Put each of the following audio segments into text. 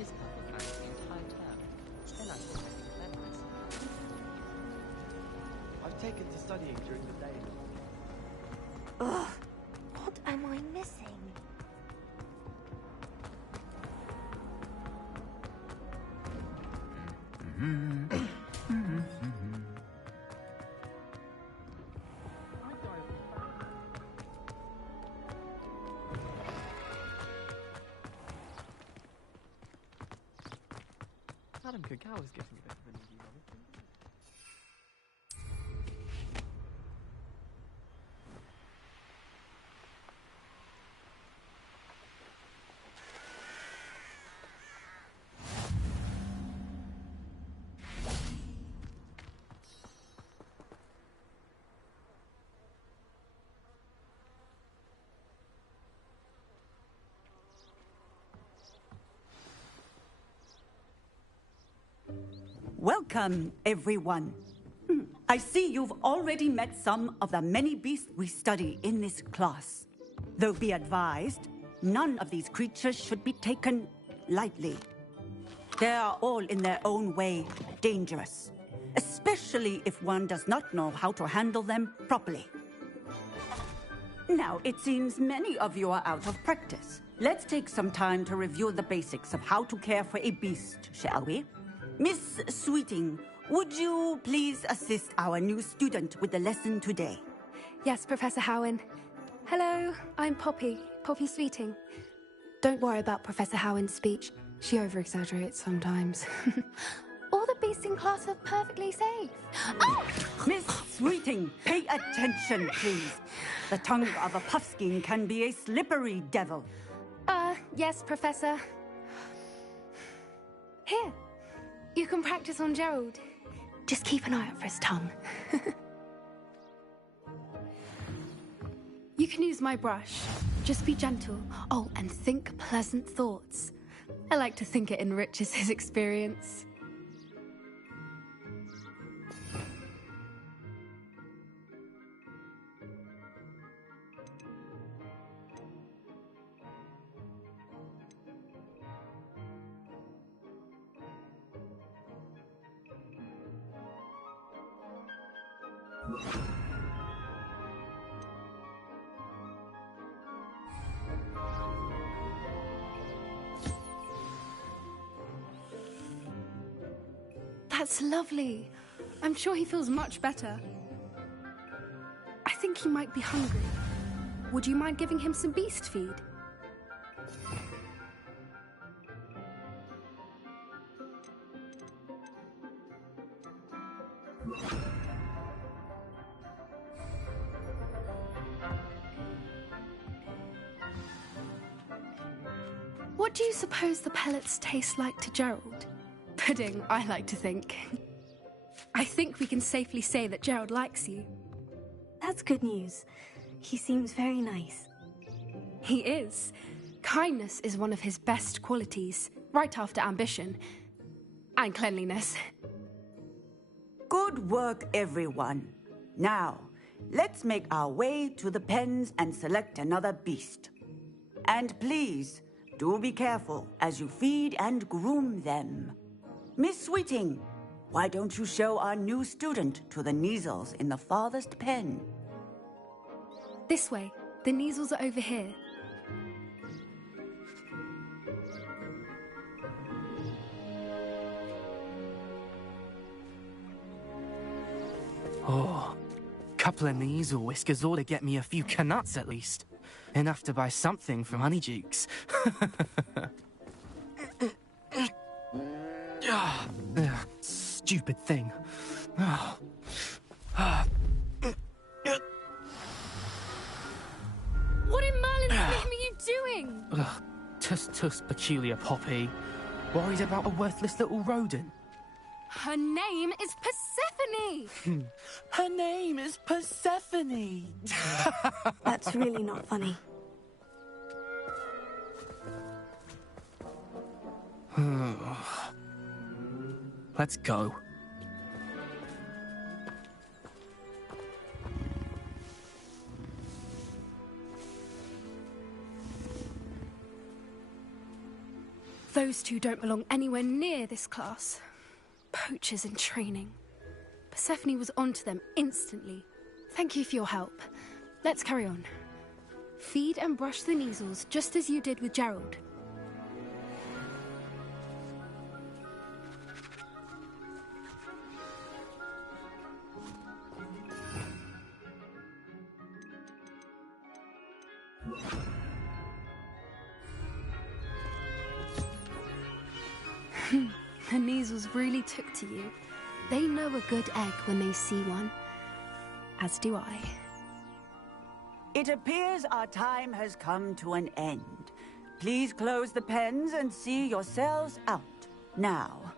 is a couple of times the entire term. Then I thought I'd be better myself. I've taken to studying during the day. Ugh, what am I missing? Madam Cacao is getting a bit of a needy moment. Welcome, everyone. I see you've already met some of the many beasts we study in this class. Though be advised, none of these creatures should be taken lightly. They are all in their own way dangerous, especially if one does not know how to handle them properly. Now, it seems many of you are out of practice. Let's take some time to review the basics of how to care for a beast, shall we? Miss Sweeting, would you please assist our new student with the lesson today? Yes, Professor Howen. Hello, I'm Poppy Sweeting. Don't worry about Professor Howen's speech. She over-exaggerates sometimes. All the beasts in class are perfectly safe. Oh! Miss Sweeting, pay attention, please. The tongue of a puffskein can be a slippery devil. Yes, Professor. Here. You can practice on Gerald. Just keep an eye out for his tongue. You can use my brush. Just be gentle. Oh, and think pleasant thoughts. I like to think it enriches his experience. That's lovely. I'm sure he feels much better. I think he might be hungry. Would you mind giving him some beast feed? What do you suppose the pellets taste like to Gerald? Pudding, I like to think. I think we can safely say that Gerald likes you. That's good news. He seems very nice. He is. Kindness is one of his best qualities, right after ambition. And cleanliness. Good work, everyone. Now, let's make our way to the pens and select another beast. And please, do be careful as you feed and groom them. Miss Sweeting, why don't you show our new student to the Neasels in the farthest pen? This way. The Neasels are over here. Oh, couple of Neasel whiskers ought to get me a few canuts at least. Enough to buy something from Honeydukes. Stupid thing. What in Merlin's name are you doing? Tuss, peculiar Poppy. Worried about a worthless little rodent. Her name is Persephone! Her name is Persephone! That's really not funny. Let's go. Those two don't belong anywhere near this class. Poachers in training. Persephone was onto them instantly. Thank you for your help. Let's carry on. Feed and brush the measles just as you did with Gerald. The measles really took to you. They know a good egg when they see one. As do I. It appears our time has come to an end. Please close the pens and see yourselves out. Now,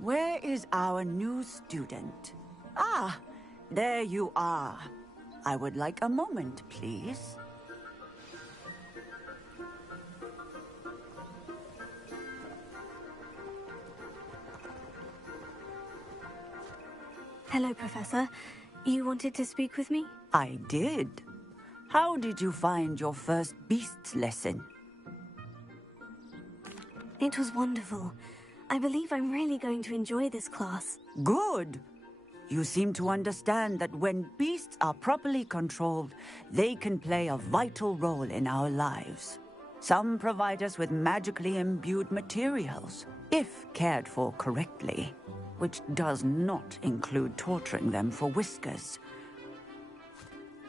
where is our new student? Ah, there you are. I would like a moment, please. Hello, Professor. You wanted to speak with me? I did. How did you find your first beasts lesson? It was wonderful. I believe I'm really going to enjoy this class. Good. You seem to understand that when beasts are properly controlled, they can play a vital role in our lives. Some provide us with magically imbued materials, if cared for correctly, which does not include torturing them for whiskers.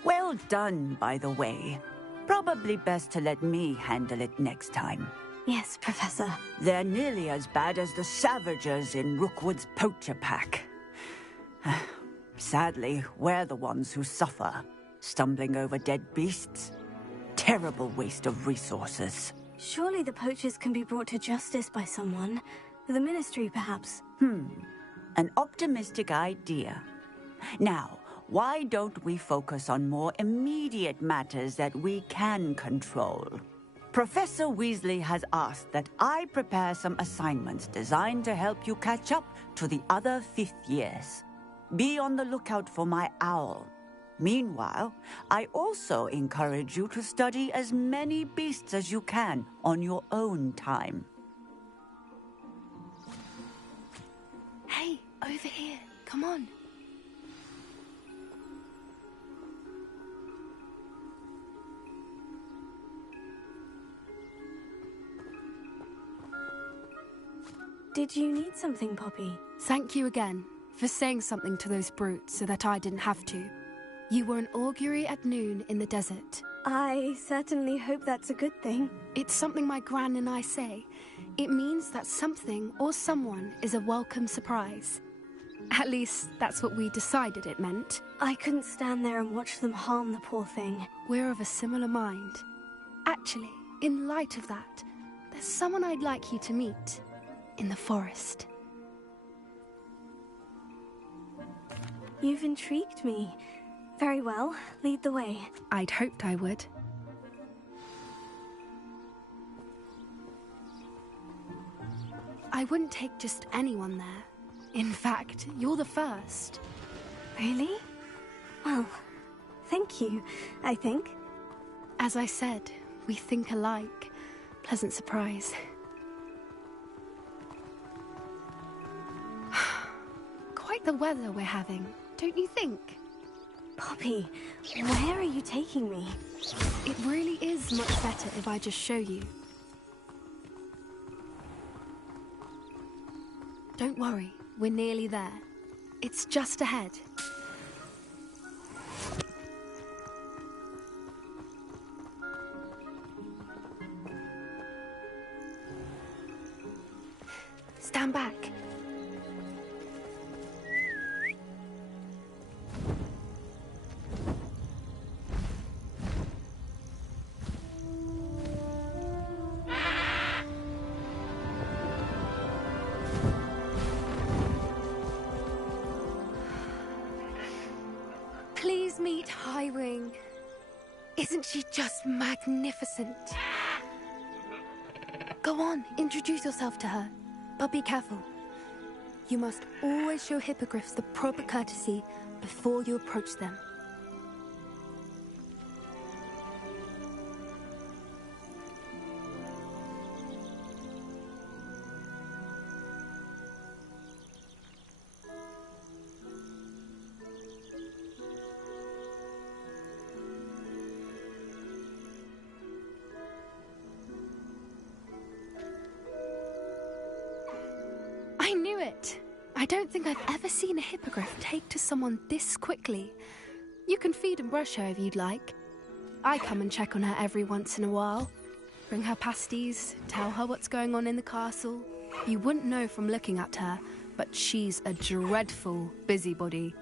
Well done, by the way. Probably best to let me handle it next time. Yes, Professor. They're nearly as bad as the Savagers in Rookwood's poacher pack. Sadly, we're the ones who suffer, stumbling over dead beasts. Terrible waste of resources. Surely the poachers can be brought to justice by someone. The Ministry, perhaps. An optimistic idea. Now, why don't we focus on more immediate matters that we can control? Professor Weasley has asked that I prepare some assignments designed to help you catch up to the other fifth years. Be on the lookout for my owl. Meanwhile, I also encourage you to study as many beasts as you can on your own time. Hey, over here. Come on. Did you need something, Poppy? Thank you again for saying something to those brutes so that I didn't have to. You were an augury at noon in the desert. I certainly hope that's a good thing. It's something my gran and I say. It means that something or someone is a welcome surprise. At least, that's what we decided it meant. I couldn't stand there and watch them harm the poor thing. We're of a similar mind. Actually, in light of that, there's someone I'd like you to meet. In the forest. You've intrigued me. Very well. Lead the way. I'd hoped I would. I wouldn't take just anyone there. In fact, you're the first. Really? Well, thank you, I think. As I said, we think alike. Pleasant surprise. Quite the weather we're having, don't you think? Poppy, where are you taking me? It really is much better if I just show you. Don't worry, we're nearly there. It's just ahead. Stand back. Please meet Highwing. Isn't she just magnificent? Go on, introduce yourself to her. But be careful. You must always show hippogriffs the proper courtesy before you approach them. I don't think I've ever seen a hippogriff take to someone this quickly. You can feed and brush her if you'd like. I come and check on her every once in a while. Bring her pasties, tell her what's going on in the castle. You wouldn't know from looking at her, but she's a dreadful busybody.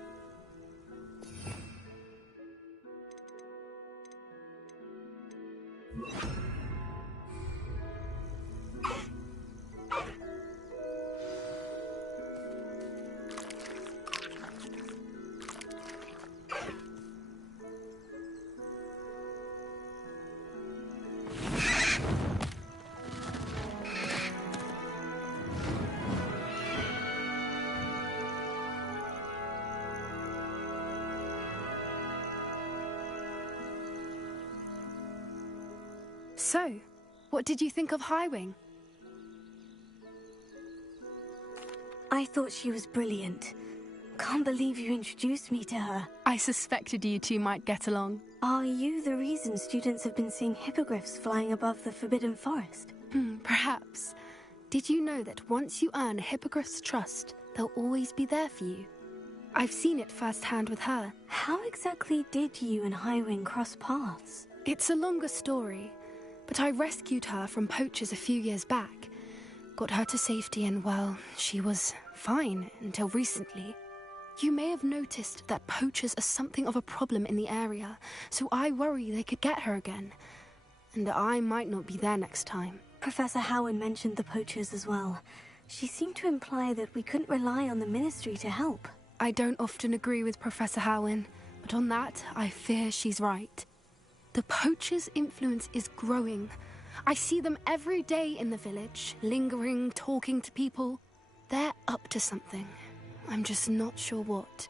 So, what did you think of Highwing? I thought she was brilliant. Can't believe you introduced me to her. I suspected you two might get along. Are you the reason students have been seeing hippogriffs flying above the Forbidden Forest? Perhaps. Did you know that once you earn a hippogriff's trust, they'll always be there for you? I've seen it firsthand with her. How exactly did you and Highwing cross paths? It's a longer story, but I rescued her from poachers a few years back. Got her to safety and, well, she was fine until recently. You may have noticed that poachers are something of a problem in the area, so I worry they could get her again. And I might not be there next time. Professor Howard mentioned the poachers as well. She seemed to imply that we couldn't rely on the Ministry to help. I don't often agree with Professor Howard, but on that, I fear she's right. The poachers' influence is growing. I see them every day in the village, lingering, talking to people. They're up to something. I'm just not sure what.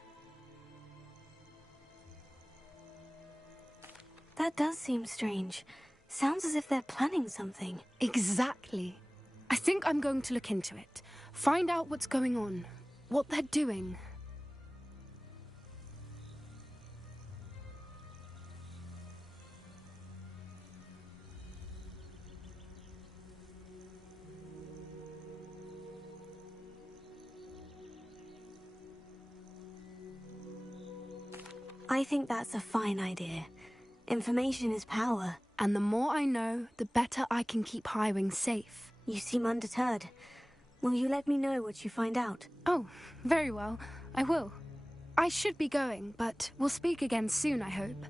That does seem strange. Sounds as if they're planning something. Exactly. I think I'm going to look into it. Find out what's going on, what they're doing. I think that's a fine idea. Information is power. And the more I know, the better I can keep Highwing safe. You seem undeterred. Will you let me know what you find out? Oh, very well. I will. I should be going, but we'll speak again soon, I hope.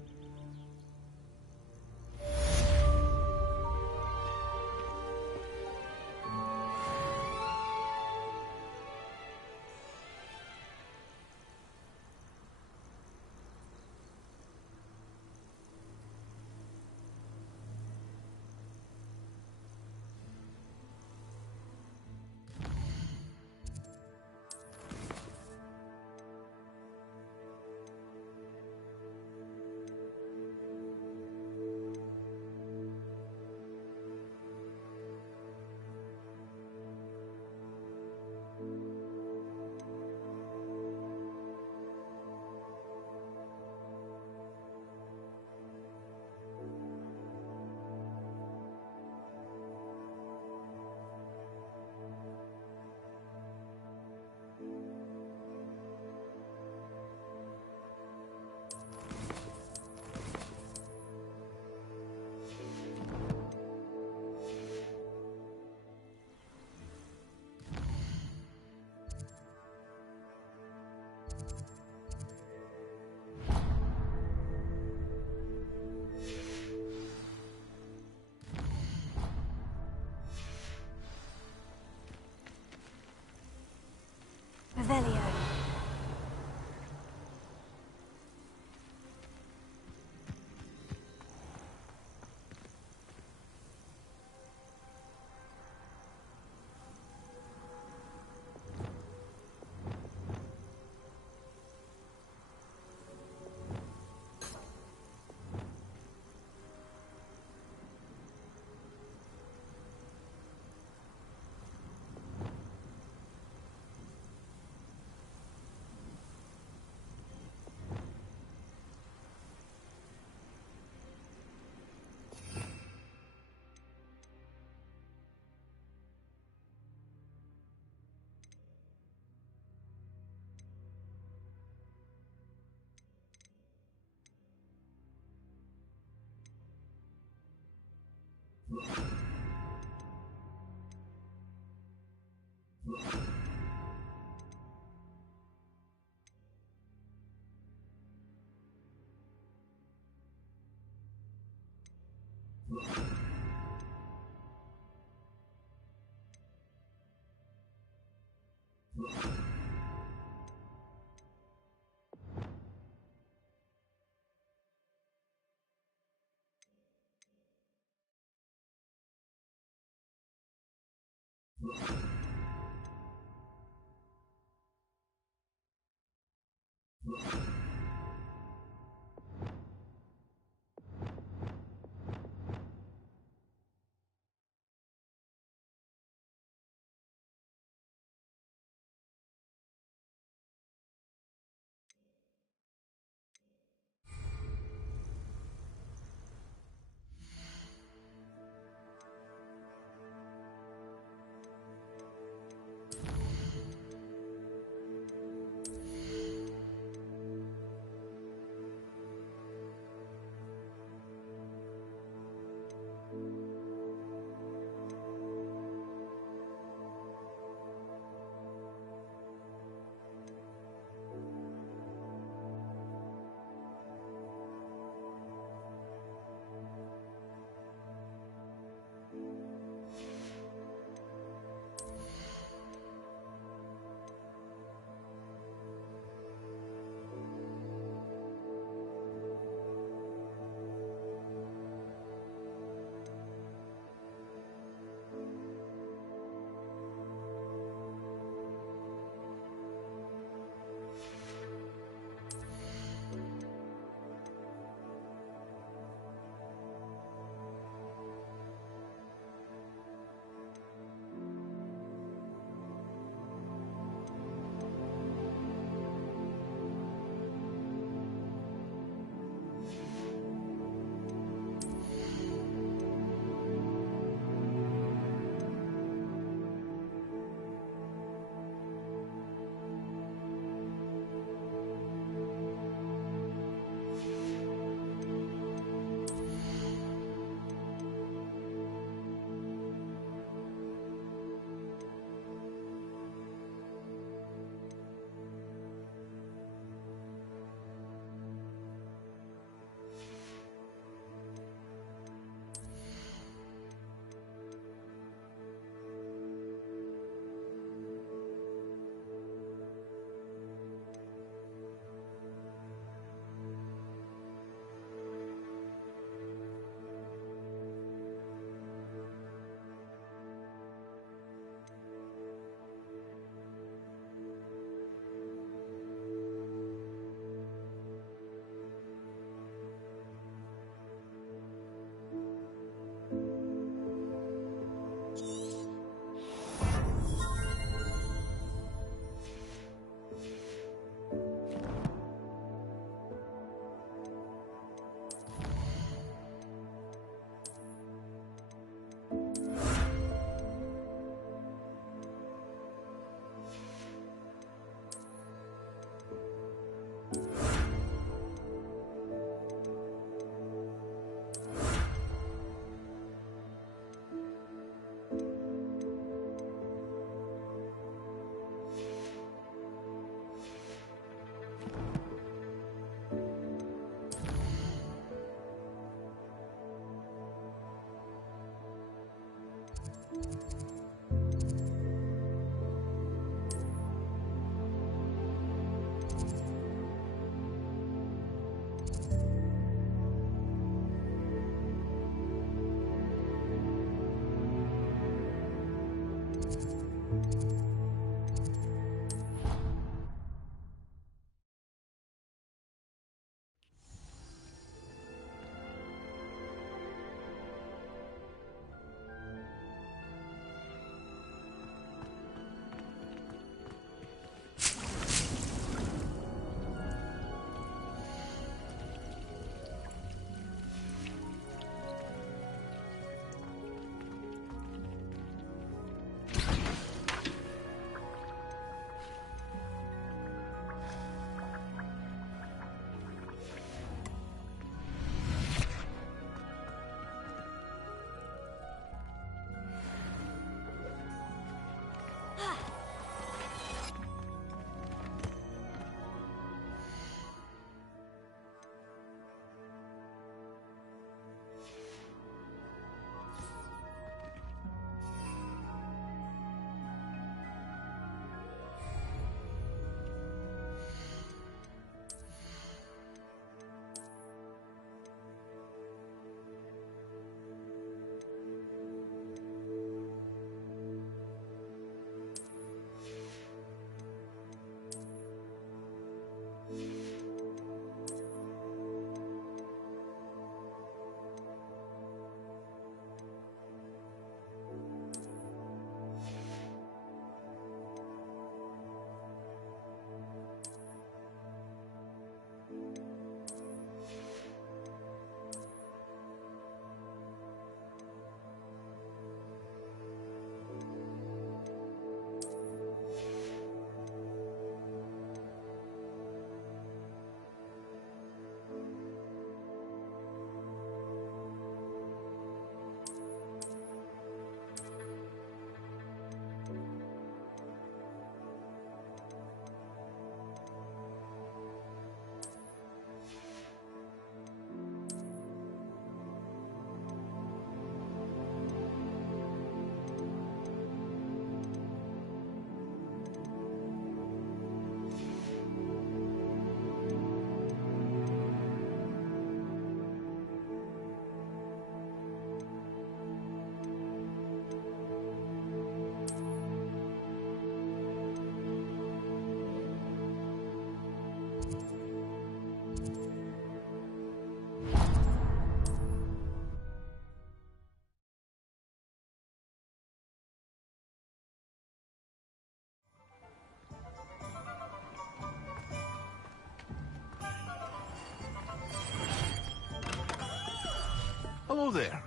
Hello there.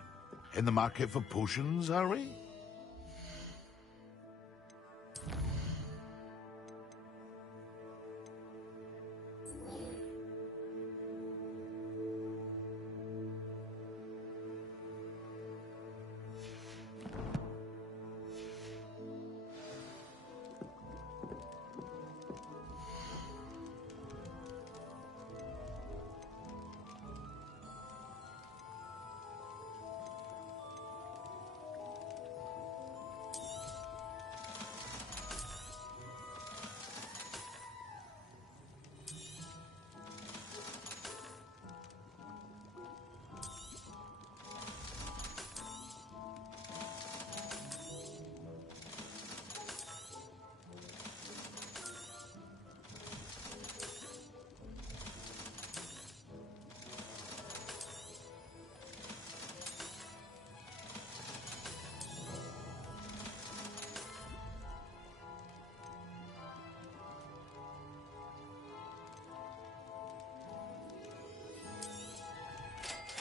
In the market for potions, are we?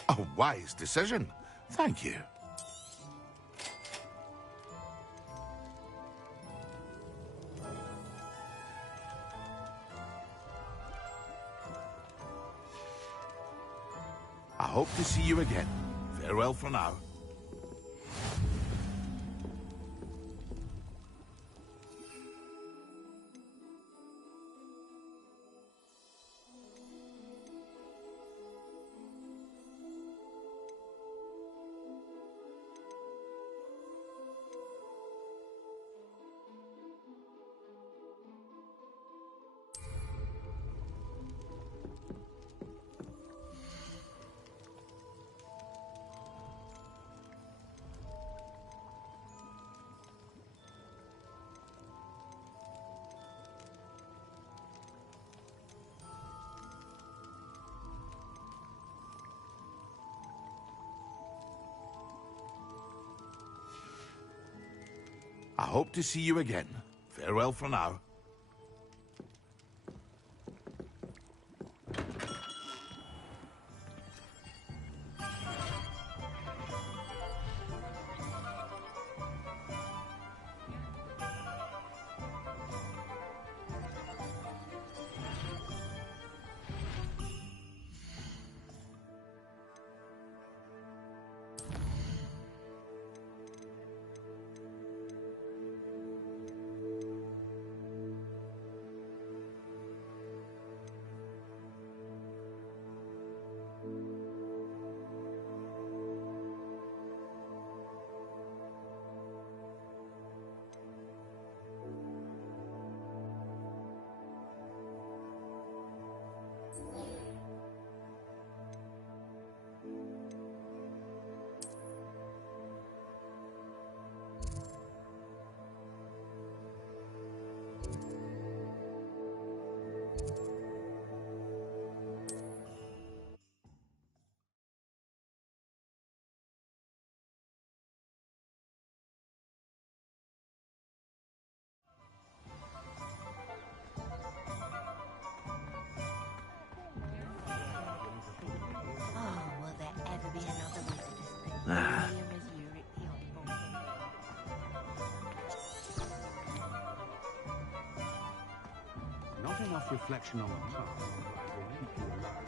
A wise decision. Thank you. I hope to see you again. Farewell for now. I hope to see you again. Farewell for now. Not enough reflection on the past will keep you alive.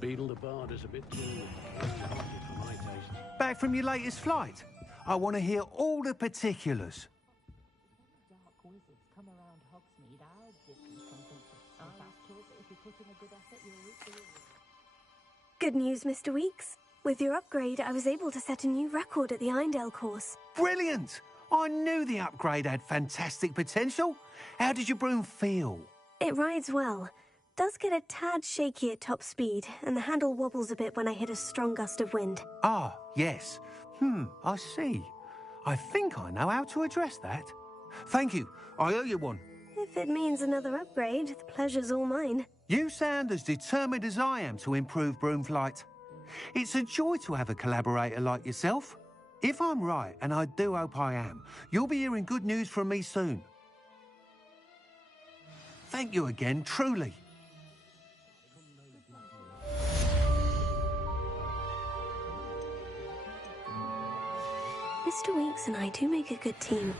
Beetle the Bard is a bit too light-hearted for my taste. Back from your latest flight? I want to hear all the particulars. Dark wizards come around Hogsmeade are different from people. I was told that if you put in a good effort, you'll reach the reward. Good news, Mr. Weeks. With your upgrade, I was able to set a new record at the Irondale course. Brilliant! I knew the upgrade had fantastic potential. How did your broom feel? It rides well. Does get a tad shaky at top speed, and the handle wobbles a bit when I hit a strong gust of wind. Ah, yes. I see. I think I know how to address that. Thank you. I owe you one. If it means another upgrade, the pleasure's all mine. You sound as determined as I am to improve broom flight. It's a joy to have a collaborator like yourself. If I'm right, and I do hope I am, you'll be hearing good news from me soon. Thank you again, truly. Mr. Weeks and I do make a good team.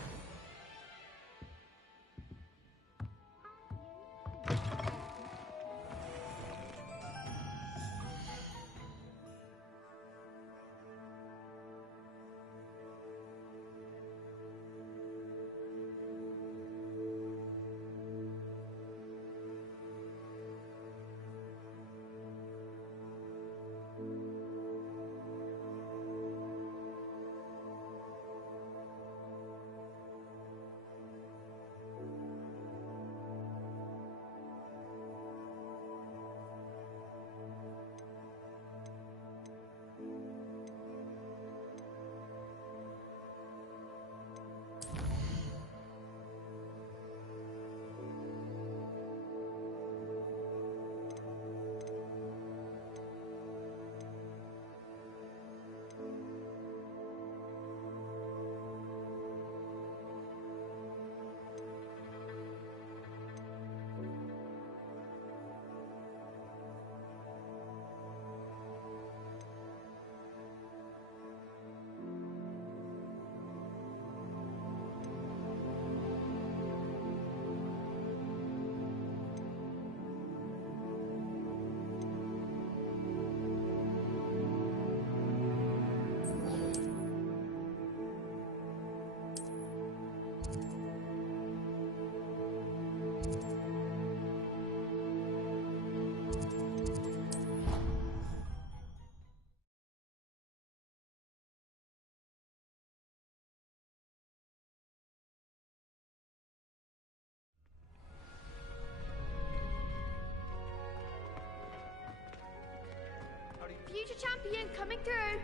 Future champion coming through.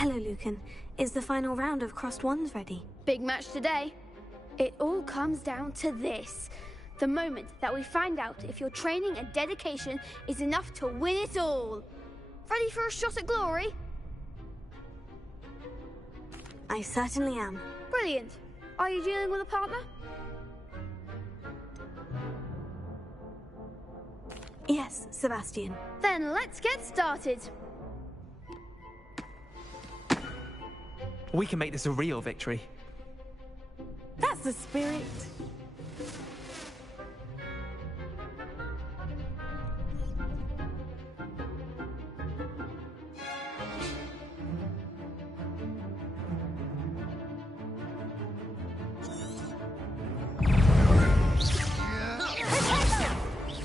Hello, Lucan. Is the final round of Crossed Wands ready? Big match today. It all comes down to this. The moment that we find out if your training and dedication is enough to win it all. Ready for a shot at glory? I certainly am. Brilliant. Are you dealing with a partner? Yes, Sebastian. Then let's get started. We can make this a real victory. That's the spirit.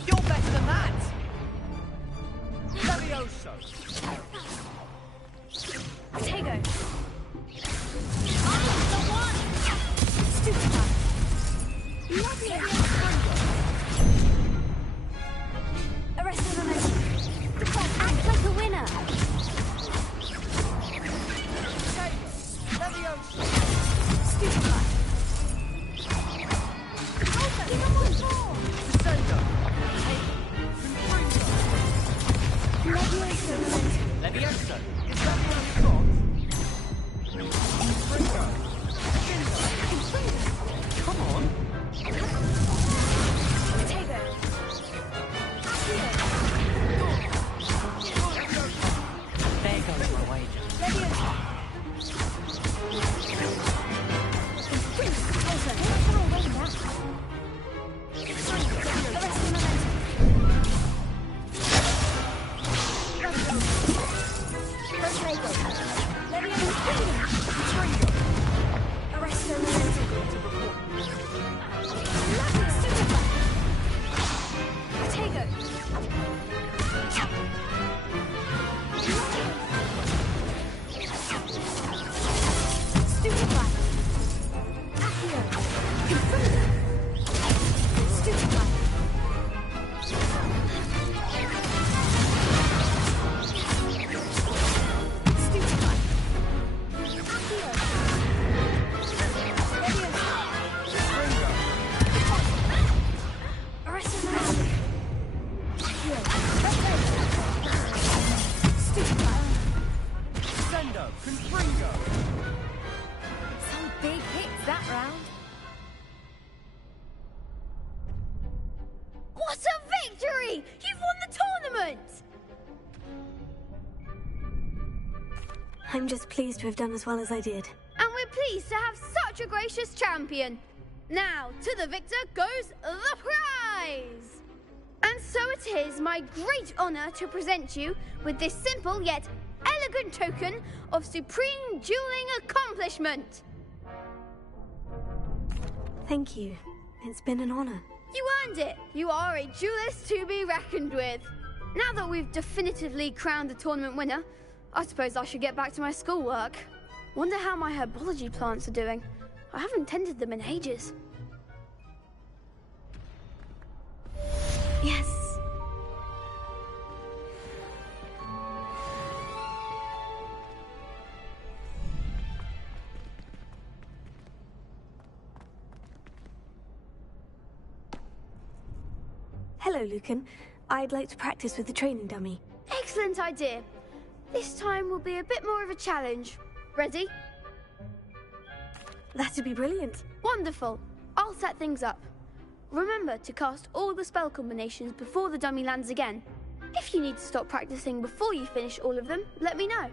You're better than that! Levioso! Tego. I'm just pleased to have done as well as I did. And we're pleased to have such a gracious champion. Now, to the victor goes the prize! And so it is my great honor to present you with this simple yet elegant token of supreme dueling accomplishment. Thank you. It's been an honor. You earned it. You are a duelist to be reckoned with. Now that we've definitively crowned the tournament winner, I suppose I should get back to my schoolwork. Wonder how my herbology plants are doing. I haven't tended them in ages. Yes. Hello, Lucan. I'd like to practice with the training dummy. Excellent idea. This time will be a bit more of a challenge. Ready? That'd be brilliant. Wonderful. I'll set things up. Remember to cast all the spell combinations before the dummy lands again. If you need to stop practicing before you finish all of them, let me know.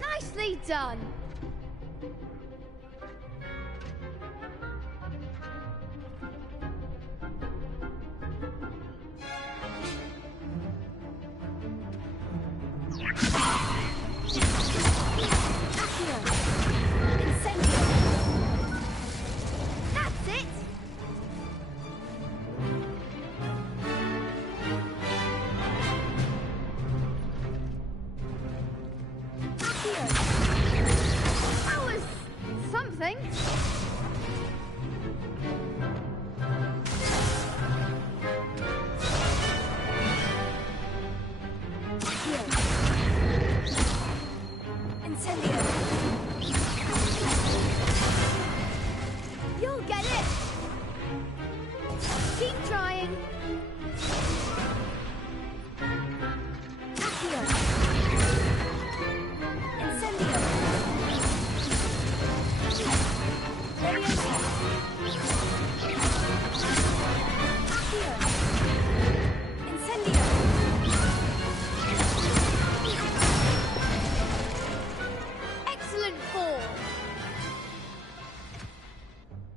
Nicely done. That's it. That was something. You'll get it. Keep trying. Excellent form.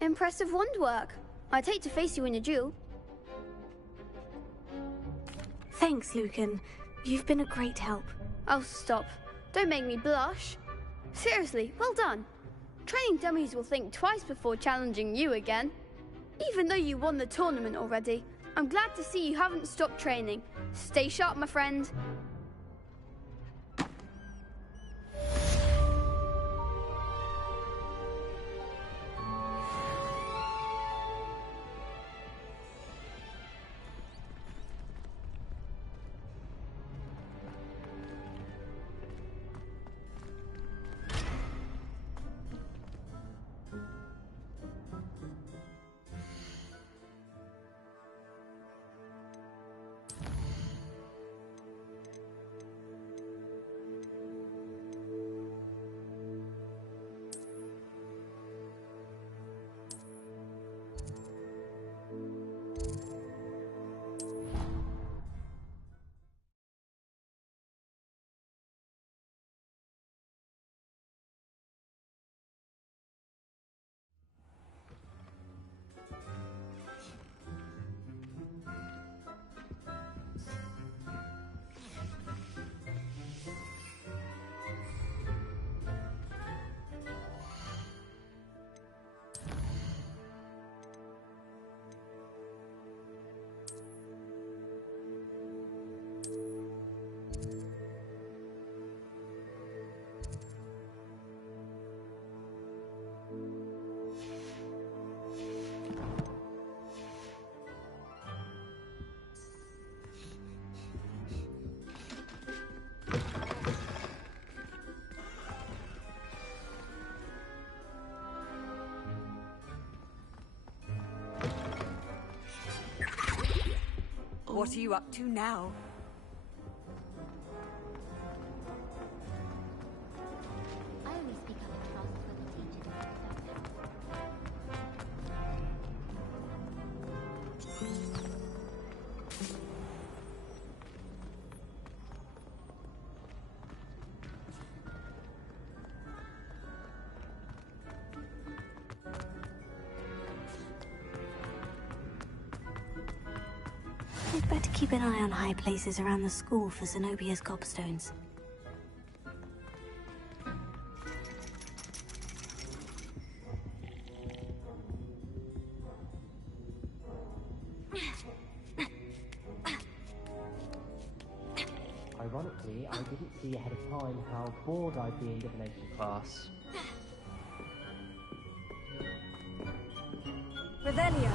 Impressive wand work. I'd hate to face you in a duel. Thanks, Lucan. You've been a great help. Oh, stop. Don't make me blush. Seriously, well done. Training dummies will think twice before challenging you again. Even though you won the tournament already, I'm glad to see you haven't stopped training. Stay sharp, my friend. What are you up to now? I only speak up in classes when the teacher We'd better keep an eye on high places around the school for Zenobia's gobstones. Ironically, I didn't see ahead of time how bored I'd be in divination class. Revelio!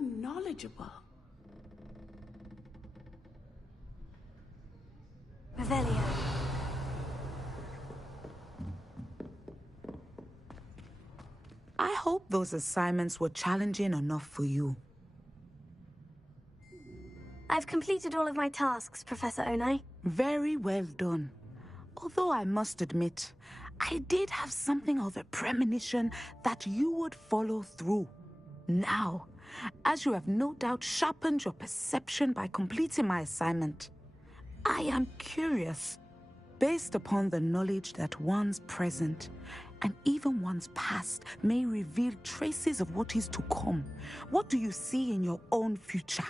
Knowledgeable. Revelio. I hope those assignments were challenging enough for you. I've completed all of my tasks, Professor Onai. Very well done. Although I must admit, I did have something of a premonition that you would follow through. Now, as you have no doubt sharpened your perception by completing my assignment, I am curious, based upon the knowledge that one's present and even one's past may reveal traces of what is to come. What do you see in your own future?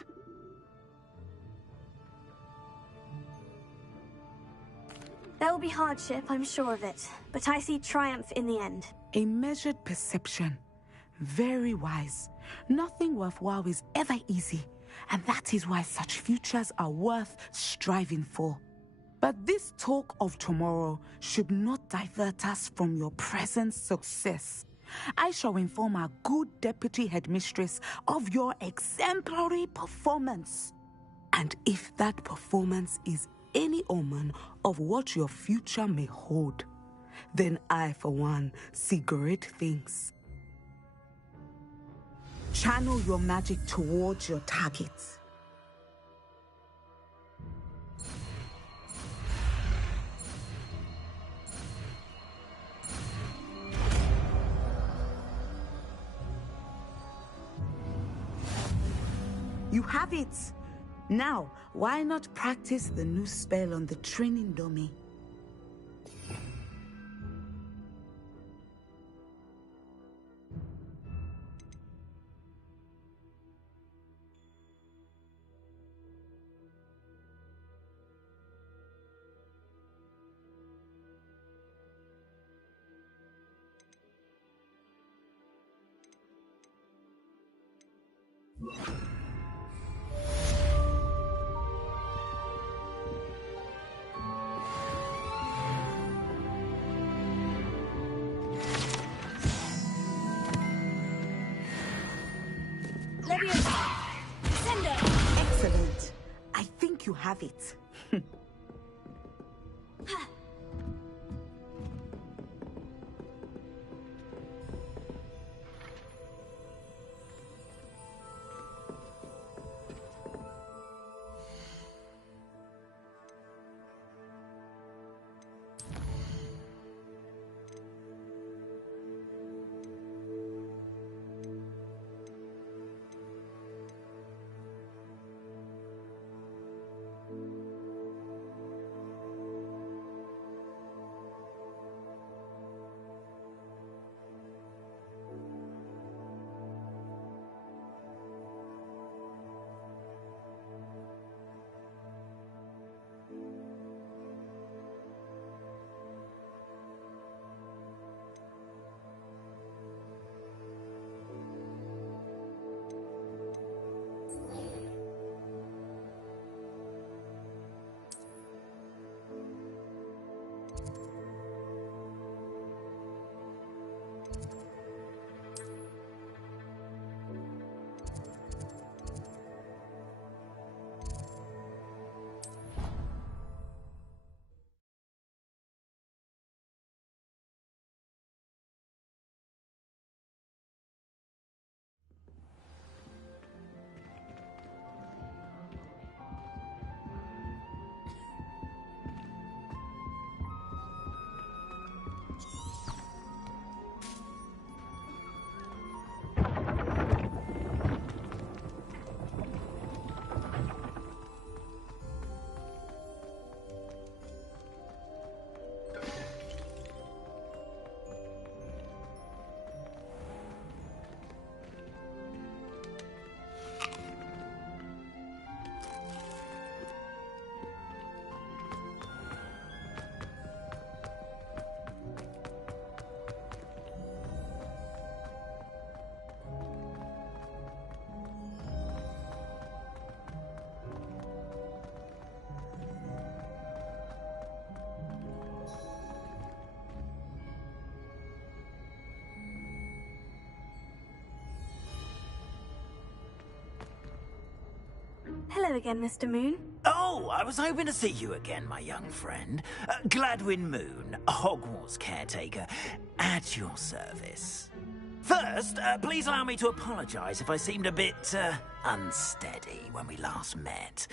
There will be hardship, I'm sure of it, but I see triumph in the end. A measured perception. Very wise. Nothing worthwhile is ever easy, and that is why such futures are worth striving for. But this talk of tomorrow should not divert us from your present success. I shall inform our good deputy headmistress of your exemplary performance. And if that performance is any omen of what your future may hold, then I, for one, see great things. Channel your magic towards your target. You have it! Now, why not practice the new spell on the training dummy? Excellent. I think you have it. Hello again, Mr. Moon. Oh, I was hoping to see you again, my young friend. Gladwin Moon, Hogwarts caretaker, at your service. First, please allow me to apologize if I seemed a bit, unsteady when we last met.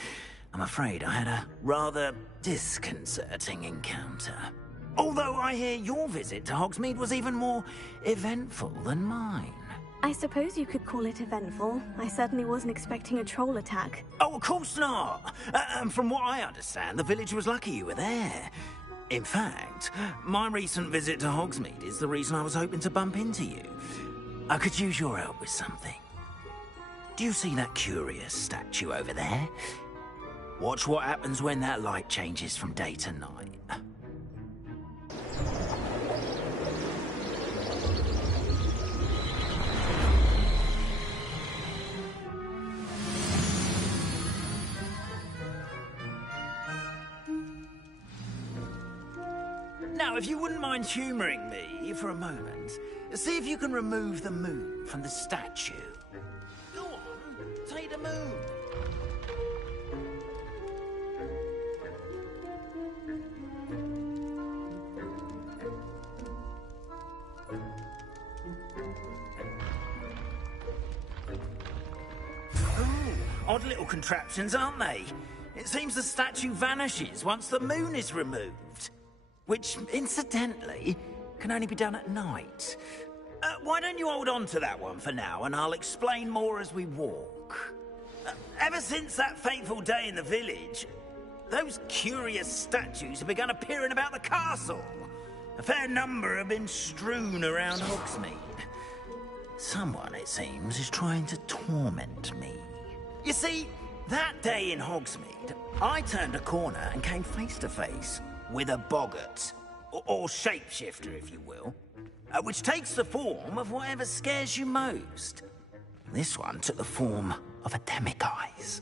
I'm afraid I had a rather disconcerting encounter. Although I hear your visit to Hogsmeade was even more eventful than mine. I suppose you could call it eventful. I certainly wasn't expecting a troll attack. Oh, of course not. And from what I understand, the village was lucky you were there. In fact, my recent visit to Hogsmeade is the reason I was hoping to bump into you. I could use your help with something. Do you see that curious statue over there? Watch what happens when that light changes from day to night. Now, if you wouldn't mind humouring me for a moment, see if you can remove the moon from the statue. Go on, take the moon. Odd little contraptions, aren't they? It seems the statue vanishes once the moon is removed. Which, incidentally, can only be done at night. Why don't you hold on to that one for now, and I'll explain more as we walk. Ever since that fateful day in the village, those curious statues have begun appearing about the castle. A fair number have been strewn around Hogsmeade. Someone, it seems, is trying to torment me. You see, that day in Hogsmeade, I turned a corner and came face to face with a boggart, or shapeshifter, if you will, which takes the form of whatever scares you most. This one took the form of a demiguise.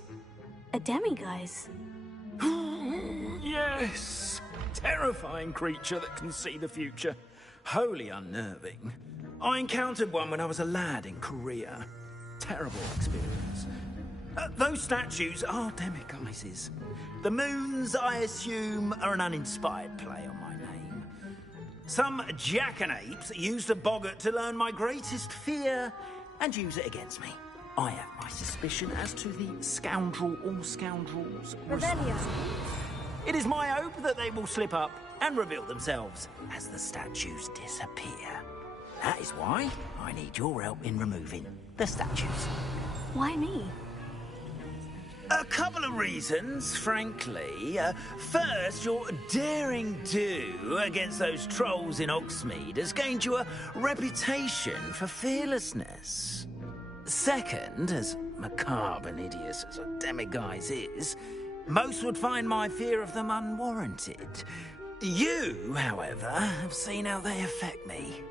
A demiguise? Yes! Terrifying creature that can see the future. Wholly unnerving. I encountered one when I was a lad in Korea. Terrible experience. Those statues are demiguises. The moons, I assume, are an uninspired play on my name. Some jackanapes used a boggart to learn my greatest fear and use it against me. I have my suspicion as to the scoundrel or scoundrels. Revelio. It is my hope that they will slip up and reveal themselves as the statues disappear. That is why I need your help in removing the statues. Why me? A couple of reasons, frankly. First, your daring do against those trolls in Hogsmeade has gained you a reputation for fearlessness. Second, as macabre and hideous as a demiguise is, most would find my fear of them unwarranted. You, however, have seen how they affect me.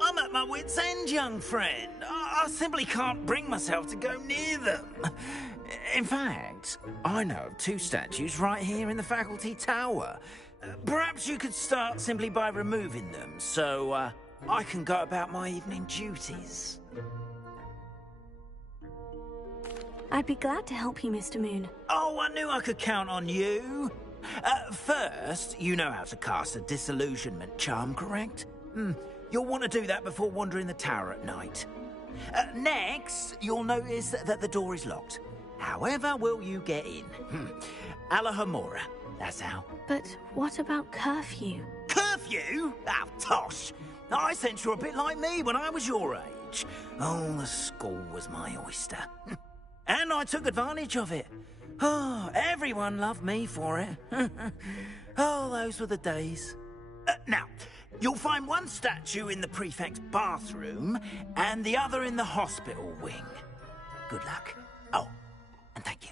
I'm at my wit's end, young friend. I simply can't bring myself to go near them. In fact, I know of two statues right here in the faculty tower. Perhaps you could start simply by removing them, so I can go about my evening duties. I'd be glad to help you, Mr. Moon. Oh, I knew I could count on you. First, you know how to cast a disillusionment charm, correct? You'll want to do that before wandering the tower at night. Next, you'll notice that the door is locked. However will you get in? Alahomora, that's how. But what about curfew? Curfew? Oh, tosh. I sense you're a bit like me when I was your age. Oh, the school was my oyster. And I took advantage of it. Oh, everyone loved me for it. Oh, those were the days. Now, you'll find one statue in the prefect's bathroom and the other in the hospital wing. Good luck. Oh, and thank you.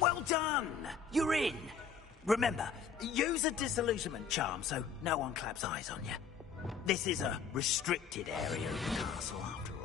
Well done! You're in. Remember, use a disillusionment charm so no one claps eyes on you. This is a restricted area of the castle, after all.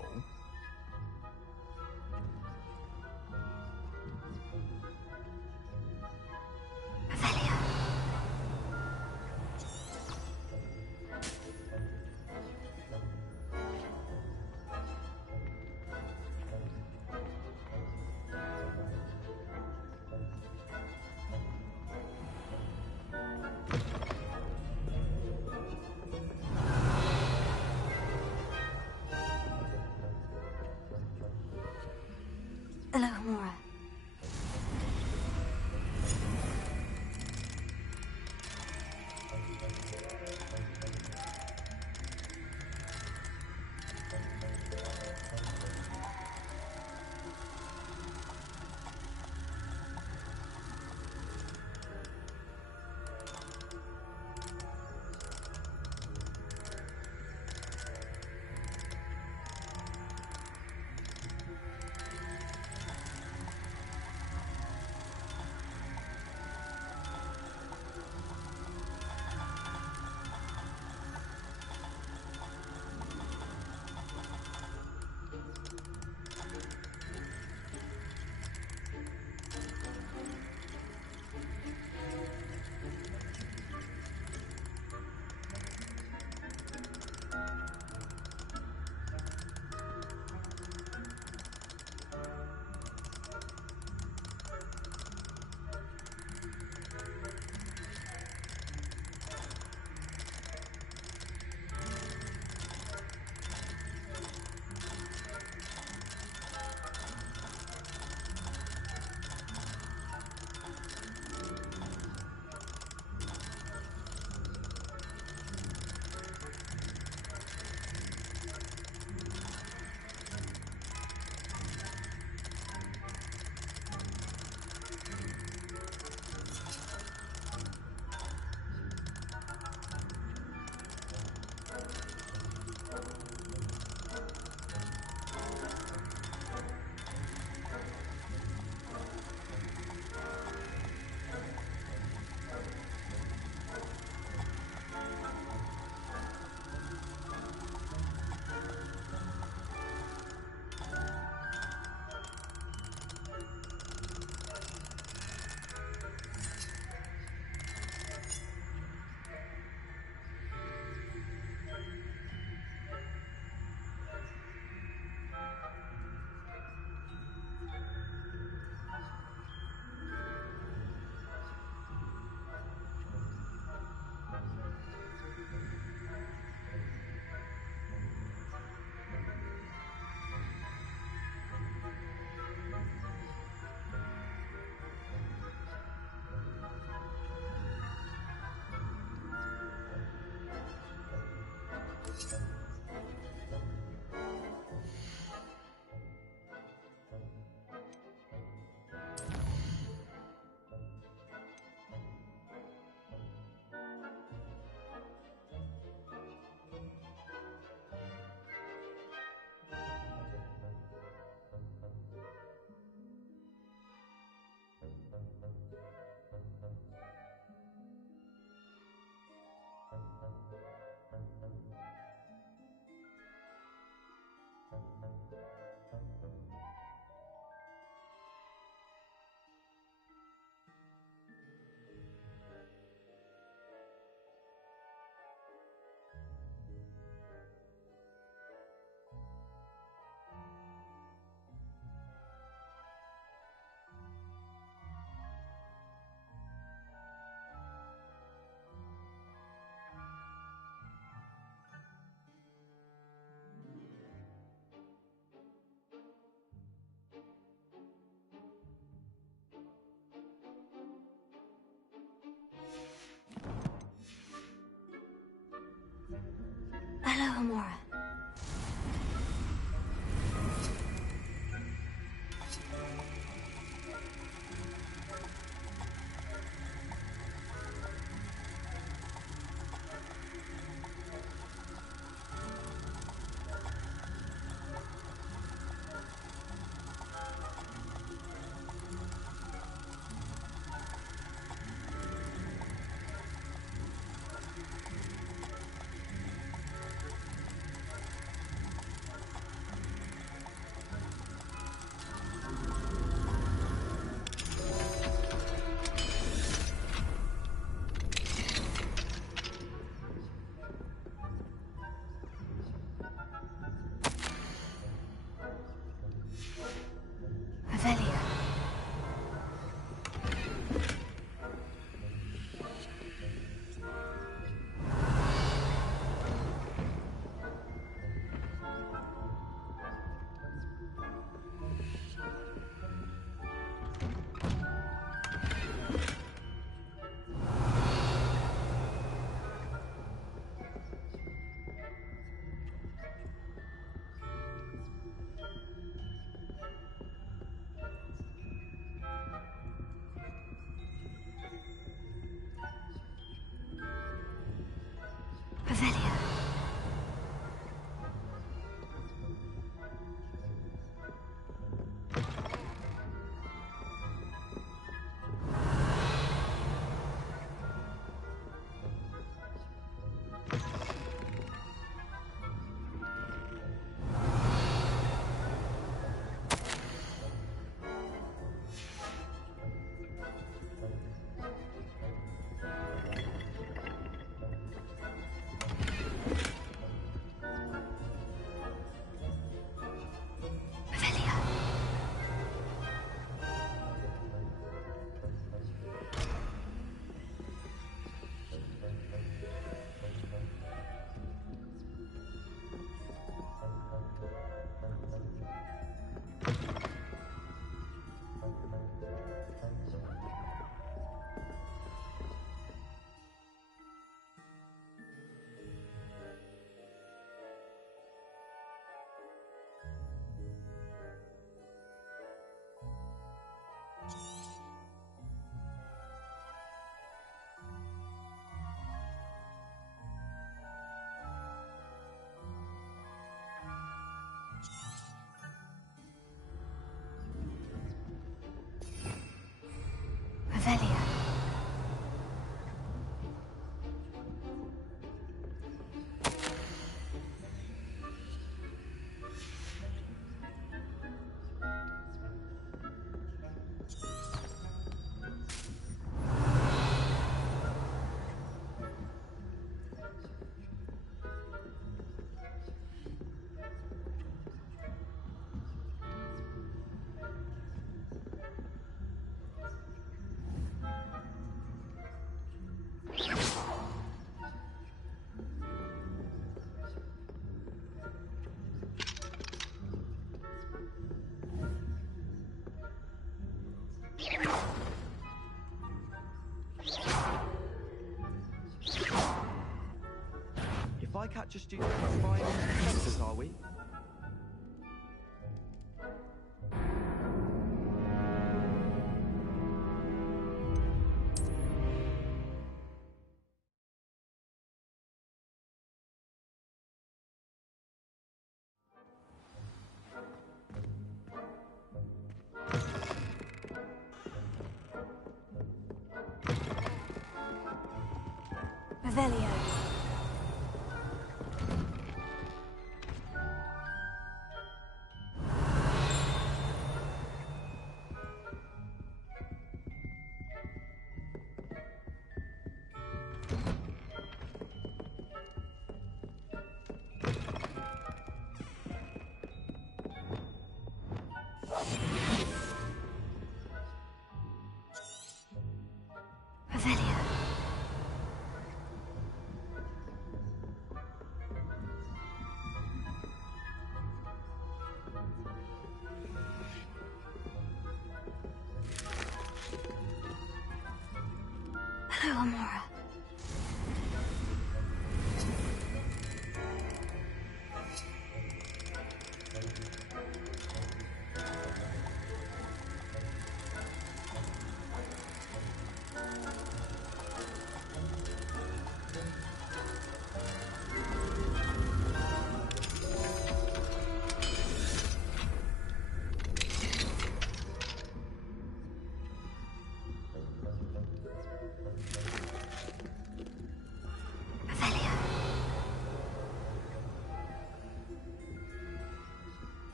Revelio. If I catch a student spying on professors, are we? Revelio. Revelio. Hello, Amora.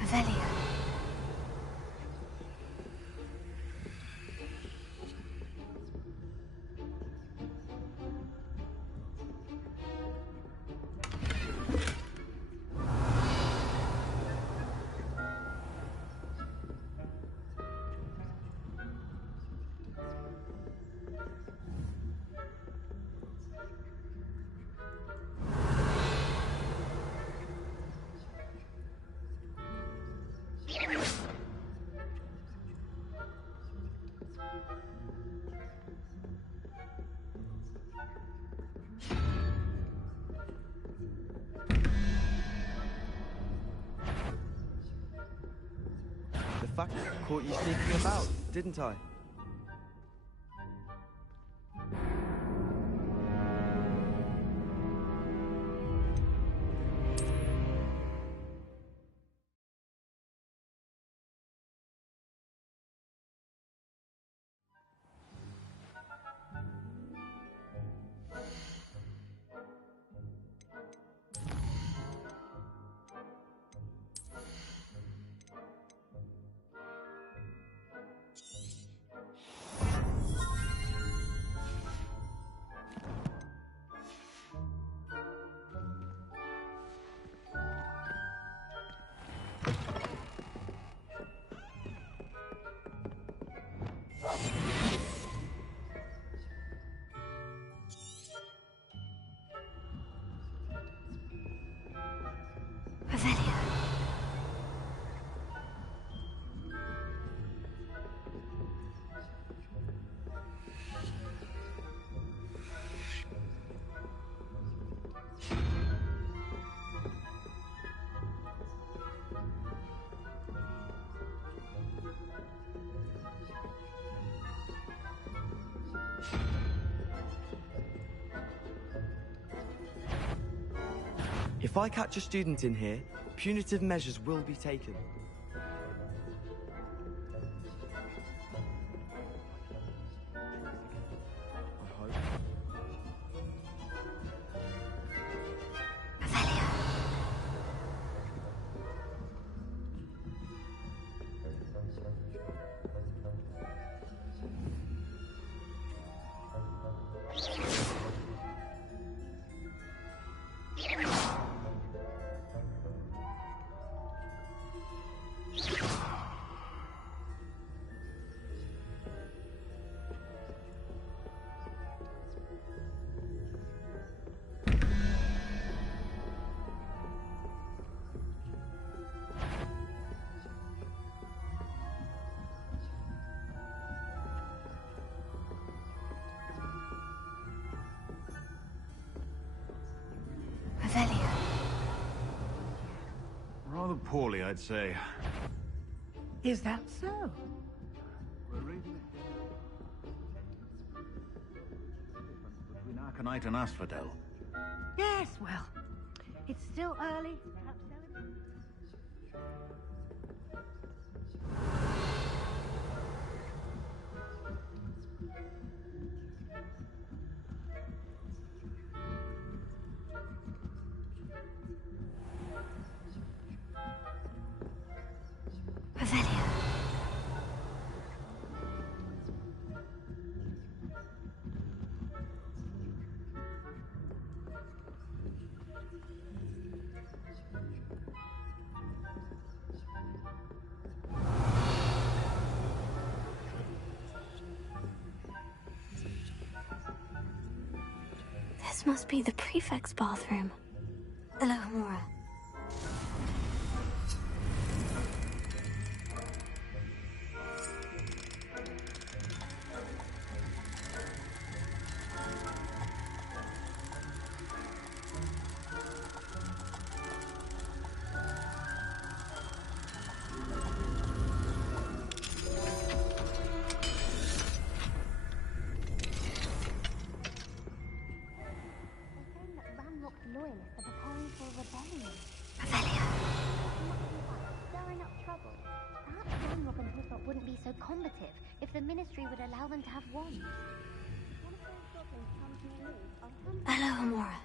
Revelio. The fact caught you sneaking about, didn't I? If I catch a student in here, punitive measures will be taken. Rather poorly, I'd say. Is that so? Between Aconite and Asphodel. Yes, well, it's still early. Perhaps This must be the prefect's bathroom. Hello, Mora. Loyalists are preparing for a rebellion. Stirring up trouble. Perhaps Ranrock and Hilltop wouldn't be so combative if the Ministry would allow them to have wands. One of those goblins comes near me, I'll come. Hello, Amora.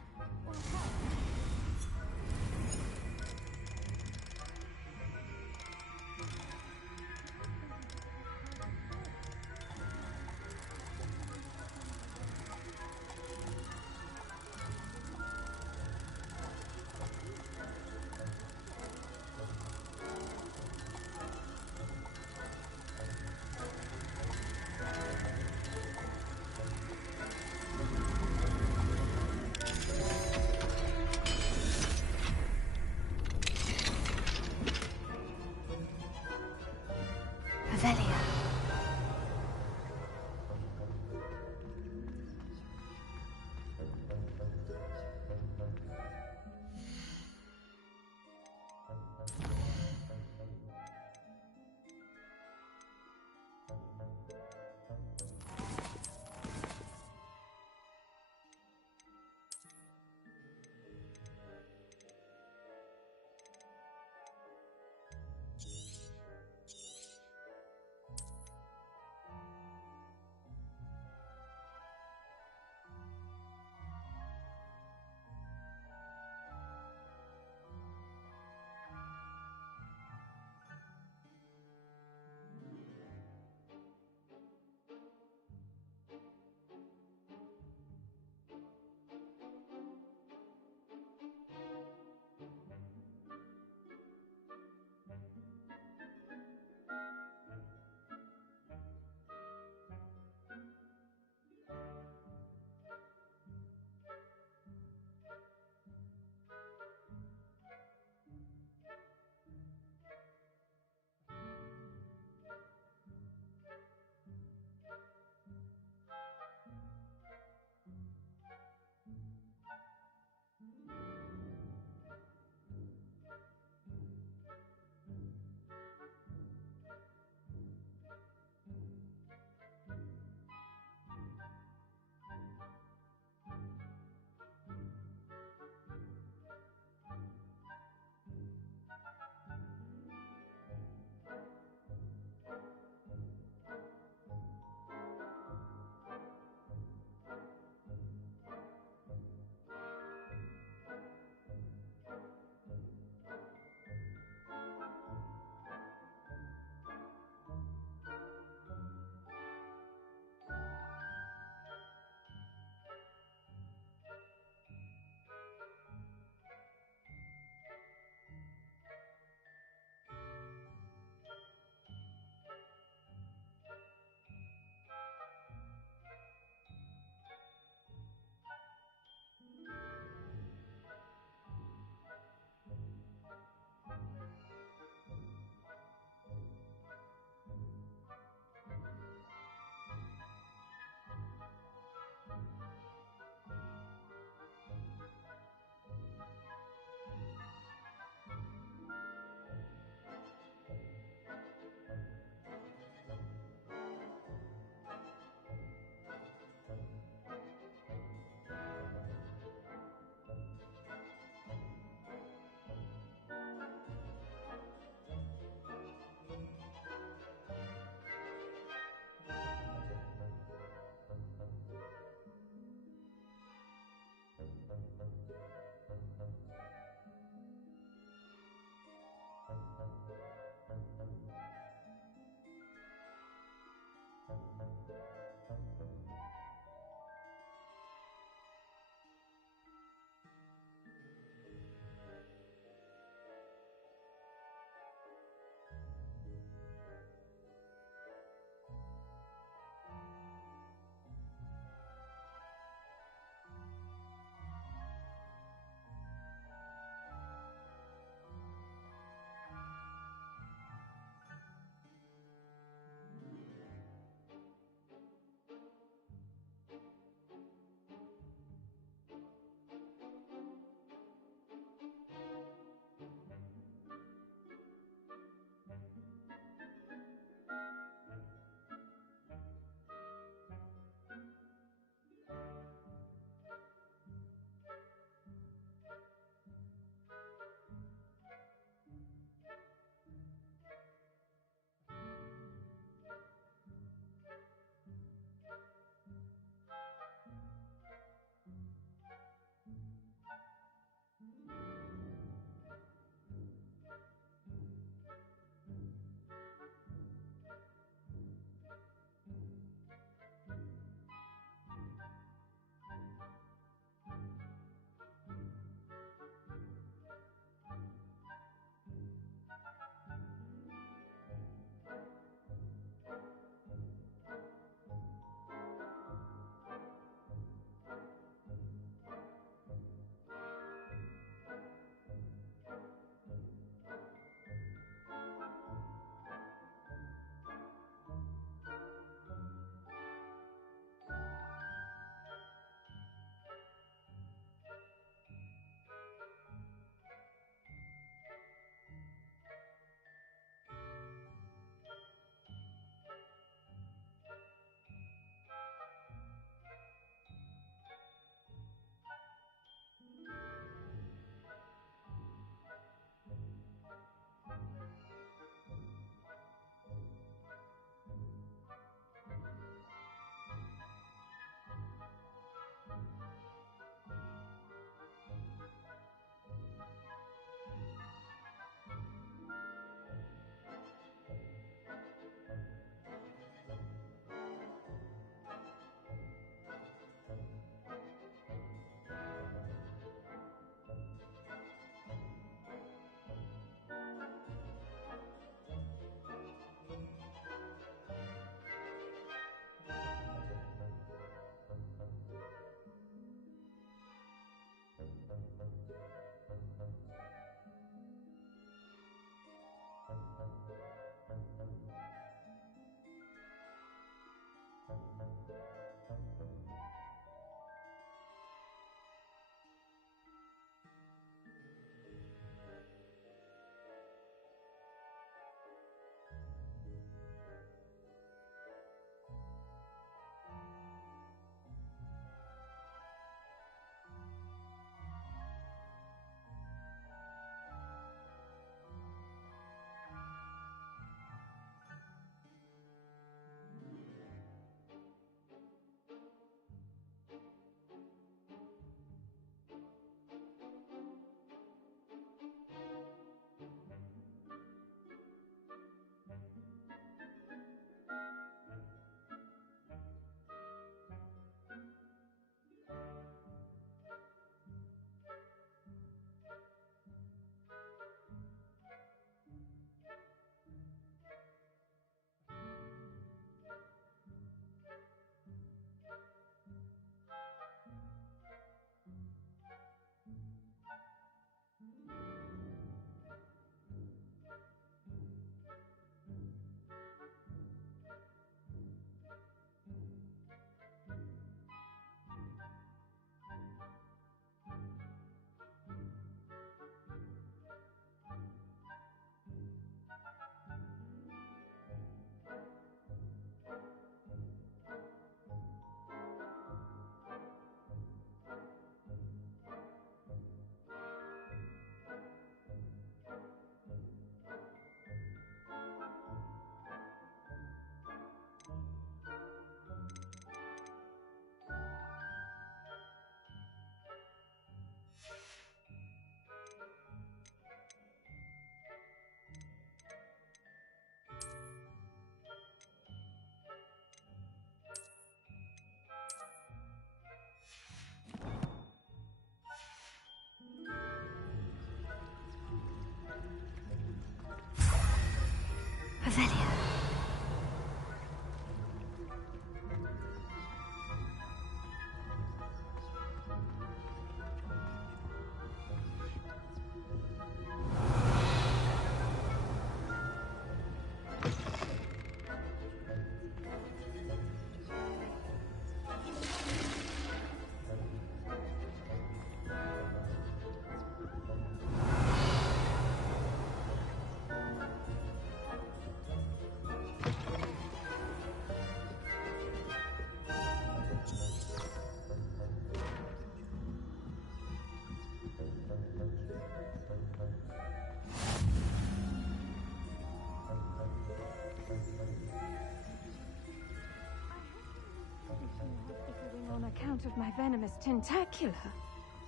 account of my venomous tentacula.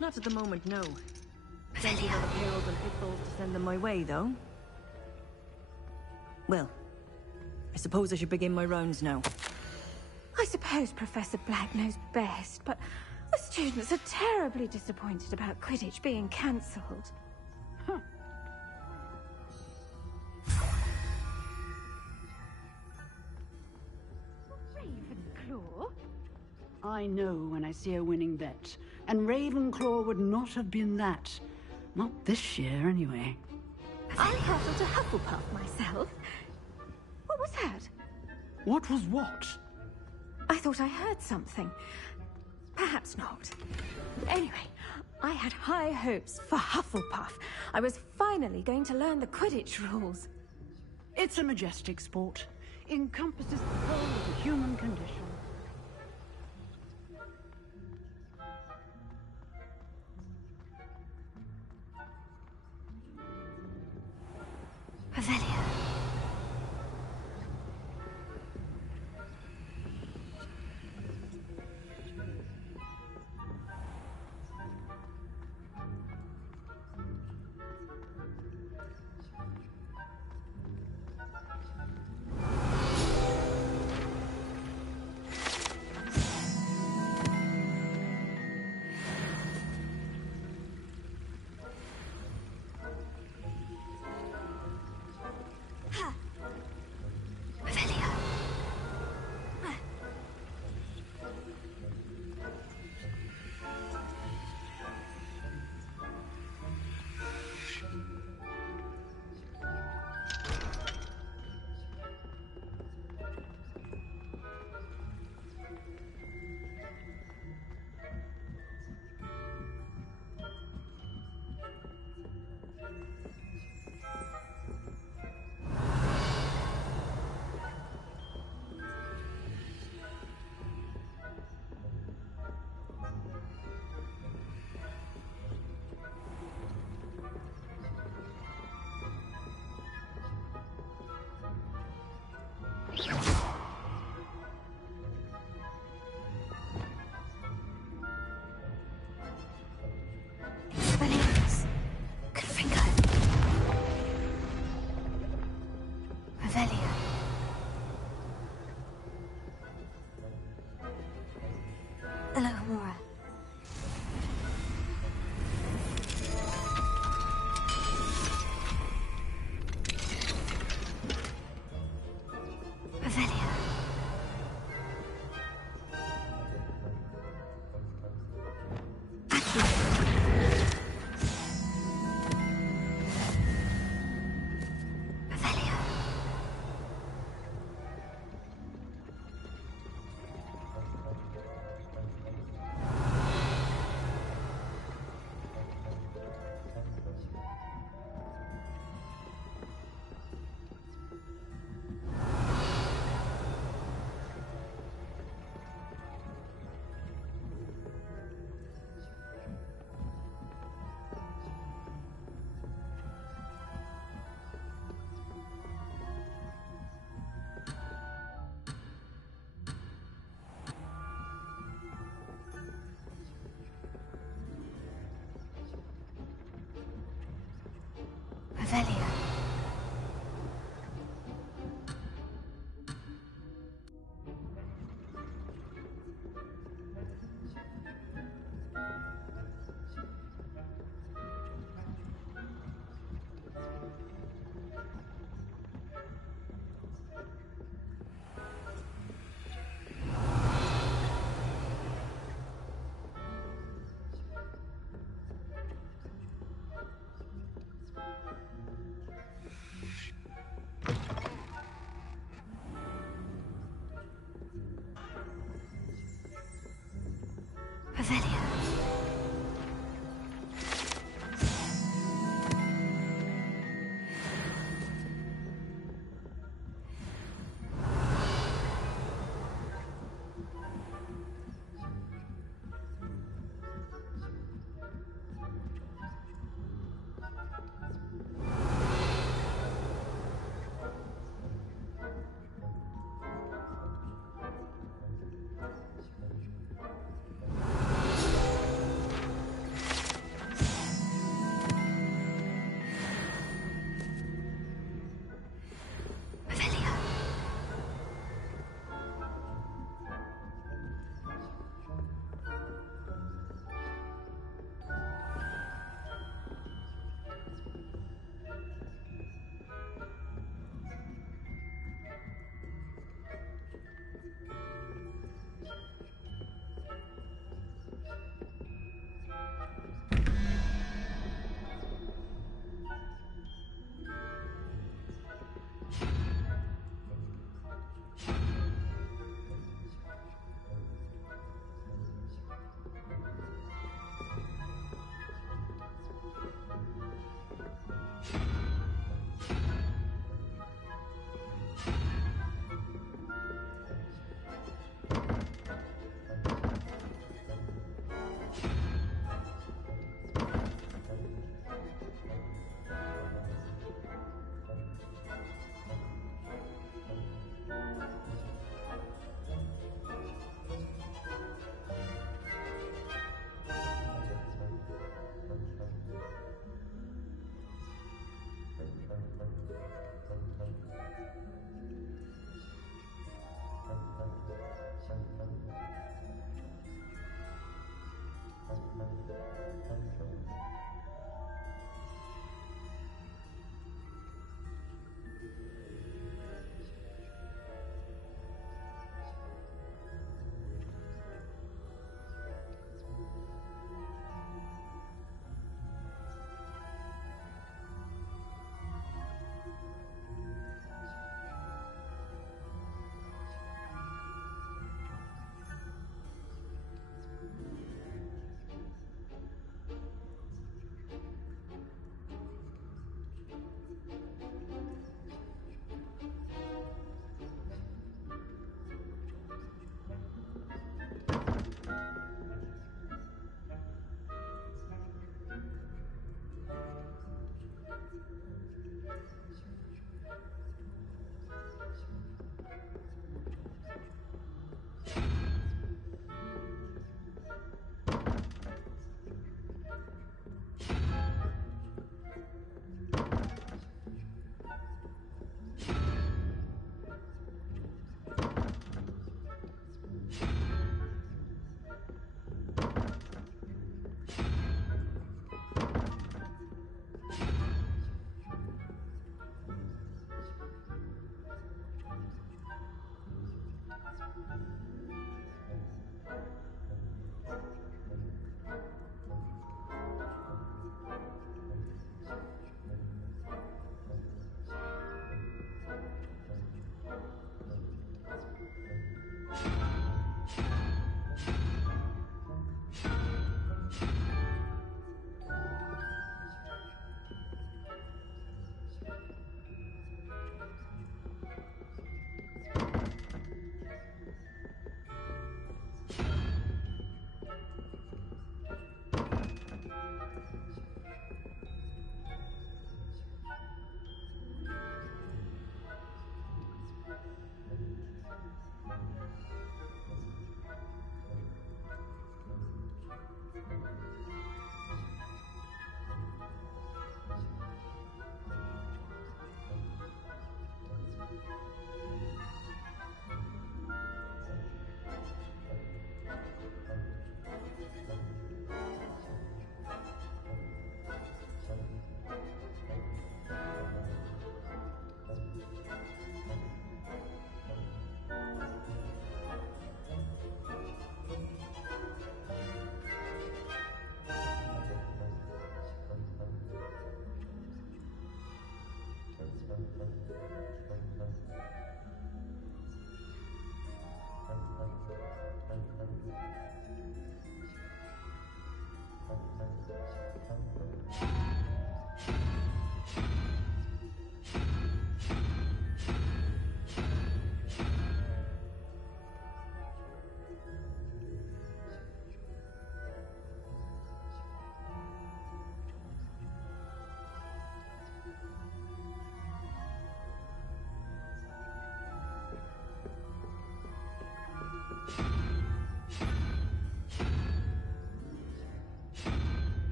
Not at the moment, no. Plenty of other perils and pitfalls to send them my way, though. Well, I suppose I should begin my rounds now. I suppose Professor Black knows best, but the students are terribly disappointed about Quidditch being cancelled. Huh. Ravenclaw? I know when I see a winning bet, and Ravenclaw would not have been that. Not this year, anyway. I hustled a Hufflepuff myself. What was that? What was what? I thought I heard something. Perhaps not. Anyway, I had high hopes for Hufflepuff. I was finally going to learn the Quidditch rules. It's a majestic sport. Encompasses the whole of the human condition. Avelia.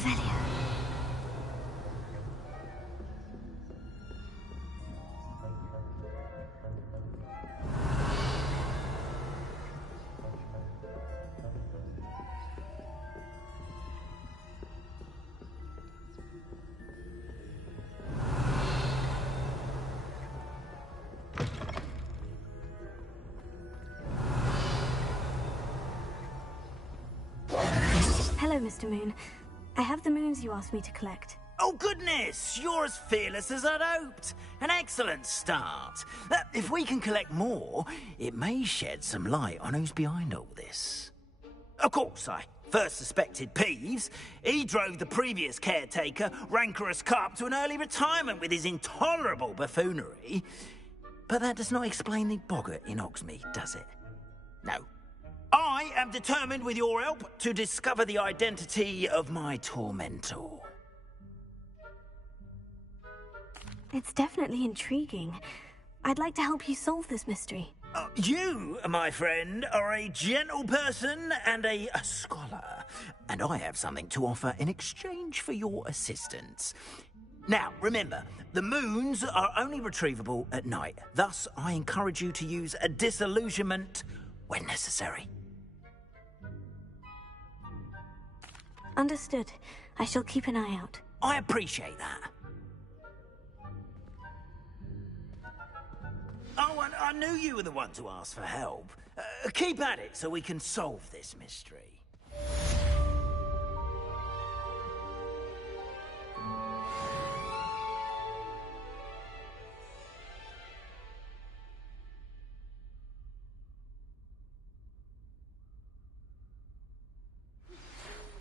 Avelia. Hello, Mr. Moon. I have the moons you asked me to collect. Oh, goodness! You're as fearless as I'd hoped. An excellent start. If we can collect more, it may shed some light on who's behind all this. Of course, I first suspected Peeves. He drove the previous caretaker, Rancorous Carp, to an early retirement with his intolerable buffoonery. But that does not explain the boggart in Hogsmeade, does it? No. I am determined, with your help, to discover the identity of my tormentor. It's definitely intriguing. I'd like to help you solve this mystery. You, my friend, are a gentle person and a scholar, and I have something to offer in exchange for your assistance. Now, remember, the moons are only retrievable at night. Thus, I encourage you to use a disillusionment when necessary. Understood. I shall keep an eye out. I appreciate that. Oh, and I knew you were the one to ask for help. Keep at it so we can solve this mystery.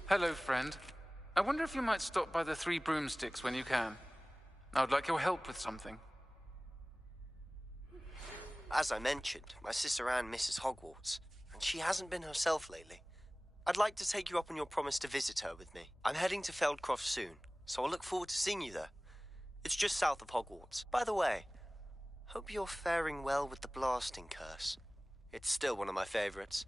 Hello, friend. I wonder if you might stop by the Three Broomsticks when you can. I would like your help with something. As I mentioned, my sister Anne misses Hogwarts, and she hasn't been herself lately. I'd like to take you up on your promise to visit her with me. I'm heading to Feldcroft soon, so I'll look forward to seeing you there. It's just south of Hogwarts. By the way, hope you're faring well with the blasting curse. It's still one of my favorites.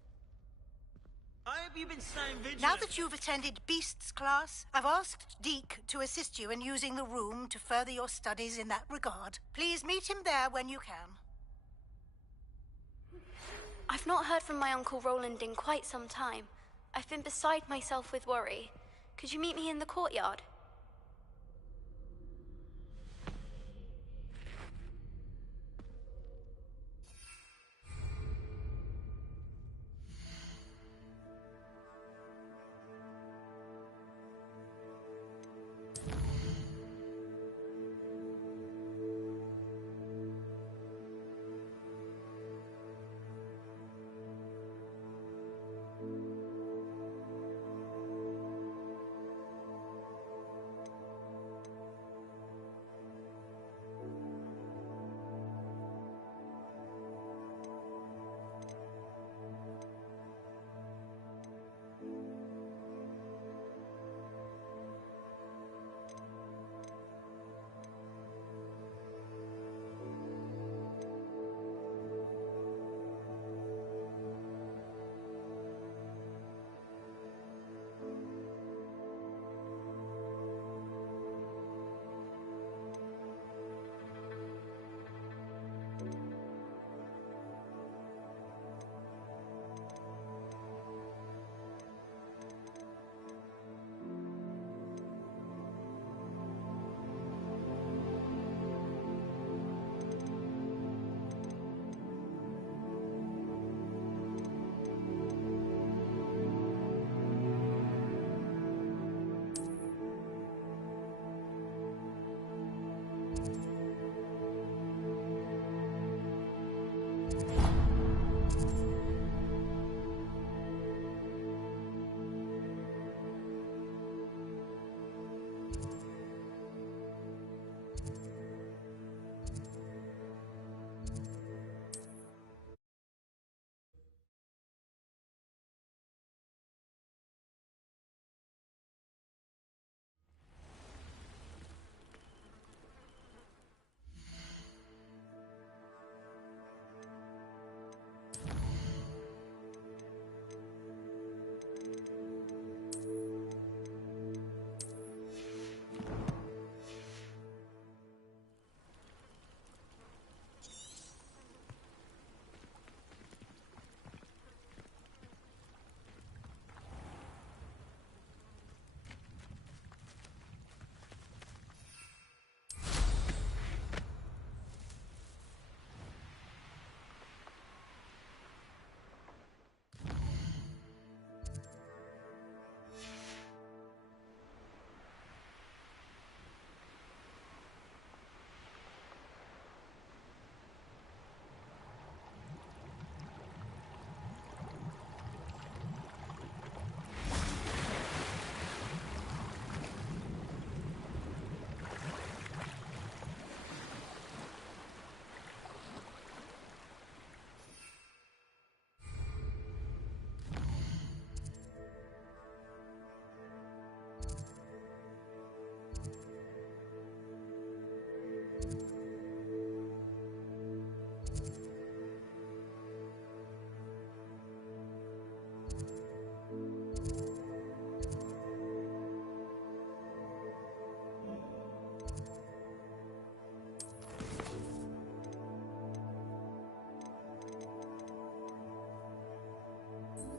I hope you've been staying vigilant. Now that you've attended Beasts class, I've asked Deke to assist you in using the room to further your studies in that regard. Please meet him there when you can. I've not heard from my Uncle Roland in quite some time. I've been beside myself with worry. Could you meet me in the courtyard?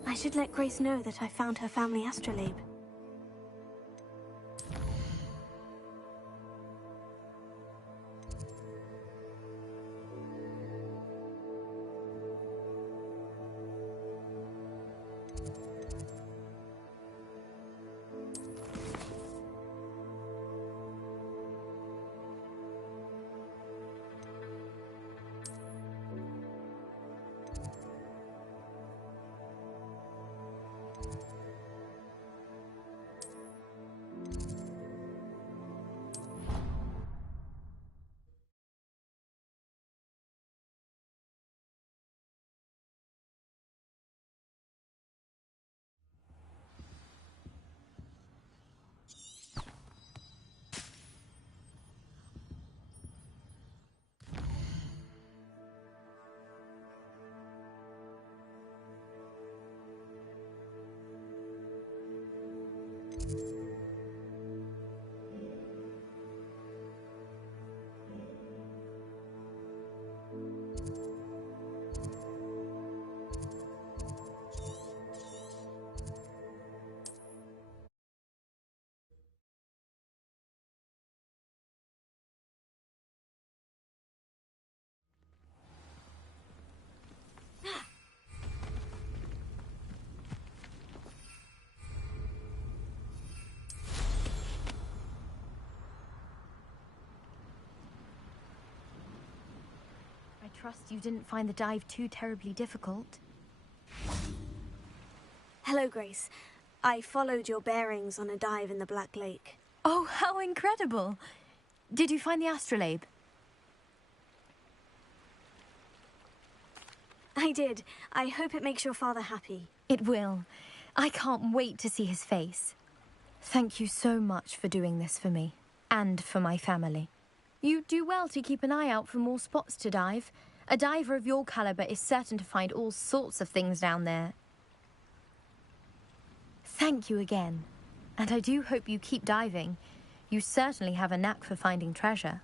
I should let Grace know that I found her family astrolabe. I trust you didn't find the dive too terribly difficult. Hello, Grace. I followed your bearings on a dive in the Black Lake. Oh, how incredible! Did you find the astrolabe? I did. I hope it makes your father happy. It will. I can't wait to see his face. Thank you so much for doing this for me, and for my family. You do well to keep an eye out for more spots to dive. A diver of your caliber is certain to find all sorts of things down there. Thank you again. And I do hope you keep diving. You certainly have a knack for finding treasure.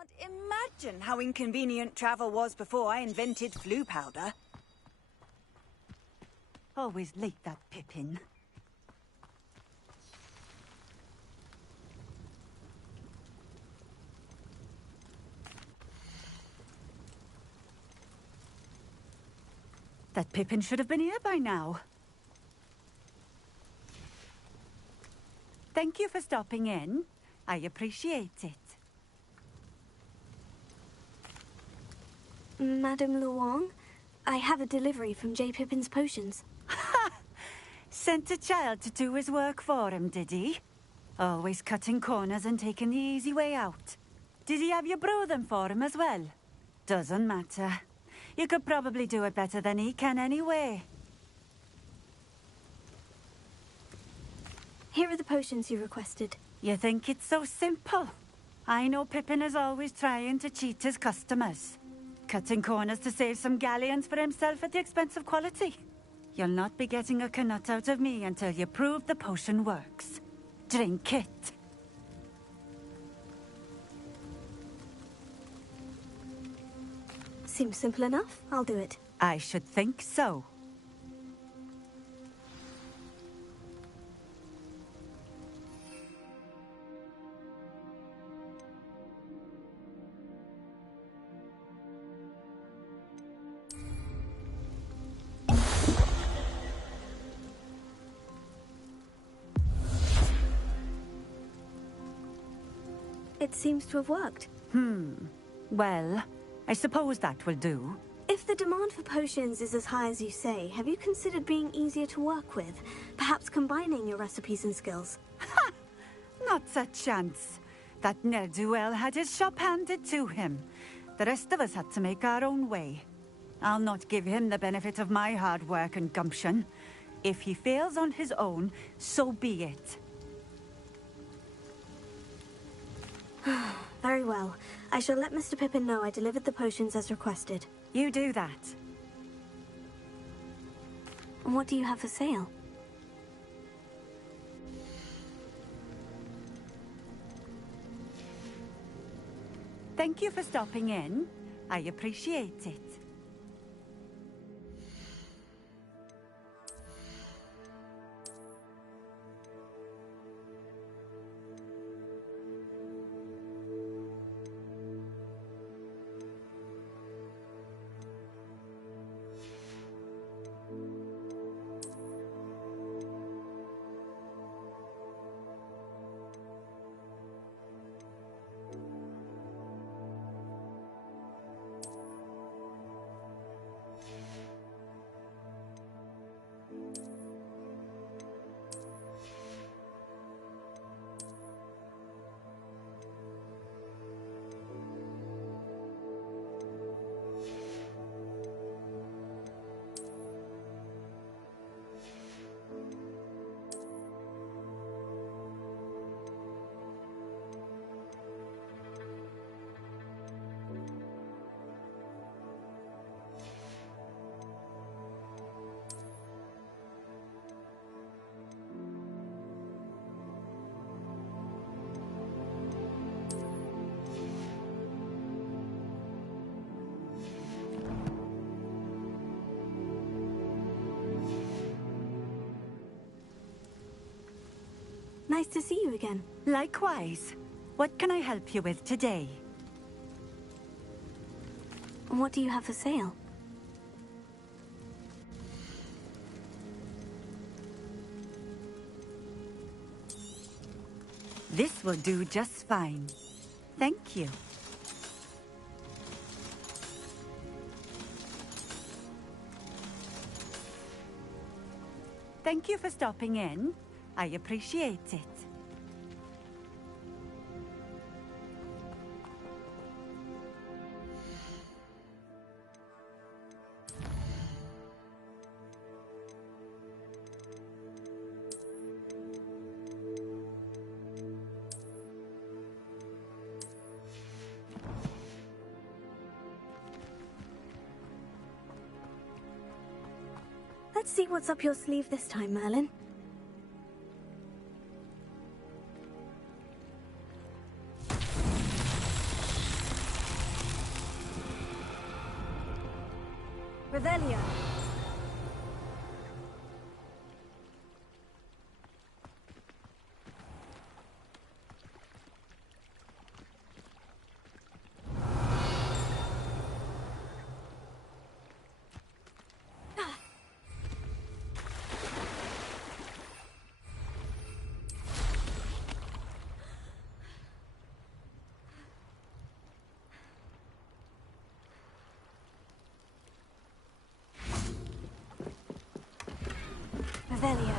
Can't imagine how inconvenient travel was before I invented flu powder. Always late, that Pippin. That Pippin should have been here by now. Thank you for stopping in. I appreciate it. Madame Luong, I have a delivery from J. Pippin's Potions. Ha! Sent a child to do his work for him, did he? Always cutting corners and taking the easy way out. Did he have you brew them for him as well? Doesn't matter. You could probably do it better than he can anyway. Here are the potions you requested. You think it's so simple? I know Pippin is always trying to cheat his customers. Cutting corners to save some galleons for himself at the expense of quality. You'll not be getting a Knut out of me until you prove the potion works. Drink it. Seems simple enough. I'll do it. I should think so. It seems to have worked. Well, I suppose that will do. If the demand for potions is as high as you say, have you considered being easier to work with? Perhaps combining your recipes and skills? Ha! Not a chance. That ne'er-do-well had his shop handed to him. The rest of us had to make our own way. I'll not give him the benefit of my hard work and gumption. If he fails on his own, so be it. Very well. I shall let Mr. Pippin know I delivered the potions as requested. You do that. And what do you have for sale? Thank you for stopping in. I appreciate it. Nice to see you again. Likewise. What can I help you with today? And what do you have for sale? This will do just fine. Thank you. Thank you for stopping in. I appreciate it. Let's see what's up your sleeve this time, Merlin. Revelio. Revelio.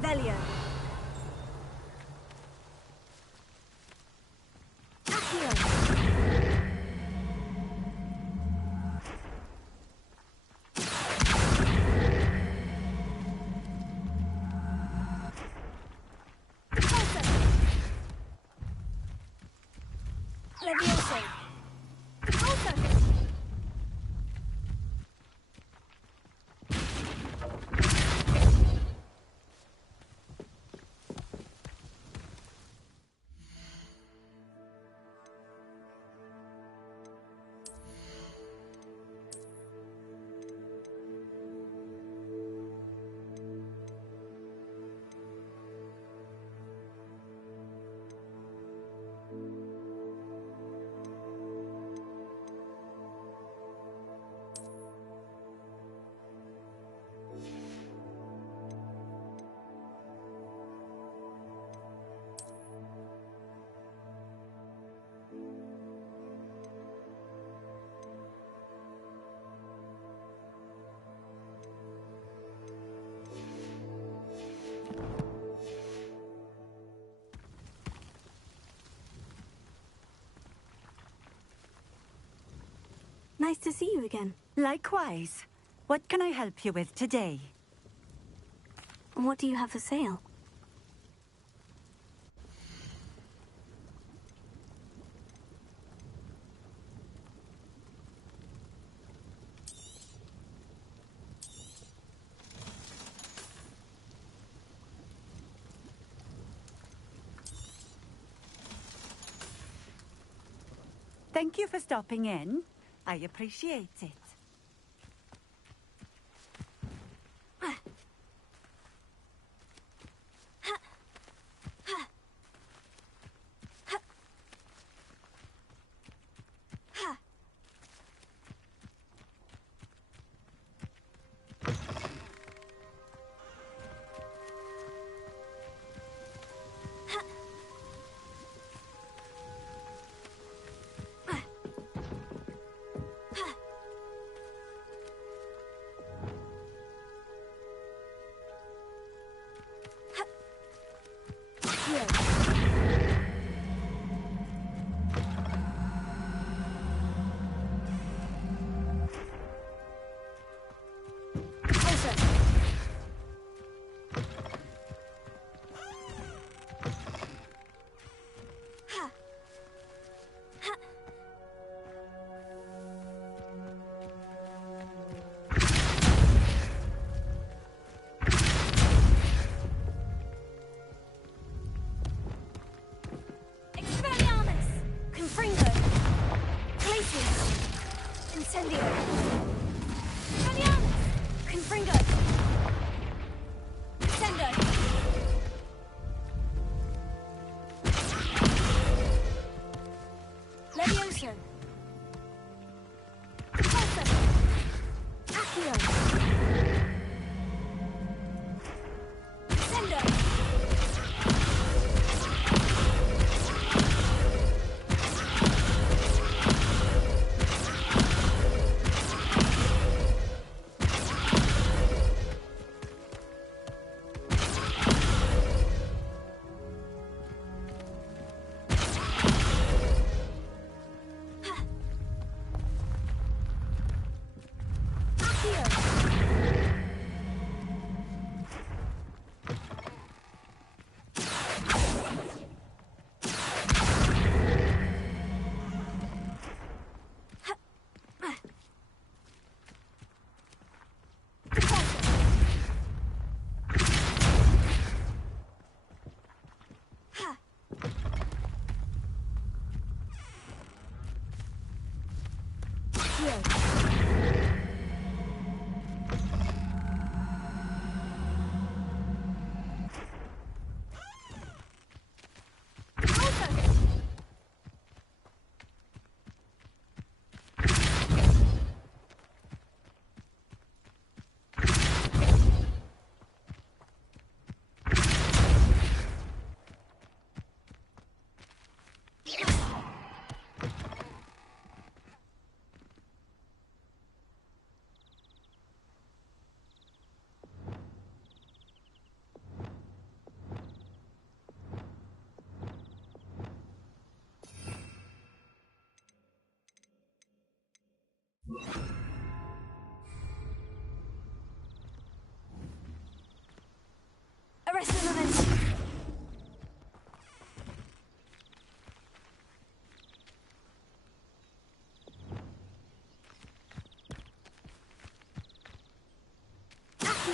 Revelio. Accio. Levioso. Alto. Nice to see you again. Likewise. What can I help you with today? What do you have for sale? Thank you for stopping in. I appreciate it.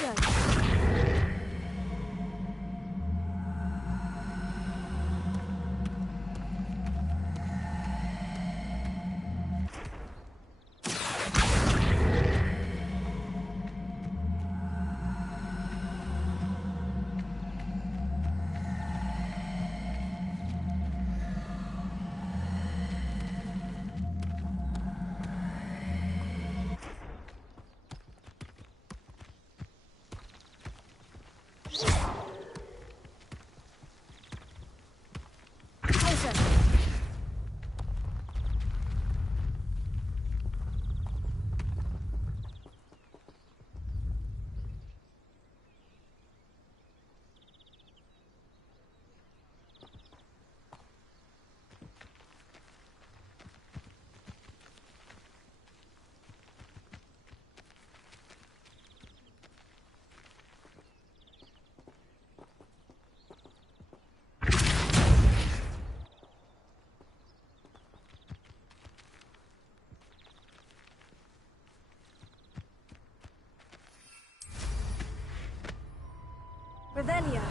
Righty-o. Revelio.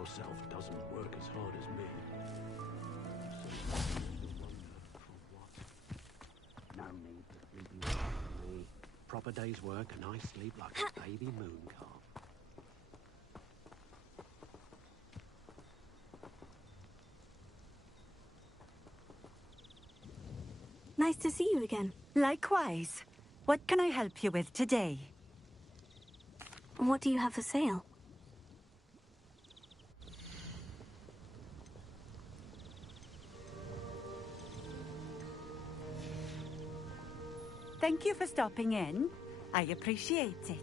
house elf doesn't work as hard as me. No need for sleeping like me. Proper day's work and I sleep like a baby moon calf. Nice to see you again. Likewise. What can I help you with today? What do you have for sale? Thank you for stopping in. I appreciate it.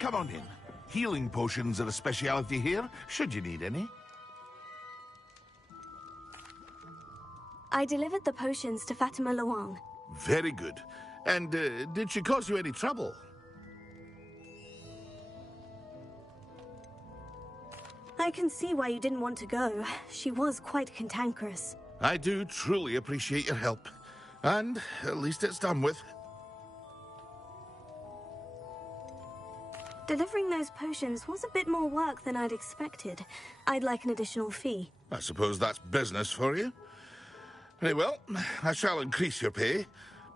Come on in. Healing potions are a speciality here, should you need any. I delivered the potions to Fatima Luang. Very good. And did she cause you any trouble? I can see why you didn't want to go. She was quite cantankerous. I do truly appreciate your help. And at least it's done with. Delivering those potions was a bit more work than I'd expected. I'd like an additional fee. I suppose that's business for you. Very well, I shall increase your pay,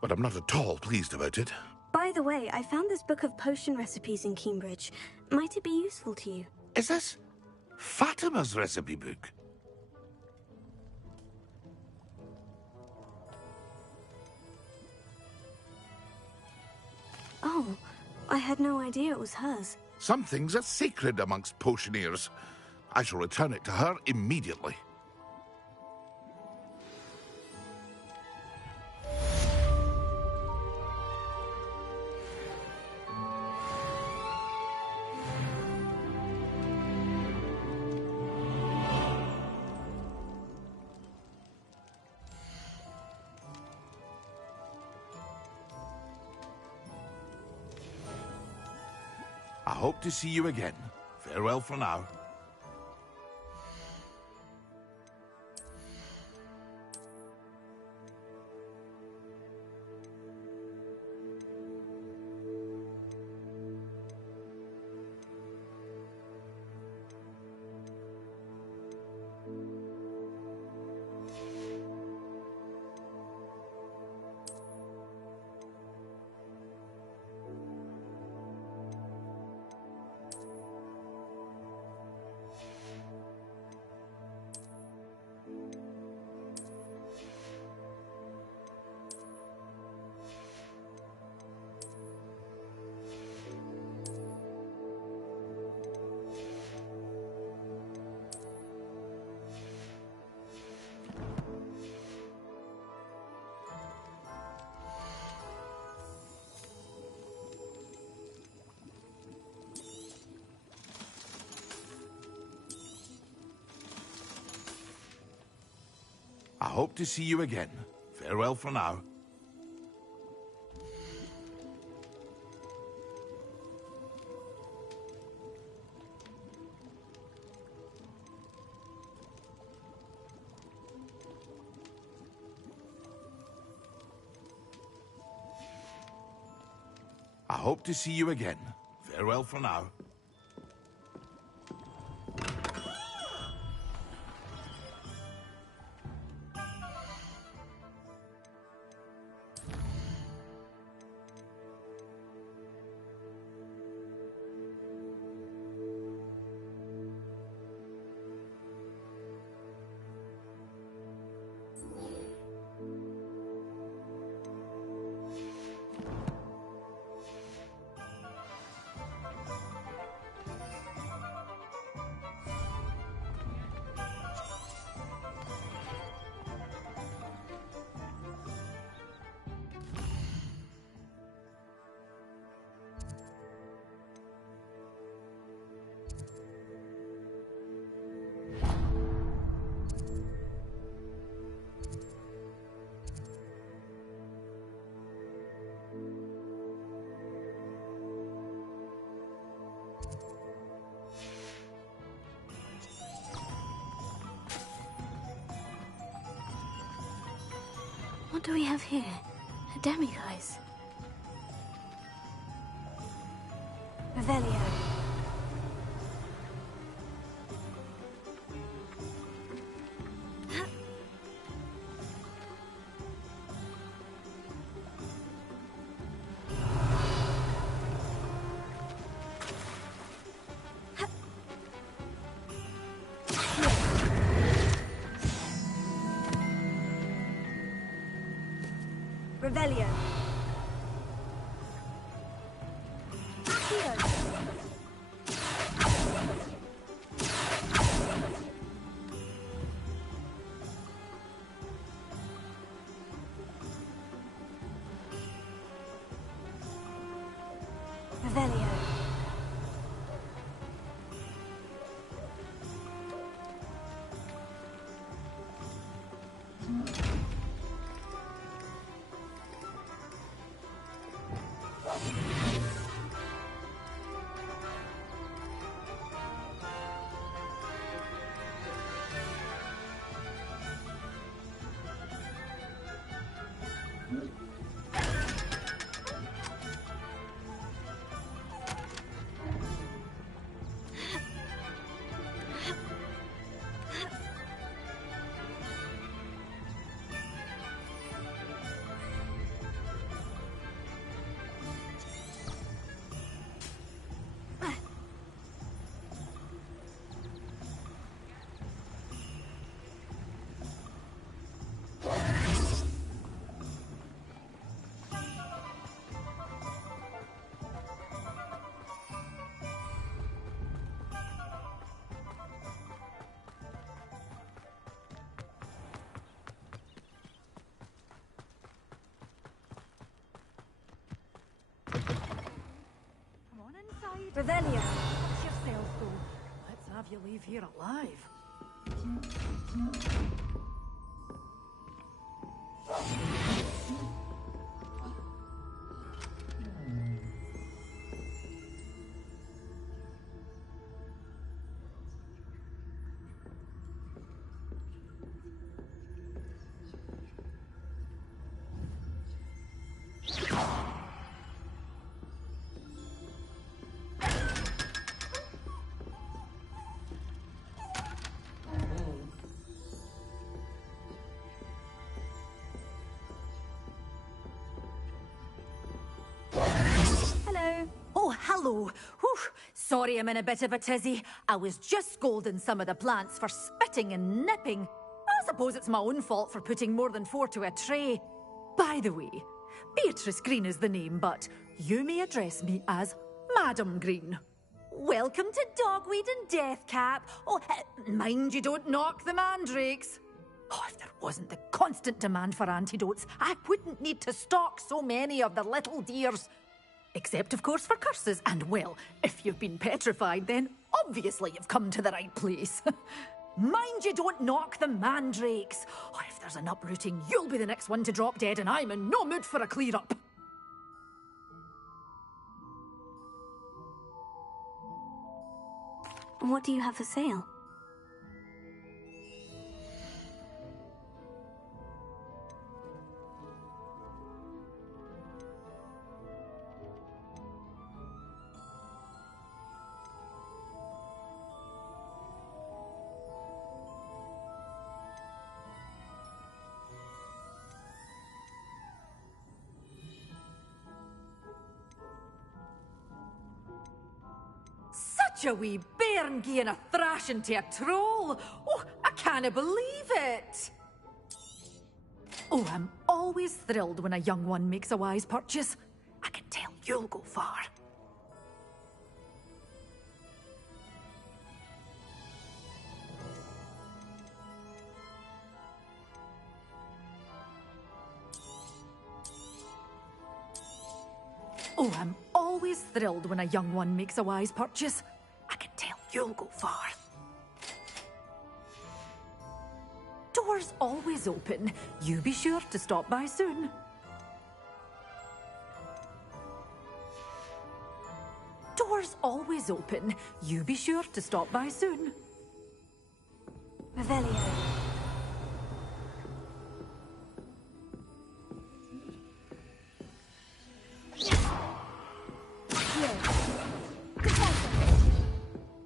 but I'm not at all pleased about it. By the way, I found this book of potion recipes in Cambridge. Might it be useful to you? Is this Fatima's recipe book? Oh, I had no idea it was hers. Some things are sacred amongst potioneers. I shall return it to her immediately. I hope to see you again. Farewell for now. I hope to see you again. Farewell for now. I hope to see you again. Farewell for now. What do we have here? A demiguise. Revelio. Revelio. Accio. Revelio. Revelio. Watch yourself, though. Let's have you leave here alive. hello. Whew. Sorry I'm in a bit of a tizzy. I was just scolding some of the plants for spitting and nipping. I suppose it's my own fault for putting more than 4 to a tray. By the way, Beatrice Green is the name, but you may address me as Madam Green. Welcome to Dogweed and Deathcap. Oh, mind you don't knock the mandrakes. Oh, if there wasn't the constant demand for antidotes, I wouldn't need to stock so many of the little dears. Except, of course, for curses. And, well, if you've been petrified, then obviously you've come to the right place. Mind you don't knock the mandrakes. Oh, if there's an uprooting, you'll be the next one to drop dead, and I'm in no mood for a clear-up. What do you have for sale? Such a wee bairn gieing a thrashing to a troll. Oh, I can't believe it. Oh, I'm always thrilled when a young one makes a wise purchase. I can tell you'll go far. Oh, I'm always thrilled when a young one makes a wise purchase. I can tell you'll go far. Doors always open. You be sure to stop by soon. Doors always open. You be sure to stop by soon. Revelio.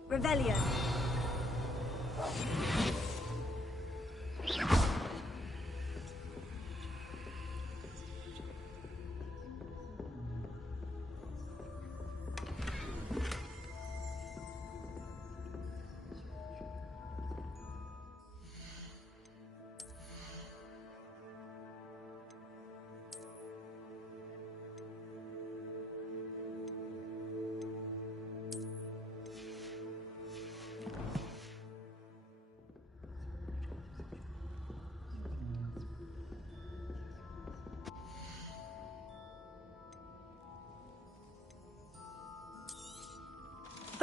Revelio.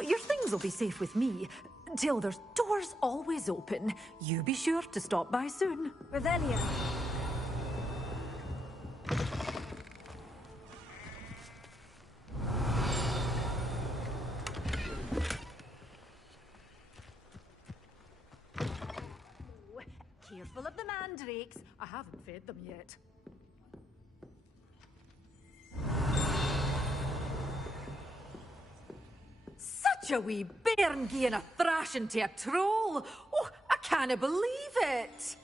Your things will be safe with me. Till there's doors always open. You be sure to stop by soon. Revelio. Careful of the mandrakes. I haven't fed them yet. Such a wee bairn gieing a thrashing to a troll. Oh, I can't believe it.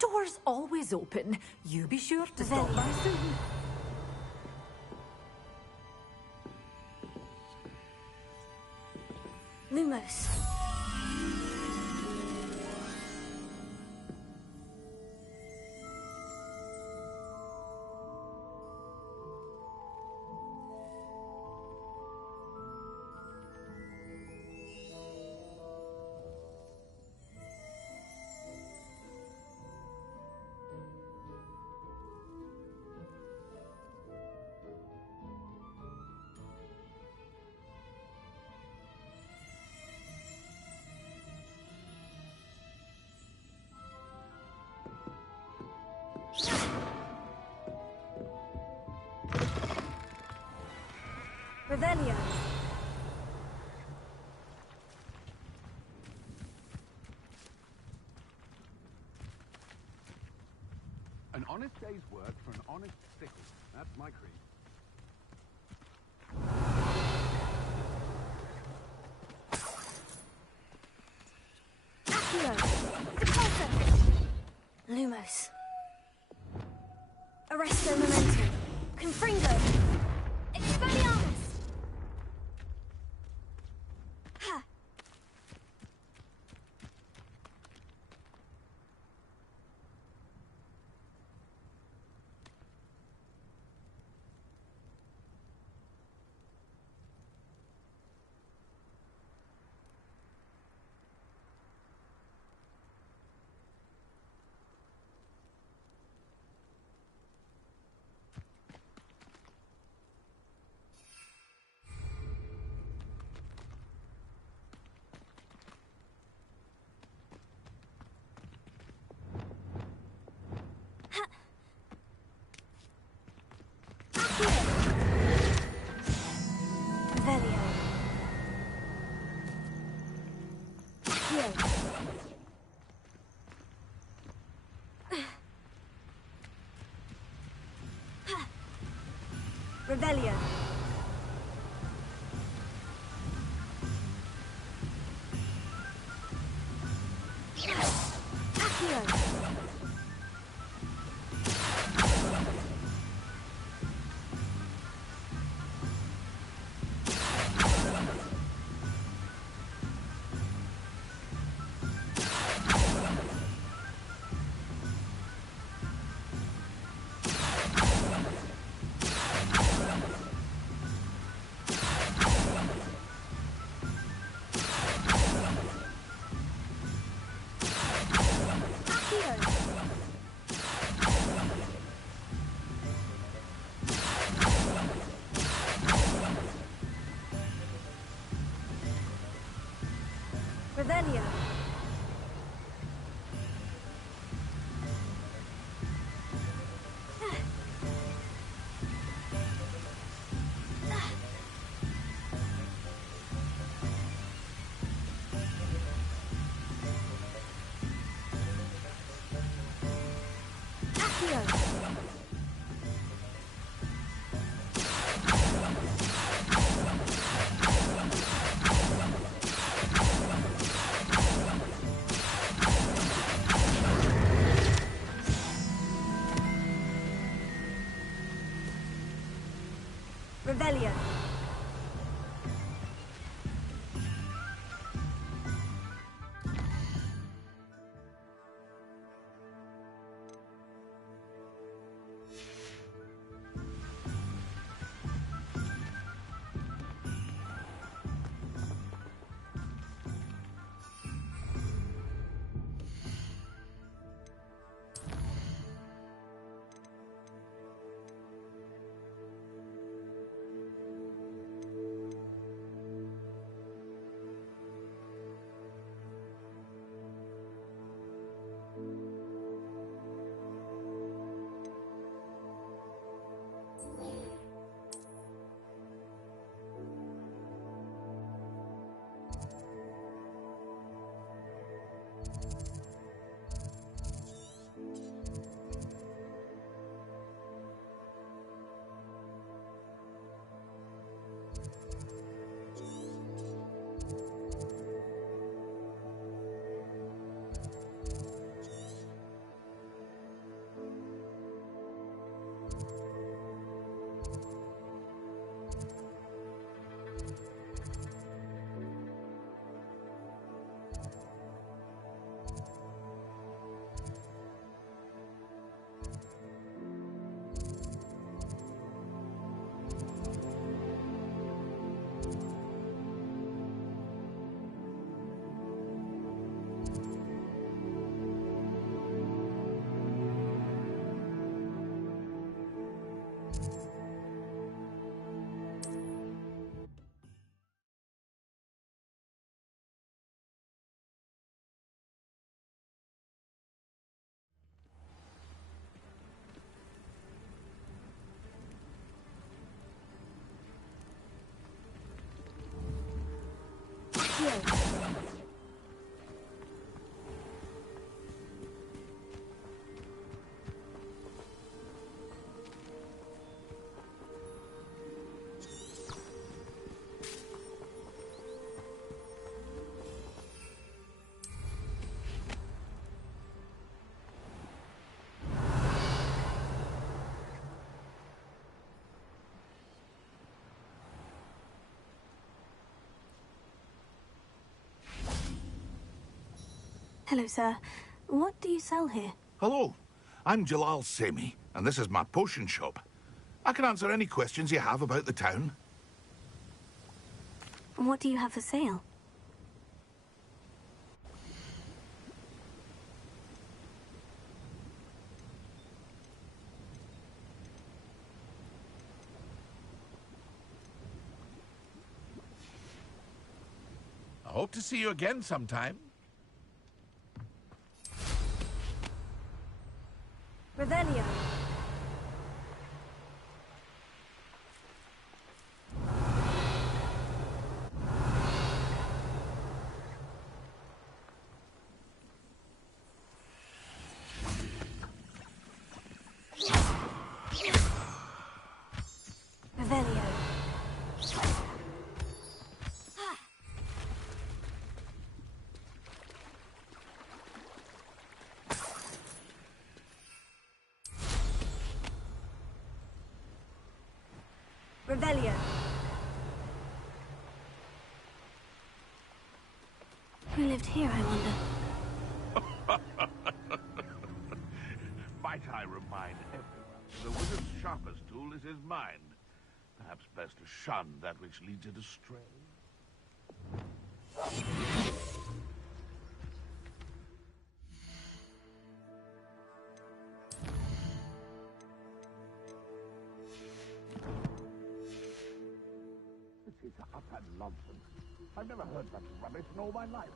Doors always open. You be sure to stop by soon. Lumos. Revelio. An honest day's work for an honest sickle. That's my creed. Lumos. Arresto momentum. Confringo! Expelliarmus! Ha! Revelio. Accio. Revelio. Revelio. Hello, sir. What do you sell here? Hello, I'm Jalal Sami, and this is my potion shop. I can answer any questions you have about the town. What do you have for sale? I hope to see you again sometime. Revelio. Revelio. Revelio. Who lived here, I wonder? Might I remind everyone, the wizard's sharpest tool is his mind. Perhaps best to shun that which leads it astray. It's utter nonsense. I've never heard such rubbish in all my life.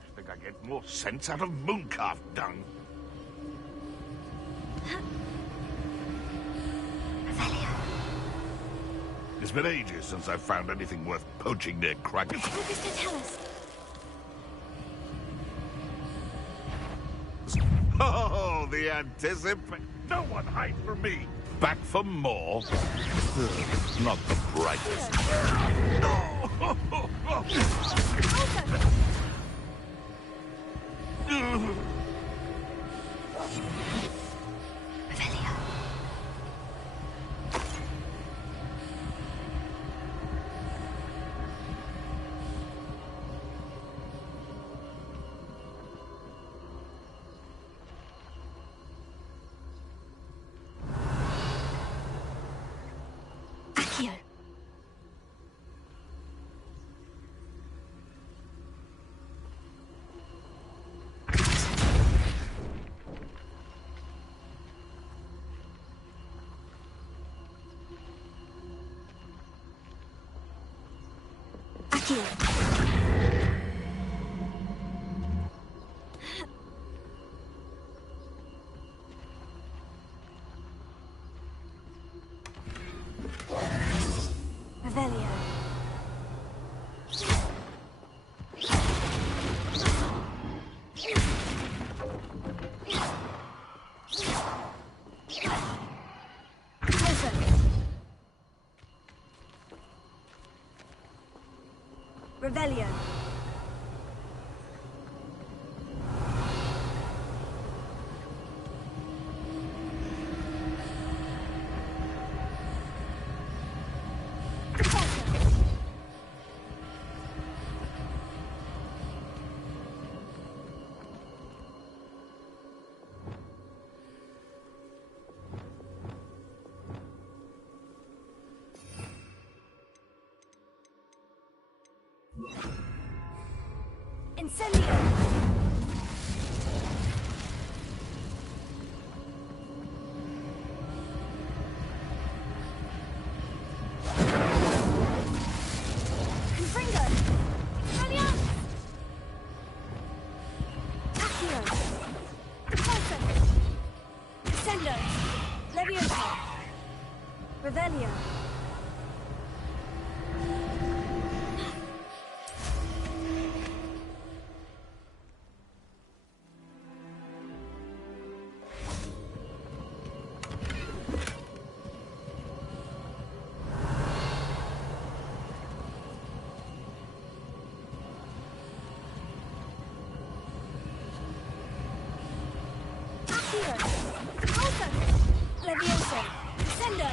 I think I get more sense out of mooncalf dung. It's been ages since I've found anything worth poaching near Kraken. What does that tell us? Oh, the anticipation. No one hides from me. Back for more. Not the brightest. Revelio. Revelio. Incendio! Confringo! Expelliarmus! Accio! Repulsor! Descendo! Leviosa! Revelio! Leviosa! Descendo!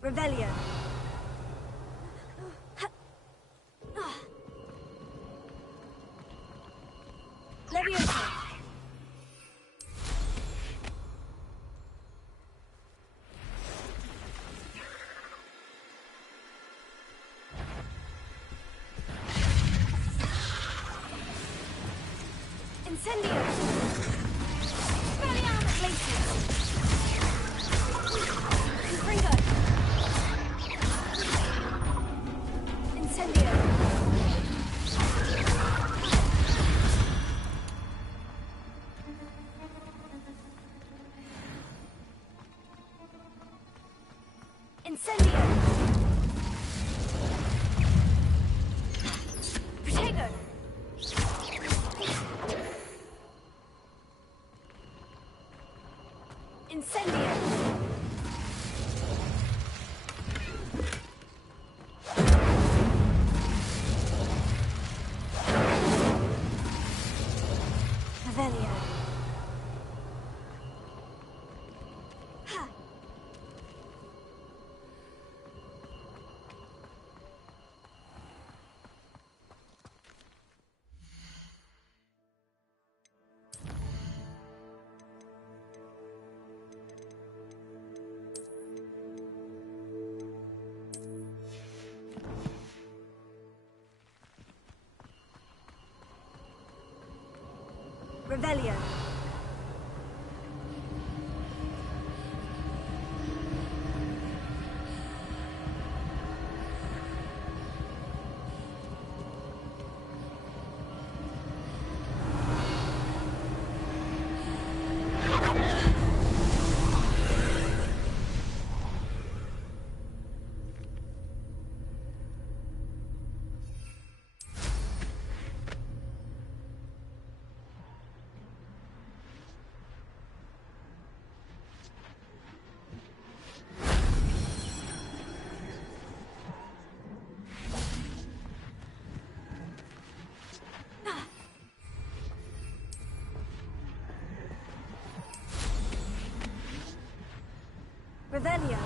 Revelio! Incendio! Expelliarmus Glacius! Confringo! Incendio! Incendio! Protego! Incendio! Revelio. Ha! Revelio. Revelio.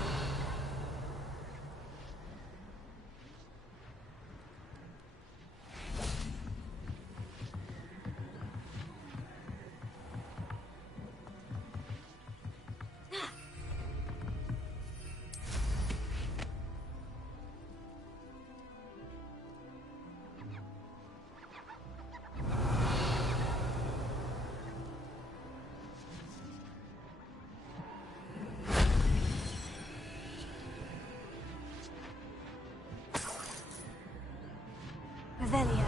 Revelio.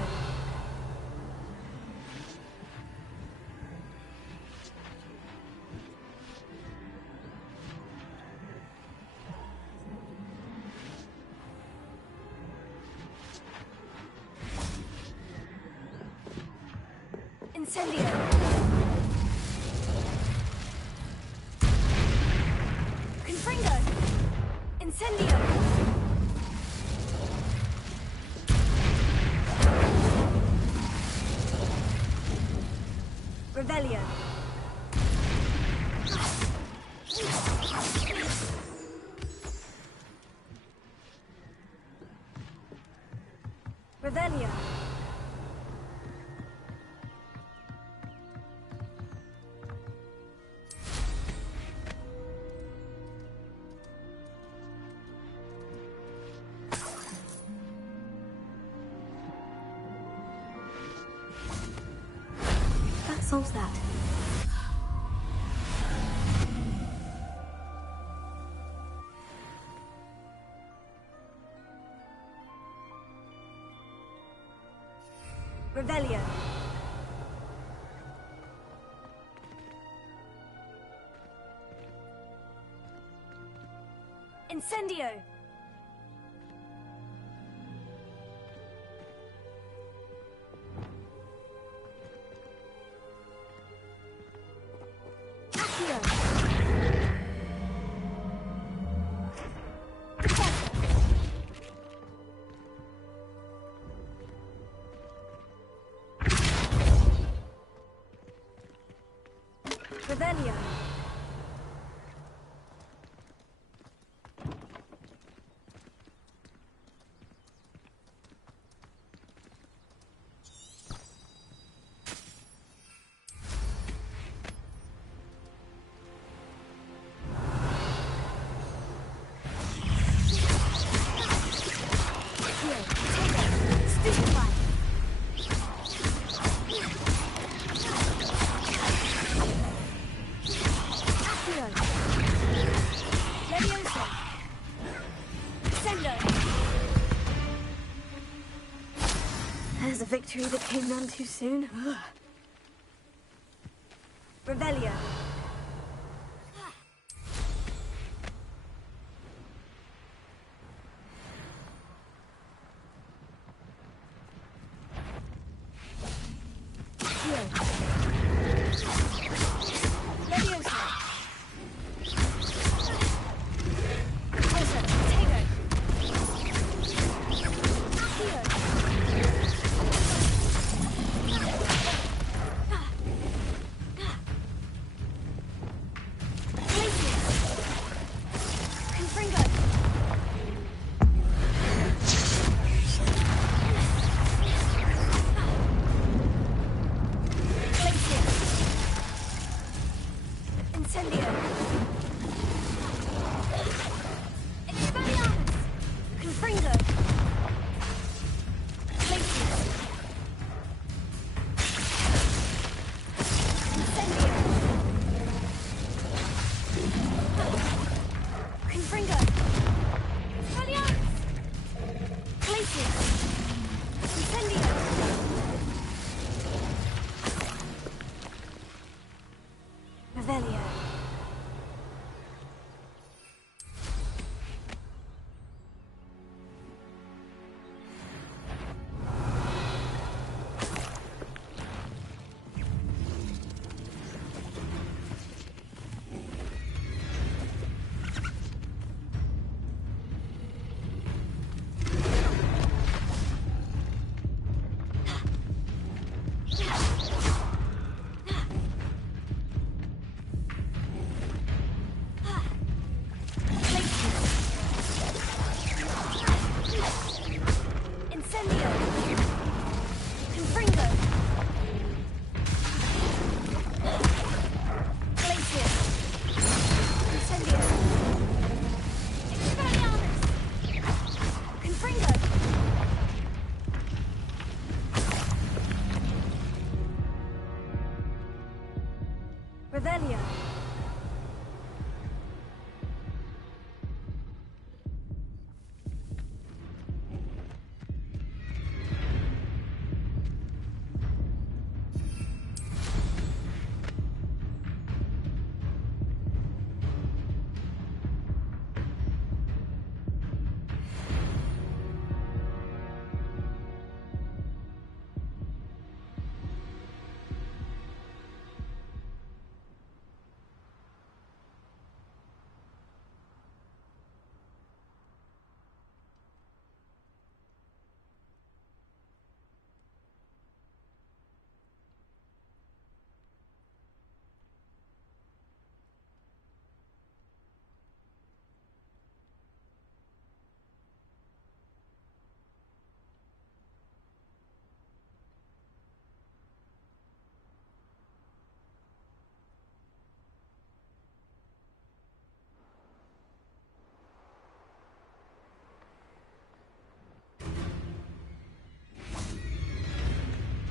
Incendio. Confringo. Incendio. Revelio. Revelio. That solves that. Revelio. Incendio. Accio. Revelio. There's a victory that came none too soon. Revelio. Revelio.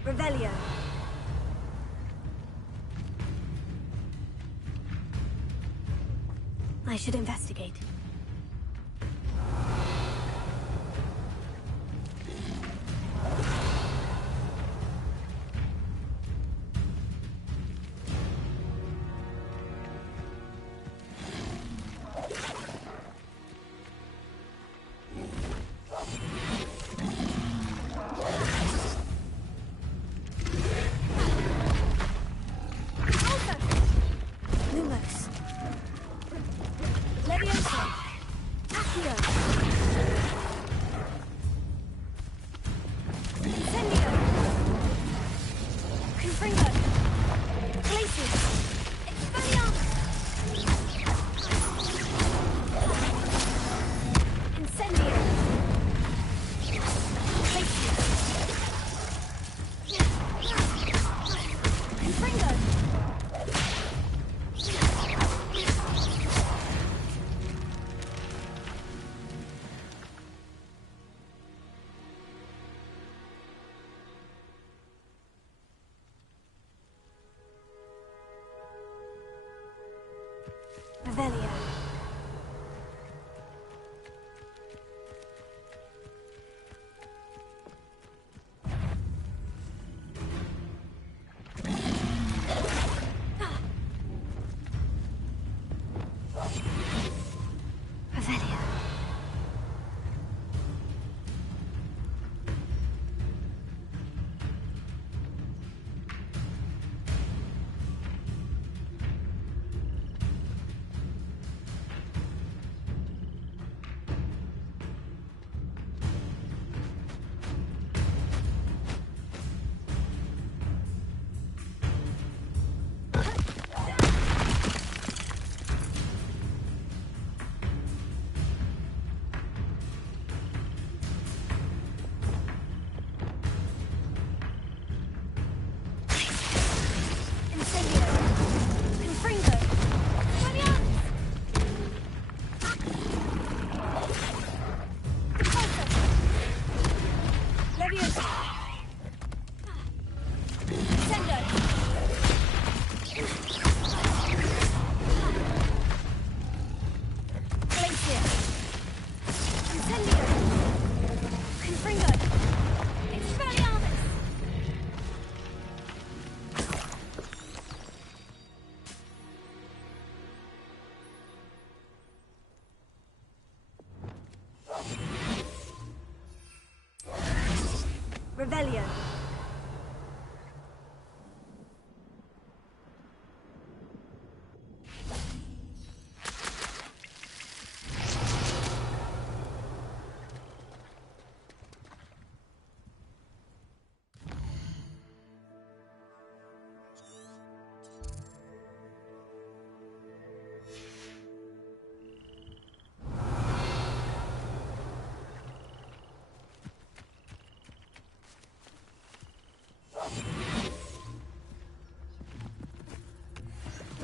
Revelio. I should investigate. Revelio. Revelio.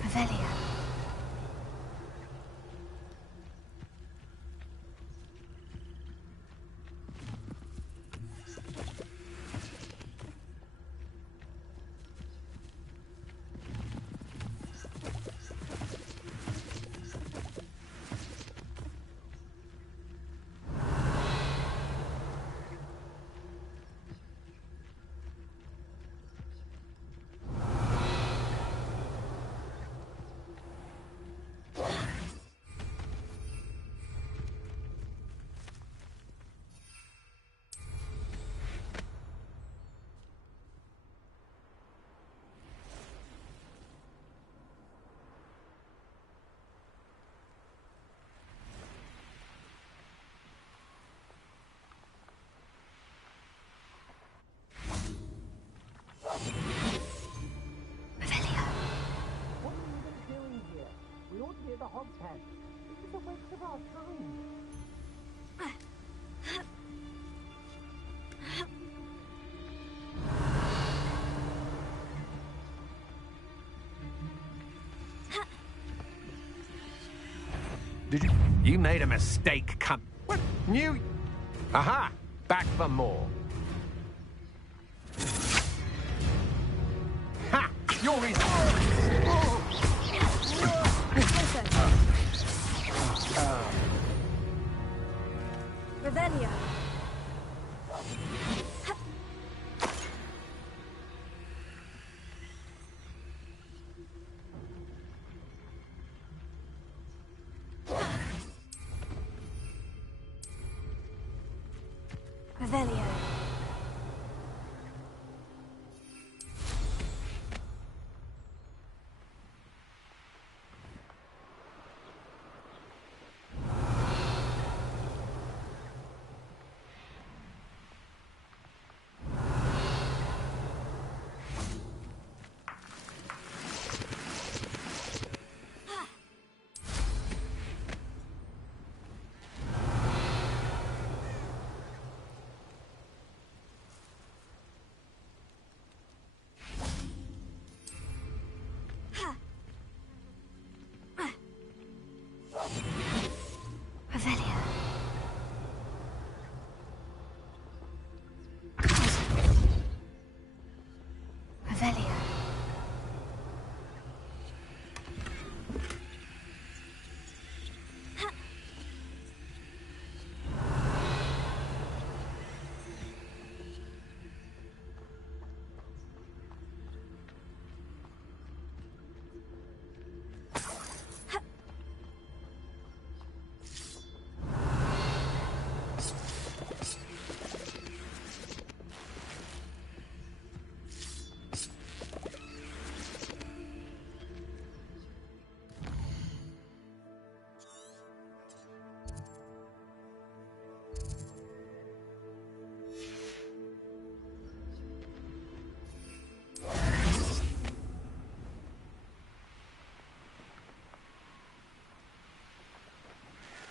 Revelio. We ought to be at the hogshead. This is a waste of our time. Did you? You made a mistake, cunt. What? New? Aha! Back for more. Ha! You're in. Revelio. Revelio. Revelio. Revelio.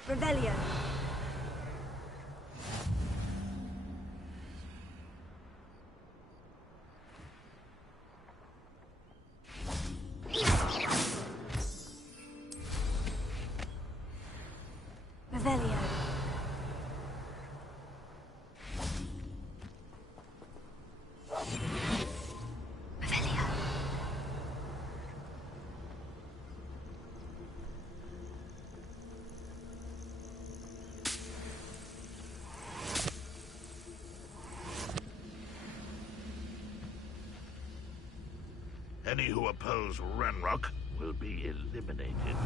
Revelio. Revelio. Revelio. Any who oppose Ranrock will be eliminated.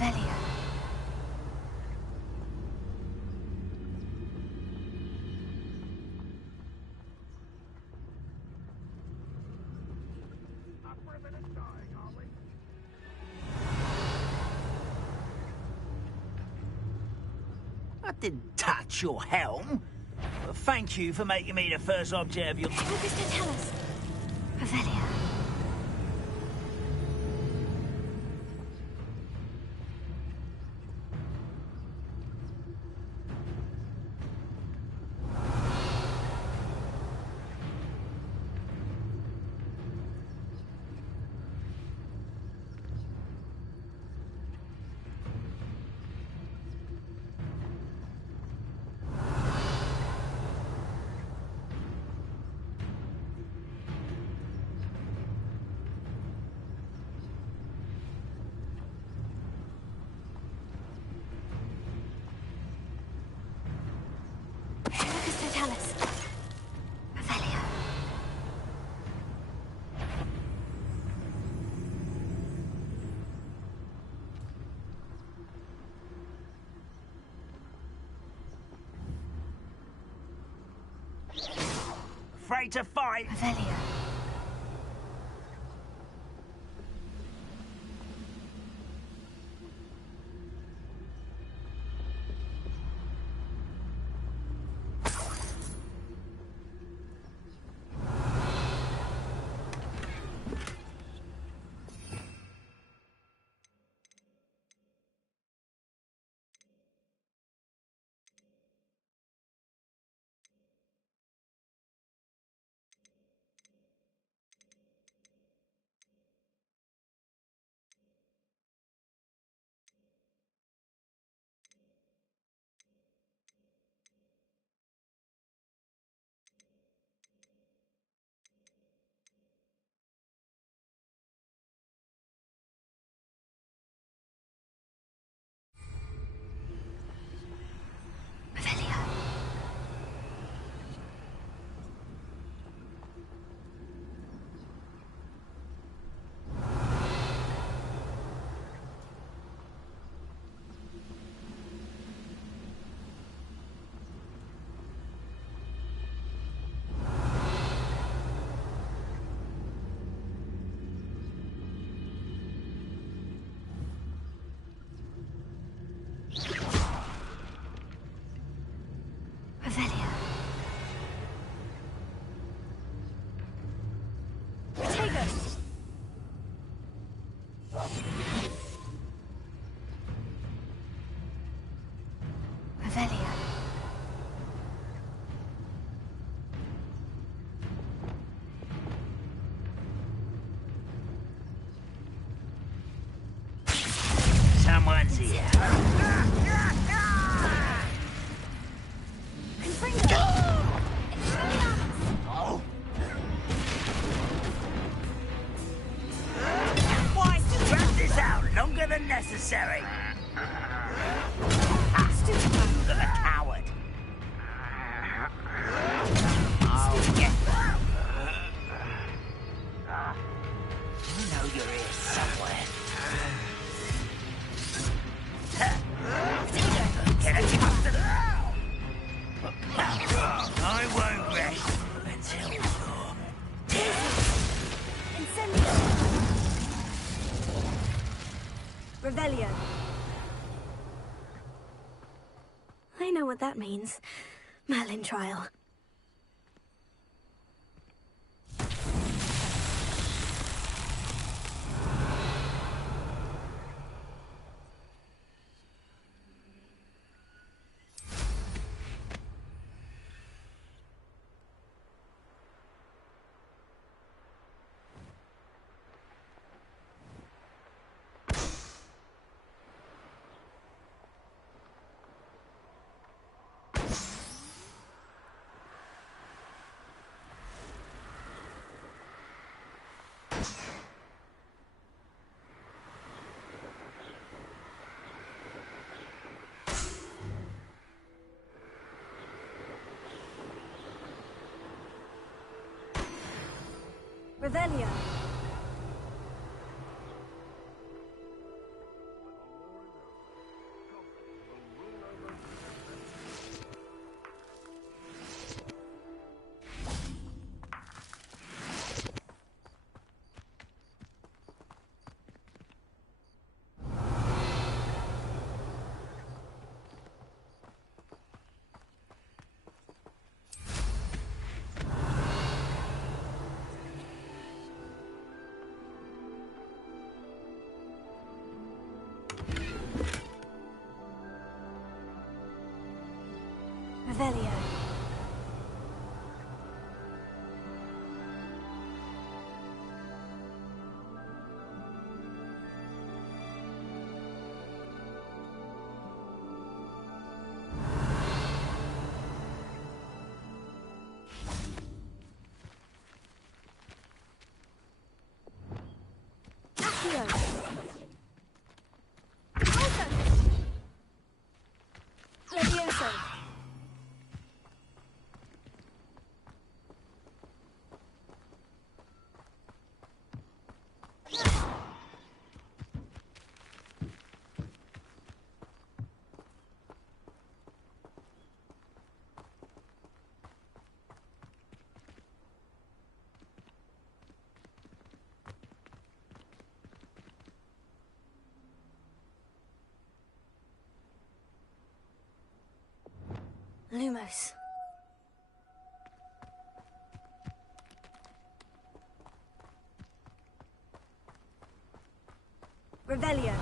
Revelio. I didn't touch your helm. But thank you for making me the first object of your... Lucas, don't tell us. Revelio. Afraid to fight? Revelio. Someone's here. Oh. Why drag this out longer than necessary? Look at a coward. Oh, yeah. I know you're here somewhere. Get a cut to the... I won't rest until you're... Revelio. I know what that means. Merlin trial. Revelio. Revelio. Lumos. Revelio.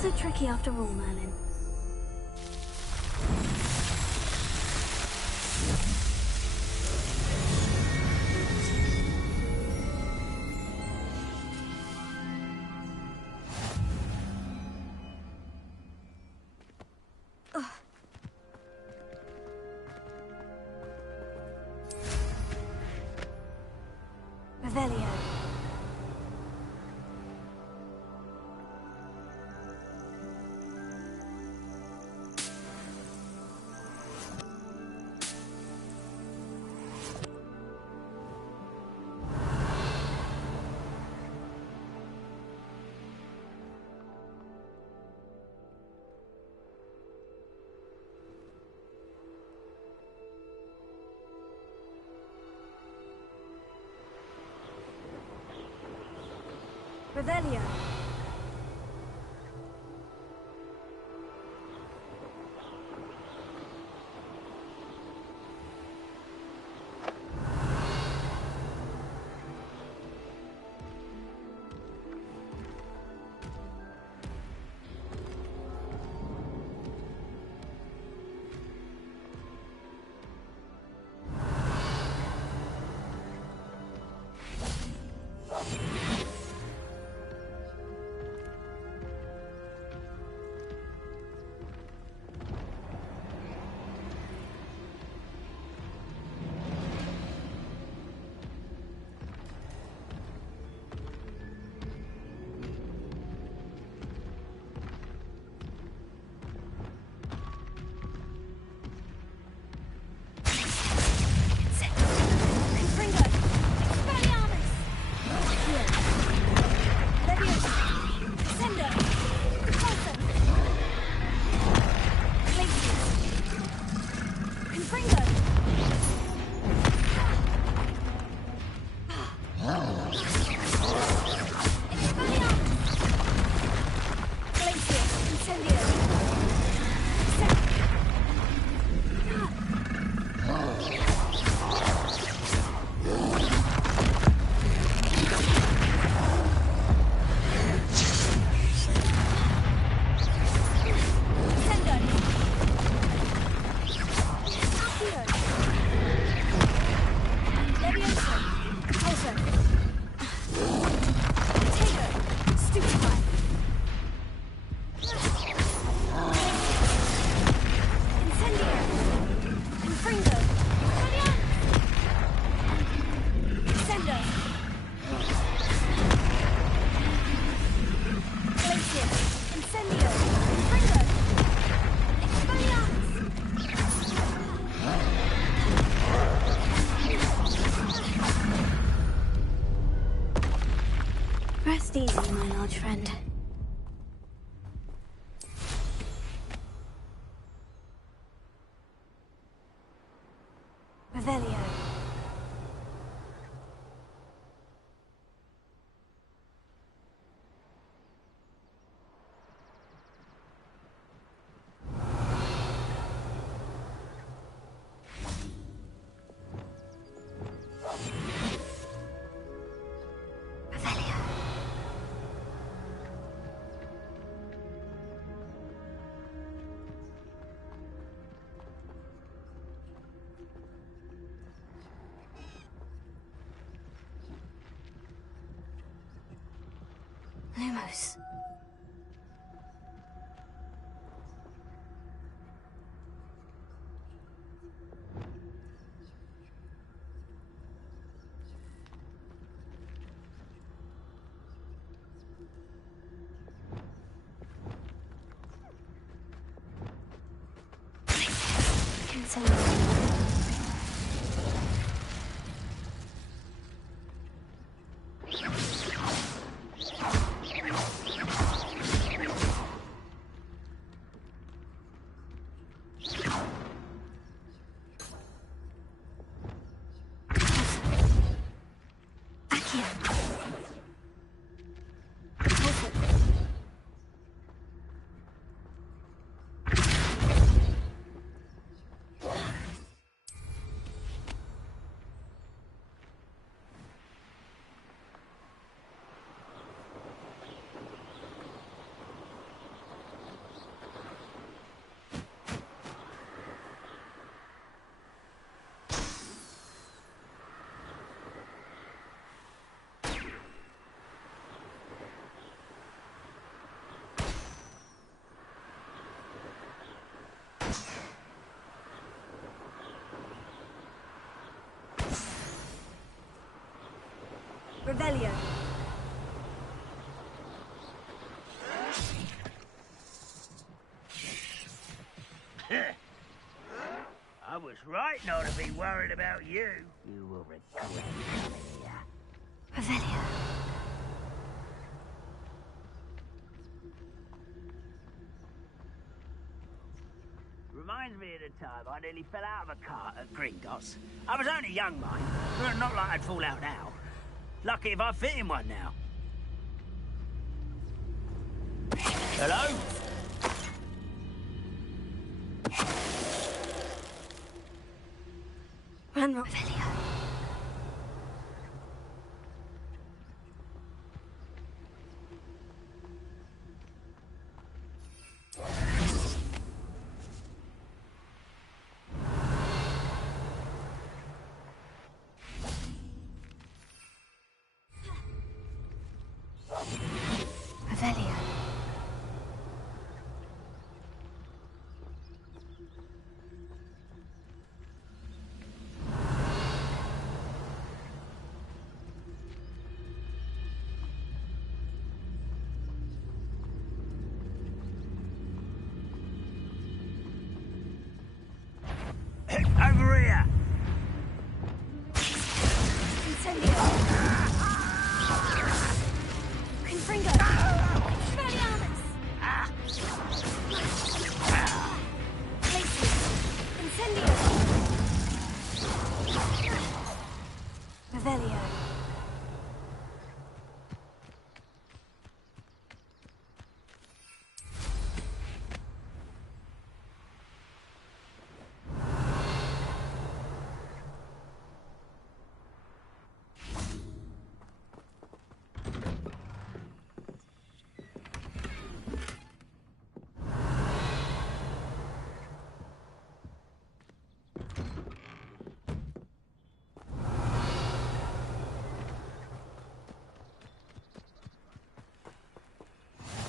So tricky after all, Merlin. Revelio. Revelio. Rest easy, my large friend. Revelio. Lumos. Revelio. I was right not to be worried about you. You will regret coming here. Revelio. Reminds me of the time I nearly fell out of a cart at Gringotts. I was only young, mind. But not like I'd fall out now. Lucky if I fit in one now. Hello? Run, Revelio. Revelio. Over here! Incendio. Confringo. Expelliarmus. Places. Incendio. Revelio.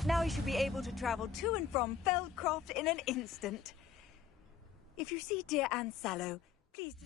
Now we should be able to travel to and from Feldcroft in an instant. If you see dear Anne Sallow, please do...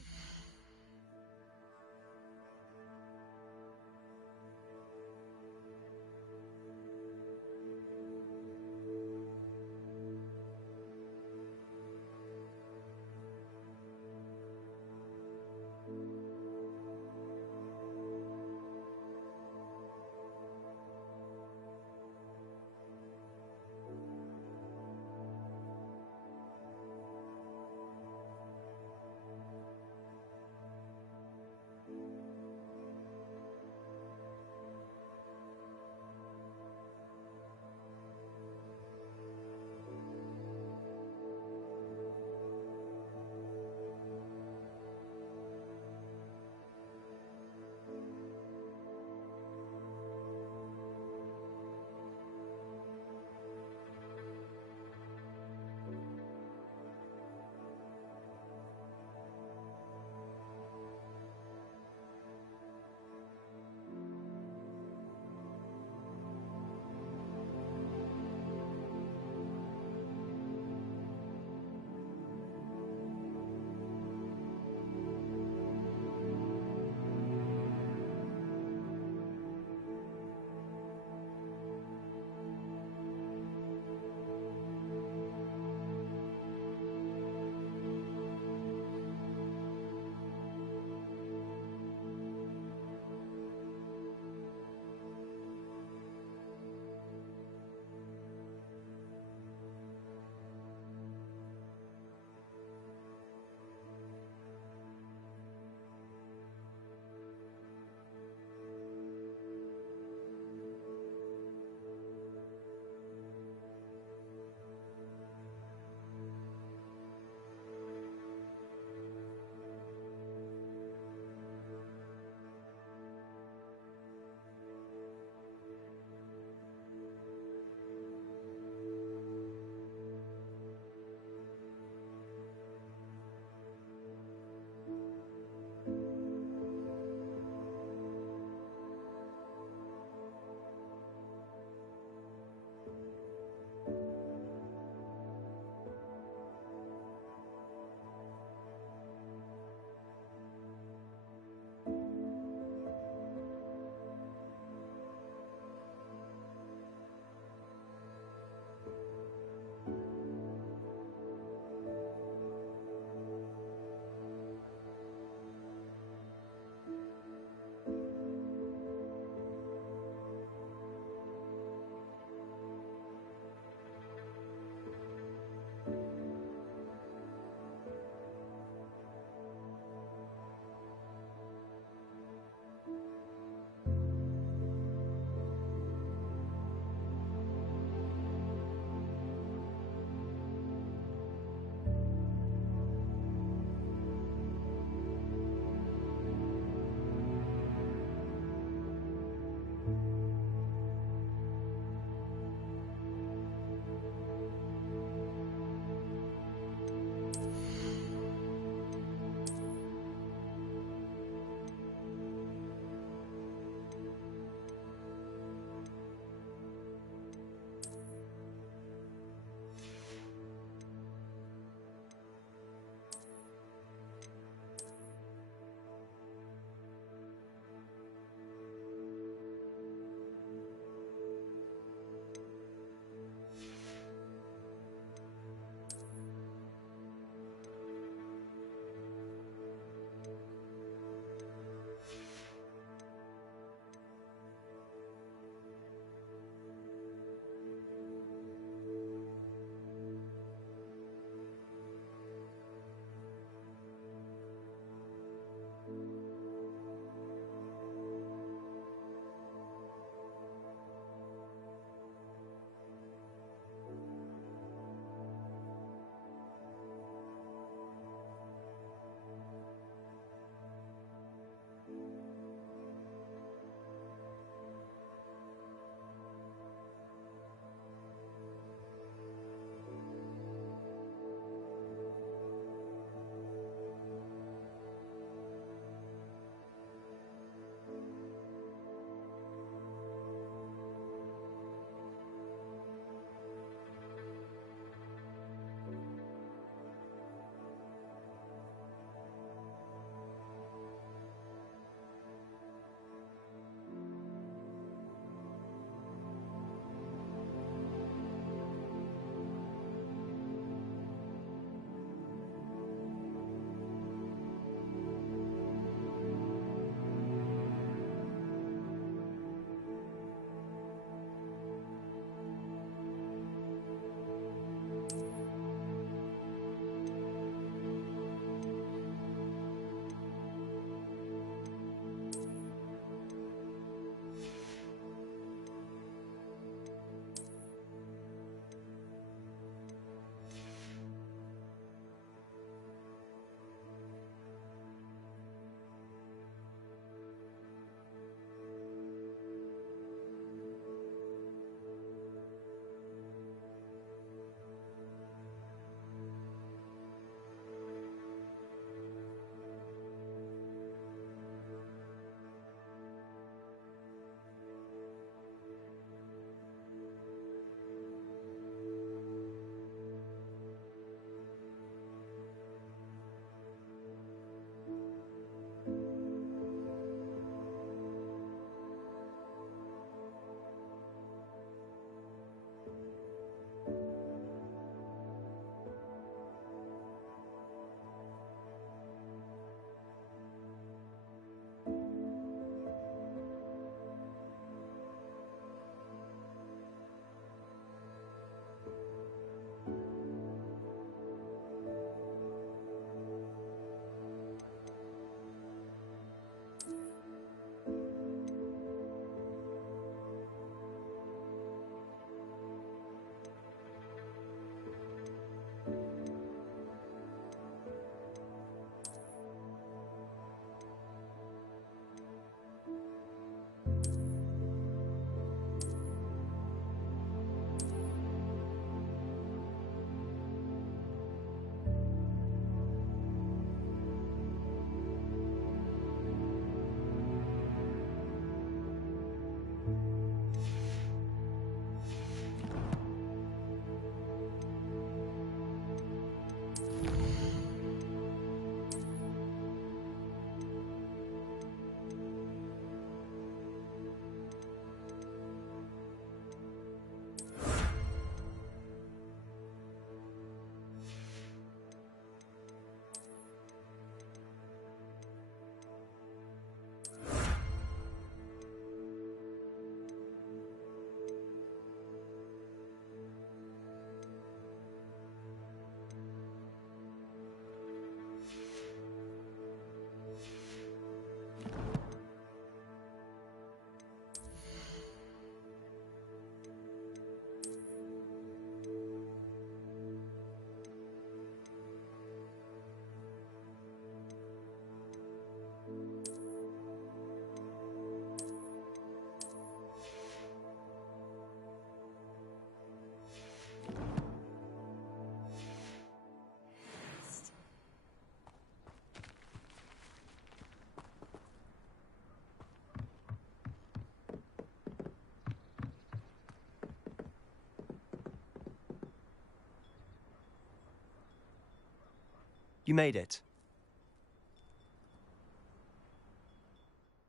You made it.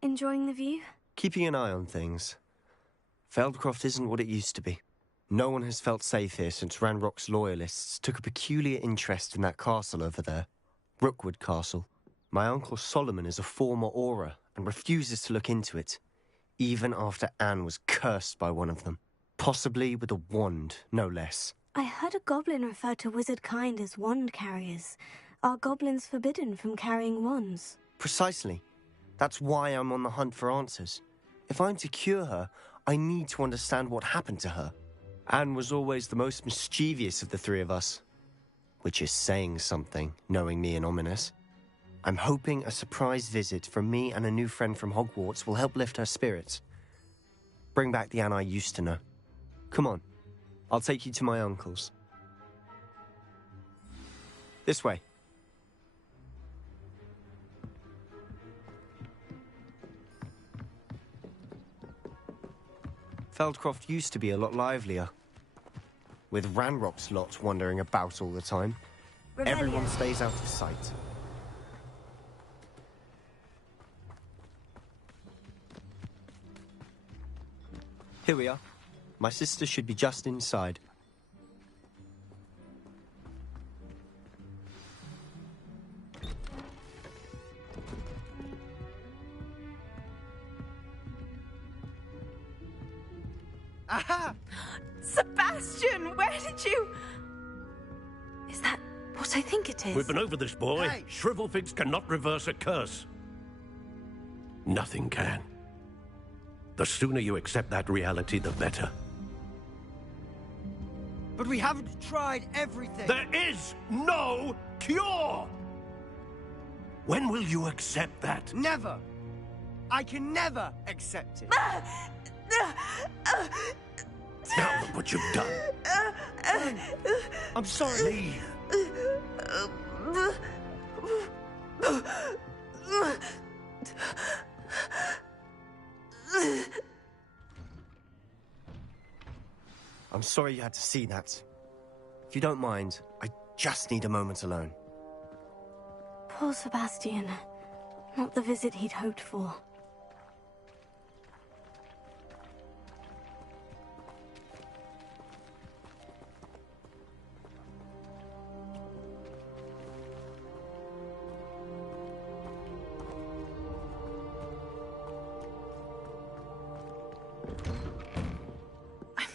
Enjoying the view? Keeping an eye on things. Feldcroft isn't what it used to be. No one has felt safe here since Ranrock's loyalists took a peculiar interest in that castle over there. Rookwood Castle. My uncle Solomon is a former Auror and refuses to look into it, even after Anne was cursed by one of them. Possibly with a wand, no less. I heard a goblin refer to wizard kind as wand carriers. Are goblins forbidden from carrying wands? Precisely. That's why I'm on the hunt for answers. If I'm to cure her, I need to understand what happened to her. Anne was always the most mischievous of the three of us. Which is saying something, knowing me and ominous. I'm hoping a surprise visit from me and a new friend from Hogwarts will help lift her spirits. Bring back the Anne I used to know. Come on, I'll take you to my uncle's. This way. Feldcroft used to be a lot livelier. With Ranrock's lot wandering about all the time. Rebellion. Everyone stays out of sight. Here we are. My sister should be just inside. Aha! Sebastian, where did you... Is that what I think it is? We've been over this, boy. Hey. Shrivelfigs cannot reverse a curse. Nothing can. The sooner you accept that reality, the better. But we haven't tried everything. There is no cure! When will you accept that? Never. I can never accept it. Now look what you've done. I'm sorry. Leave. I'm sorry you had to see that. If you don't mind, I just need a moment alone. Poor Sebastian. Not the visit he'd hoped for.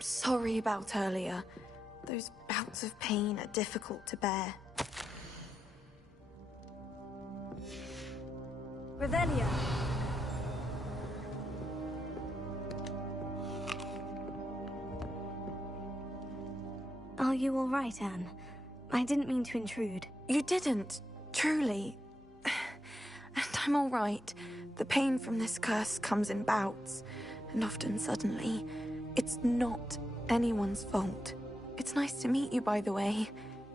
Sorry about earlier. Those bouts of pain are difficult to bear. Revelio. Are you all right, Anne? I didn't mean to intrude. You didn't, truly. And I'm all right. The pain from this curse comes in bouts, and often suddenly. It's not anyone's fault. It's nice to meet you, by the way.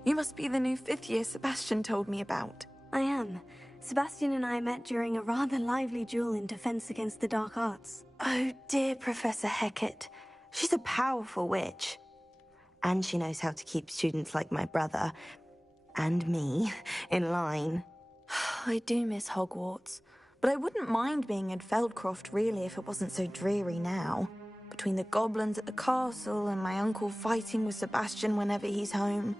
You must be the new 5th year Sebastian told me about. I am. Sebastian and I met during a rather lively duel in defense against the dark arts. Oh, dear Professor Hecat. She's a powerful witch. And she knows how to keep students like my brother, and me, in line. I do miss Hogwarts, but I wouldn't mind being in Feldcroft, really, if it wasn't so dreary now. Between the goblins at the castle and my uncle fighting with Sebastian whenever he's home,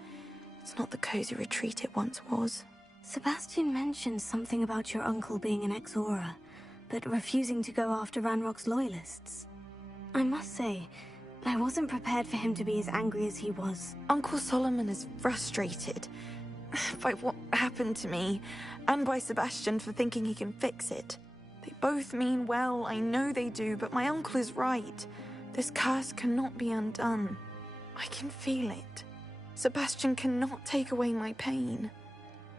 it's not the cozy retreat it once was. Sebastian mentioned something about your uncle being an ex-Auror, but refusing to go after Ranrock's loyalists. I must say, I wasn't prepared for him to be as angry as he was. Uncle Solomon is frustrated by what happened to me, and by Sebastian for thinking he can fix it. They both mean well, I know they do, but my uncle is right. This curse cannot be undone. I can feel it. Sebastian cannot take away my pain.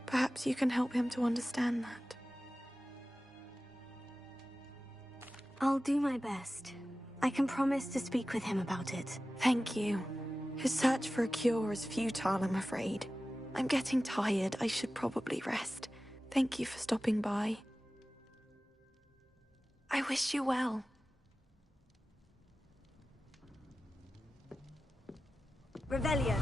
Perhaps you can help him to understand that. I'll do my best. I can promise to speak with him about it. Thank you. His search for a cure is futile, I'm afraid. I'm getting tired. I should probably rest. Thank you for stopping by. I wish you well. Revelio.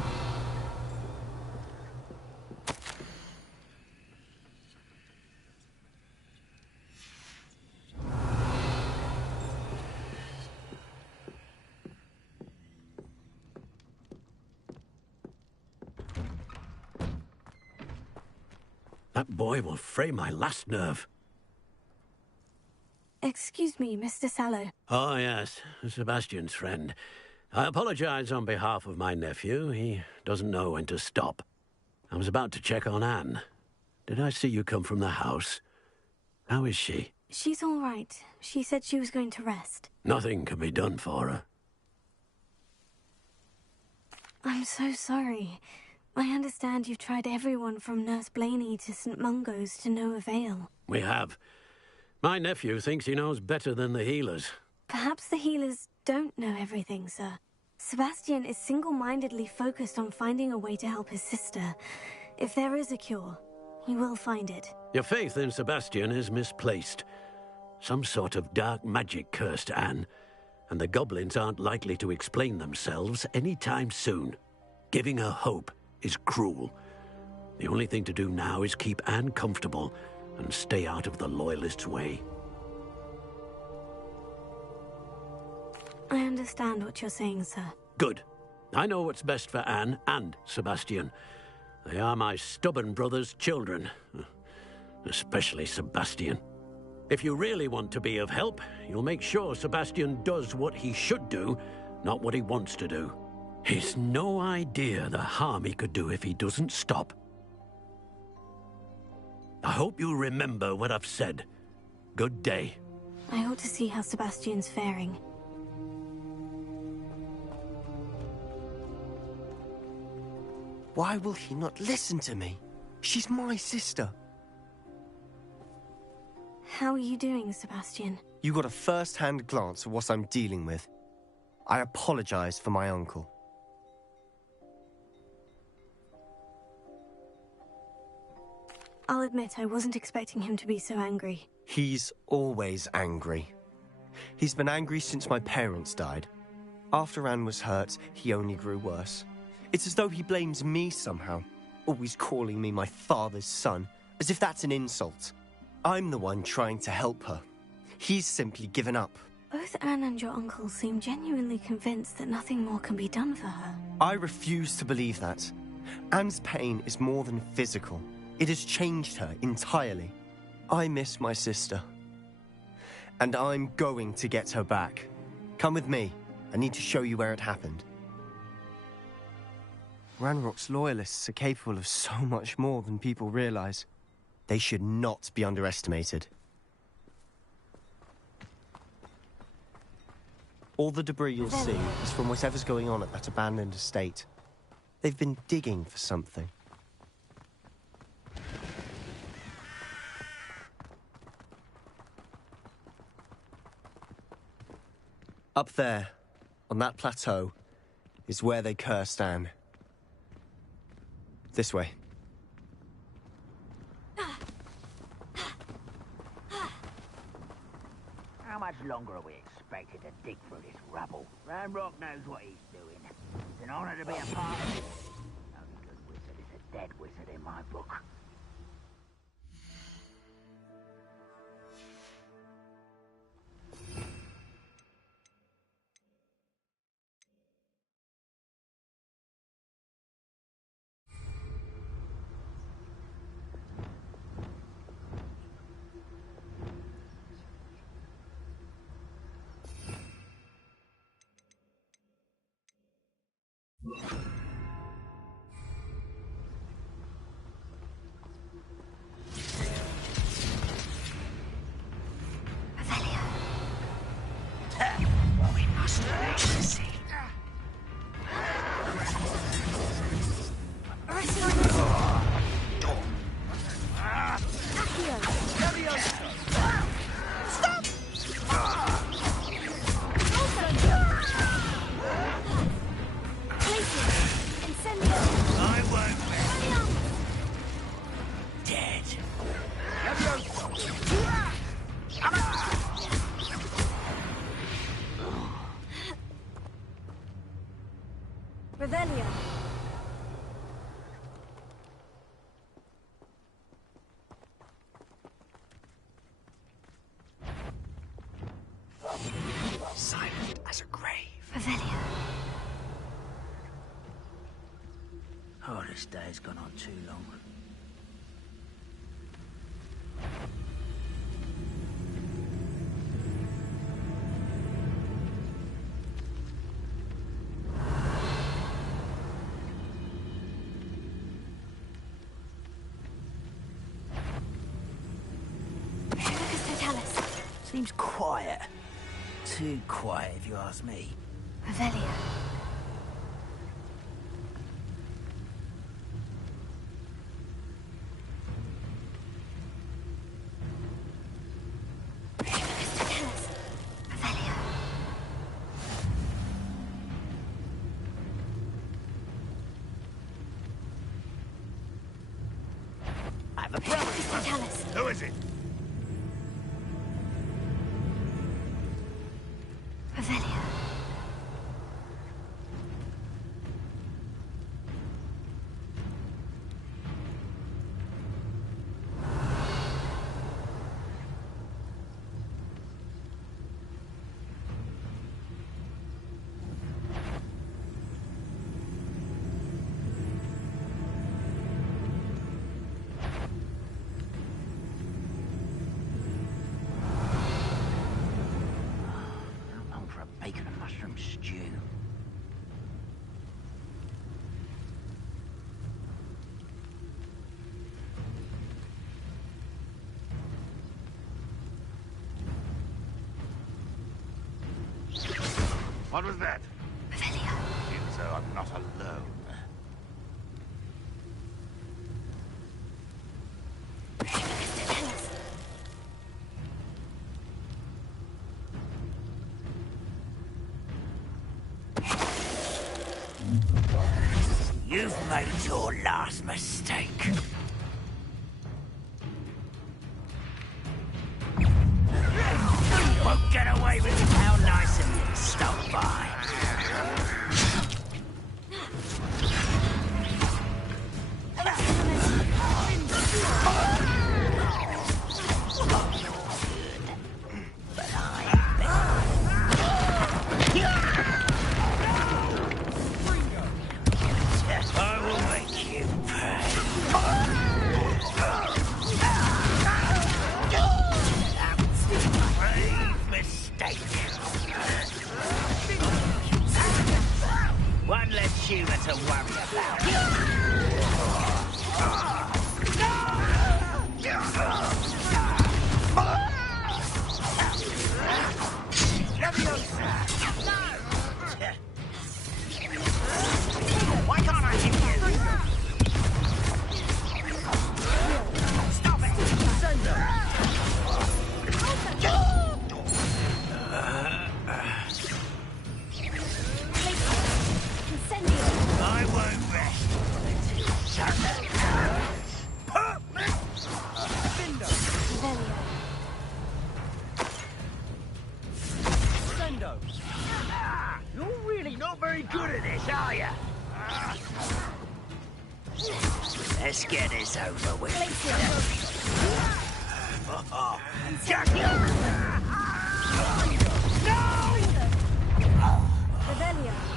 That boy will fray my last nerve. Excuse me, Mr. Sallow. Oh, yes, Sebastian's friend. I apologize on behalf of my nephew. He doesn't know when to stop. I was about to check on Anne. Did I see you come from the house? How is she? She's all right. She said she was going to rest. Nothing can be done for her. I'm so sorry. I understand you've tried everyone from Nurse Blaney to St. Mungo's to no avail. We have. My nephew thinks he knows better than the healers. Perhaps the healers don't know everything, sir. Sebastian is single-mindedly focused on finding a way to help his sister. If there is a cure, he will find it. Your faith in Sebastian is misplaced. Some sort of dark magic cursed Anne, and the goblins aren't likely to explain themselves anytime soon. Giving her hope is cruel. The only thing to do now is keep Anne comfortable and stay out of the Loyalists' way. I understand what you're saying, sir. Good. I know what's best for Anne and Sebastian. They are my stubborn brother's children. Especially Sebastian. If you really want to be of help, you'll make sure Sebastian does what he should do, not what he wants to do. He's no idea the harm he could do if he doesn't stop. I hope you remember what I've said. Good day. I ought to see how Sebastian's faring. Why will he not listen to me? She's my sister. How are you doing, Sebastian? You got a first-hand glance at what I'm dealing with. I apologize for my uncle. I'll admit I wasn't expecting him to be so angry. He's always angry. He's been angry since my parents died. After Anne was hurt, he only grew worse. It's as though he blames me somehow, always calling me my father's son, as if that's an insult. I'm the one trying to help her. He's simply given up. Both Anne and your uncle seem genuinely convinced that nothing more can be done for her. I refuse to believe that. Anne's pain is more than physical. It has changed her entirely. I miss my sister. And I'm going to get her back. Come with me. I need to show you where it happened. Ranrock's Loyalists are capable of so much more than people realize. They should not be underestimated. All the debris you'll see is from whatever's going on at that abandoned estate. They've been digging for something. Up there, on that plateau, is where they cursed Anne. This way. How much longer are we expected to dig through this rubble? Ranrock knows what he's doing. It's an honor to be a part of it. Only good wizard is a dead wizard in my book. We must wait to see. Revelio. Silent as a grave. Revelio. Oh, this day's gone on too long. Seems quiet. Too quiet, if you ask me. Revelio. I have a problem. Tell us. Who is it? Revelio. Bacon and mushroom stew. What was that? Revelio. Seems though I'm not alone. Tell us. You've made your last mistake. You won't get away with it. How nice of you to stop by. I will make you pay. Grave mistake. One less humour to worry about. Why can't I hit you? Stop it! I won't rest until Sunday. Sendo! You're really not very good at this, are you? Let's get this over with.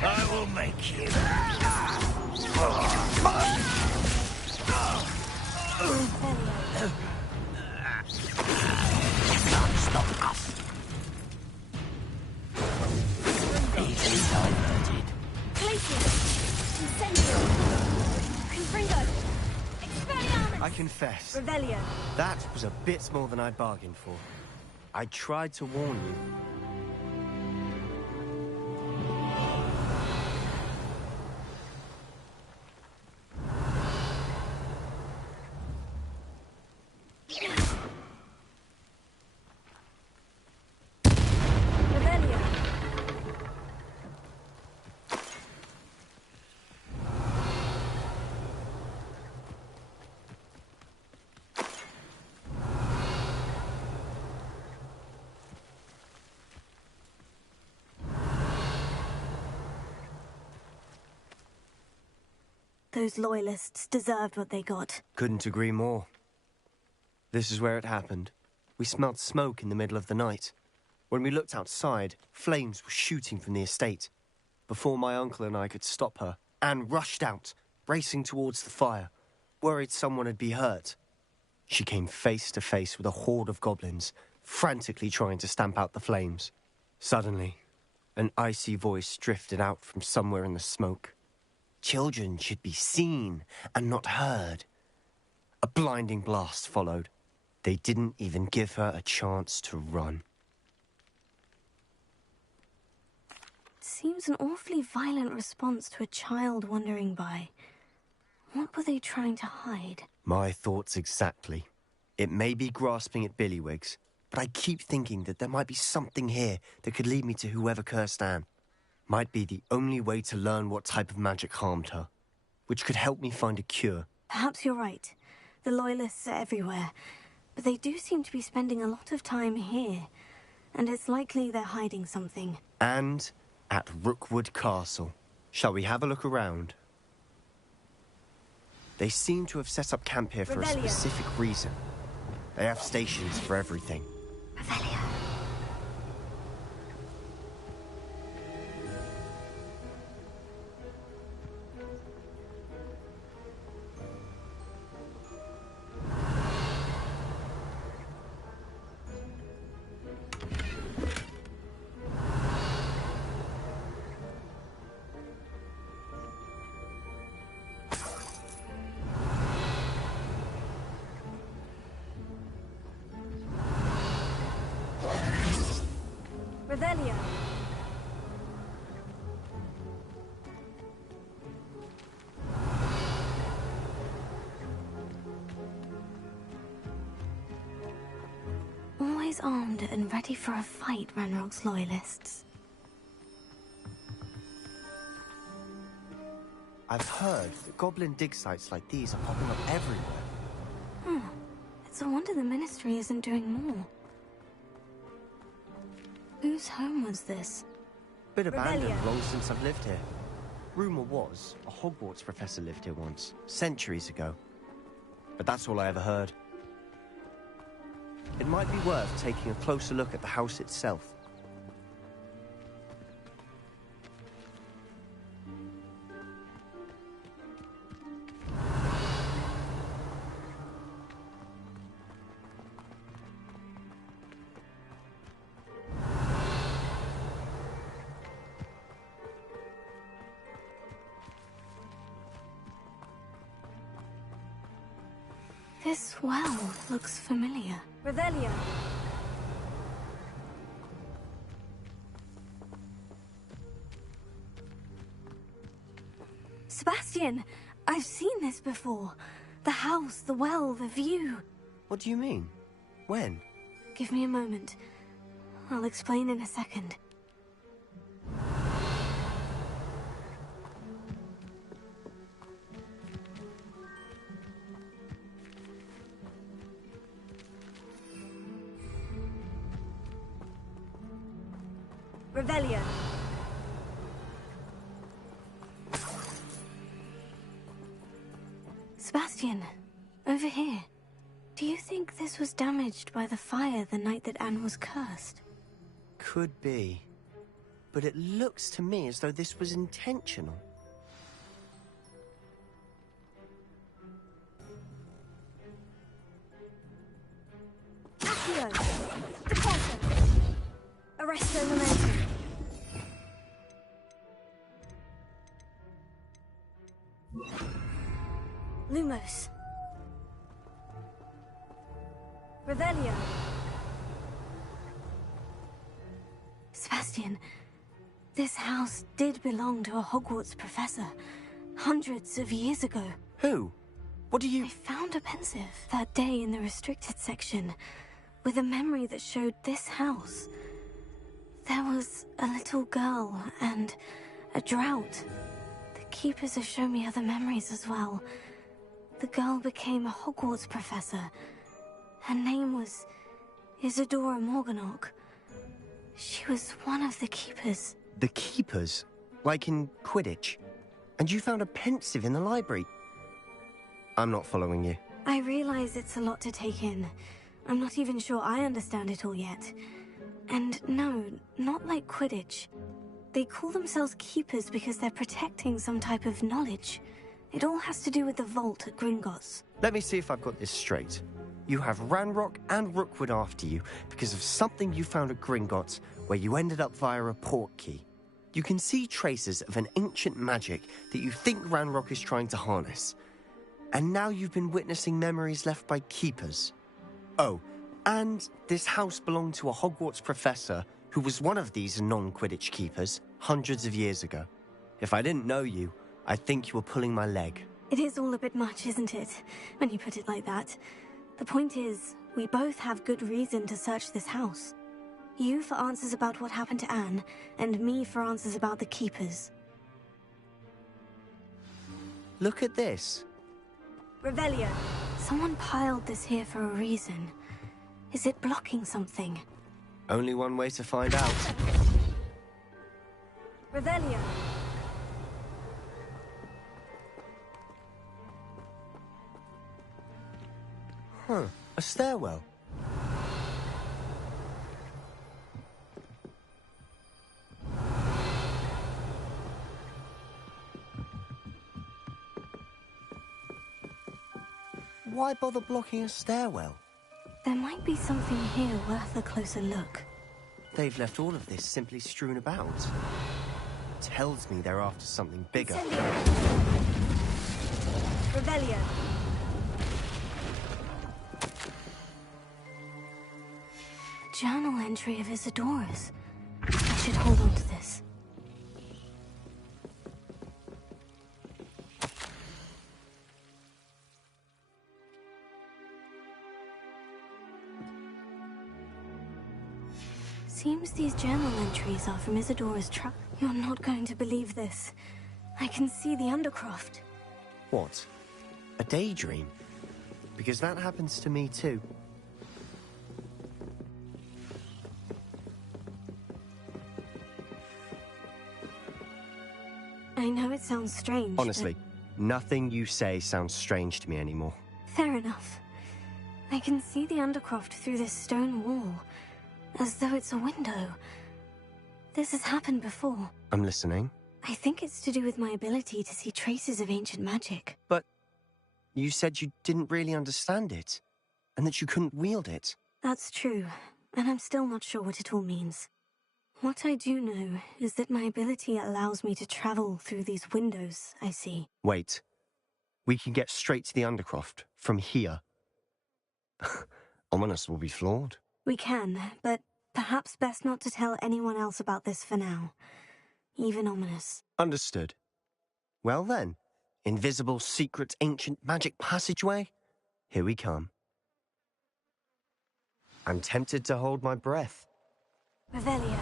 I will make you. Can't stop us. Easily diverted. I confess. Revelio. That was a bit more than I'd bargained for. I tried to warn you. Revelio. Those loyalists deserved what they got. Couldn't agree more. This is where it happened. We smelled smoke in the middle of the night. When we looked outside, flames were shooting from the estate. Before my uncle and I could stop her, Anne rushed out, racing towards the fire, worried someone had been hurt. She came face to face with a horde of goblins, frantically trying to stamp out the flames. Suddenly, an icy voice drifted out from somewhere in the smoke. Children should be seen and not heard. A blinding blast followed. They didn't even give her a chance to run. seems an awfully violent response to a child wandering by. What were they trying to hide? My thoughts exactly. It may be grasping at Billywigs, but I keep thinking that there might be something here that could lead me to whoever cursed Anne. Might be the only way to learn what type of magic harmed her, which could help me find a cure. Perhaps you're right. The Loyalists are everywhere, but they do seem to be spending a lot of time here, and it's likely they're hiding something. And at Rookwood Castle. Shall we have a look around? They seem to have set up camp here for a specific reason. They have stations for everything. Revelio. Revelio. Always armed and ready for a fight, Ranrock's Loyalists. I've heard that goblin dig sites like these are popping up everywhere. It's a wonder the Ministry isn't doing more. Whose home was this? Been abandoned long since I've lived here. Rumour was a Hogwarts professor lived here once, centuries ago. But that's all I ever heard. It might be worth taking a closer look at the house itself. This well looks familiar. Revelio. Sebastian! I've seen this before. The house, the well, the view. What do you mean? When? Give me a moment. I'll explain in a second. Revelio. Sebastian, over here. Do you think this was damaged by the fire the night that Anne was cursed? Could be. But it looks to me as though this was intentional. Accio! Deposit! Arresto momentum! Lumos. Revelio. Sebastian, this house did belong to a Hogwarts professor, hundreds of years ago. Who? What do you... I found a pensive that day in the restricted section, with a memory that showed this house. There was a little girl and a drought. The keepers have shown me other memories as well. The girl became a Hogwarts professor. Her name was Isadora Morganach. She was one of the keepers. The keepers? Like in Quidditch? And you found a pensive in the library? I'm not following you. I realize it's a lot to take in. I'm not even sure I understand it all yet. And no, not like Quidditch. They call themselves keepers because they're protecting some type of knowledge. It all has to do with the vault at Gringotts. Let me see if I've got this straight. You have Ranrock and Rookwood after you because of something you found at Gringotts where you ended up via a port key. You can see traces of an ancient magic that you think Ranrock is trying to harness. And now you've been witnessing memories left by keepers. Oh, and this house belonged to a Hogwarts professor who was one of these non-Quidditch keepers. hundreds of years ago. If I didn't know you, I'd think you were pulling my leg. It is all a bit much, isn't it? When you put it like that. The point is, we both have good reason to search this house. You for answers about what happened to Anne, and me for answers about the Keepers. Look at this. Revelio. Someone piled this here for a reason. Is it blocking something? Only one way to find out. Revelio. Huh, a stairwell. Why bother blocking a stairwell? There might be something here worth a closer look. They've left all of this simply strewn about. Tells me they're after something bigger. Revelio. Journal entry of Isadora's. I should hold on to this. Seems these journal entries are from Isadora's trap. You're not going to believe this. I can see the Undercroft. What? A daydream? Because that happens to me too. I know it sounds strange, Honestly, nothing you say sounds strange to me anymore. Fair enough. I can see the Undercroft through this stone wall, as though it's a window. This has happened before. I'm listening. I think it's to do with my ability to see traces of ancient magic. But you said you didn't really understand it, and that you couldn't wield it. That's true, and I'm still not sure what it all means. What I do know is that my ability allows me to travel through these windows I see. Wait. We can get straight to the Undercroft from here. Ominous will be floored. We can, but perhaps best not to tell anyone else about this for now. Even Ominous. Understood. Well then, invisible, secret, ancient magic passageway? Here we come. I'm tempted to hold my breath. Revelio.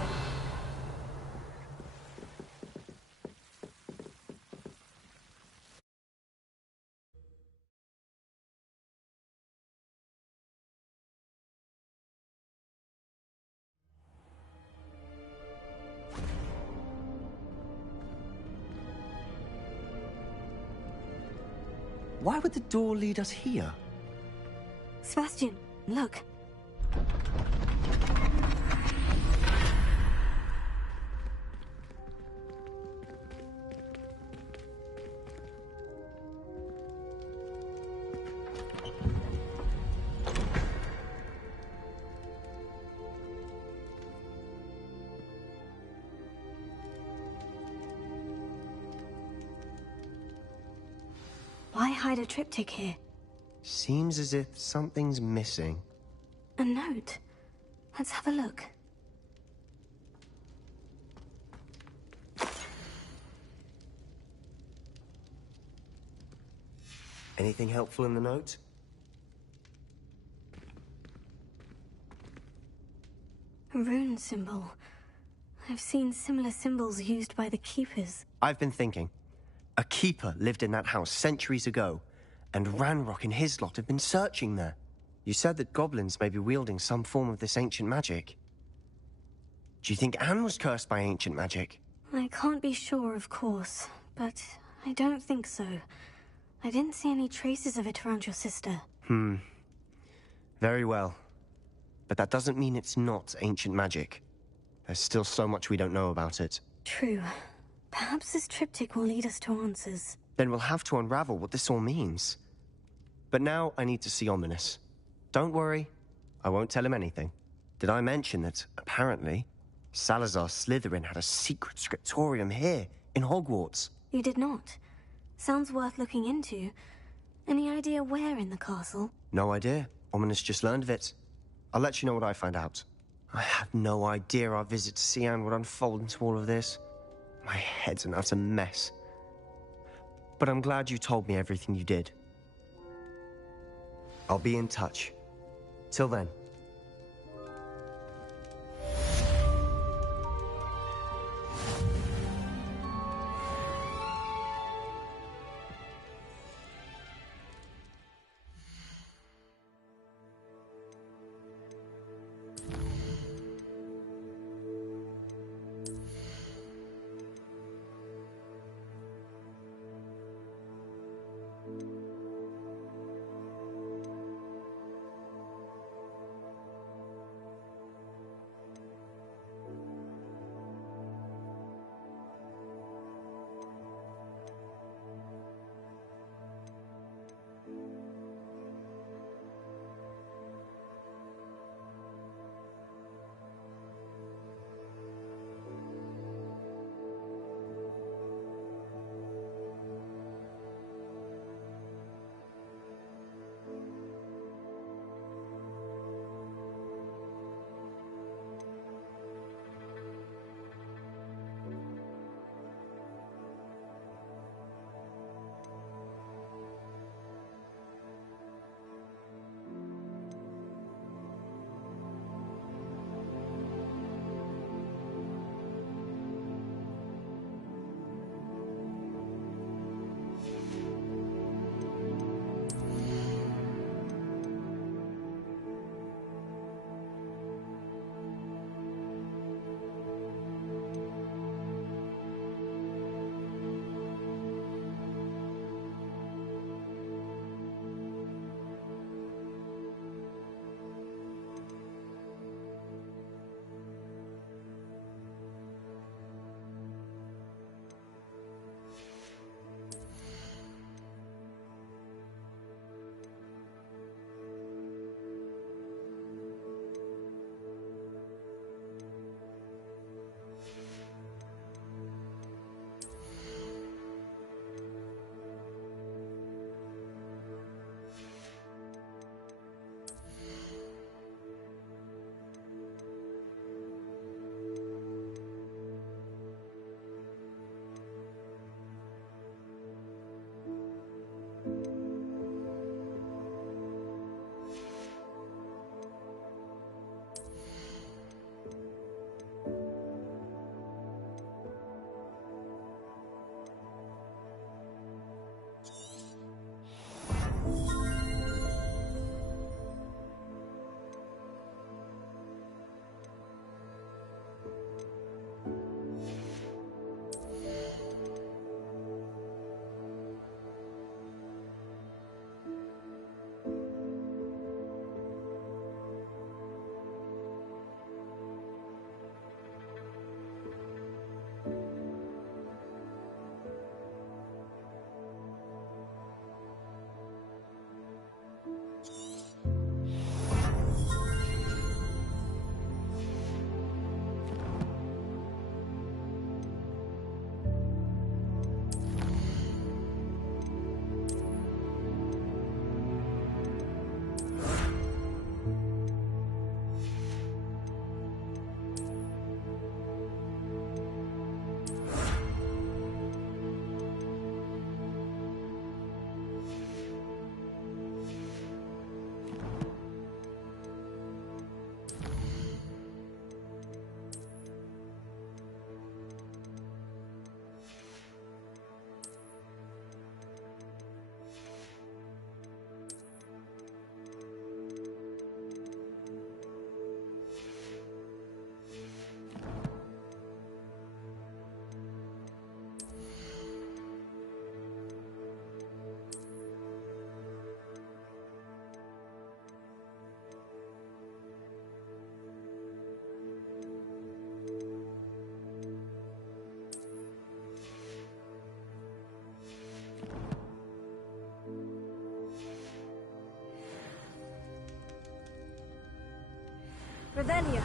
Why would the door lead us here? Sebastian, look. Why hide a triptych here? Seems as if something's missing. A note. Let's have a look. Anything helpful in the note? A rune symbol. I've seen similar symbols used by the Keepers. I've been thinking. A keeper lived in that house centuries ago, and Ranrock and his lot have been searching there. You said that goblins may be wielding some form of this ancient magic. Do you think Anne was cursed by ancient magic? I can't be sure, of course, but I don't think so. I didn't see any traces of it around your sister. Very well. But that doesn't mean it's not ancient magic. There's still so much we don't know about it. True. Perhaps this triptych will lead us to answers. Then we'll have to unravel what this all means. But now I need to see Ominous. Don't worry, I won't tell him anything. Did I mention that, apparently, Salazar Slytherin had a secret scriptorium here, in Hogwarts? You did not. Sounds worth looking into. Any idea where in the castle? No idea. Ominous just learned of it. I'll let you know what I find out. I had no idea our visit to Cian would unfold into all of this. My head's an utter mess. But I'm glad you told me everything you did. I'll be in touch. Till then. Revelio.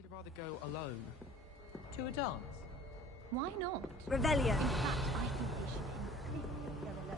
I'd rather go alone. To a dance? Why not? Revelio. In fact, I think we should completely go alone.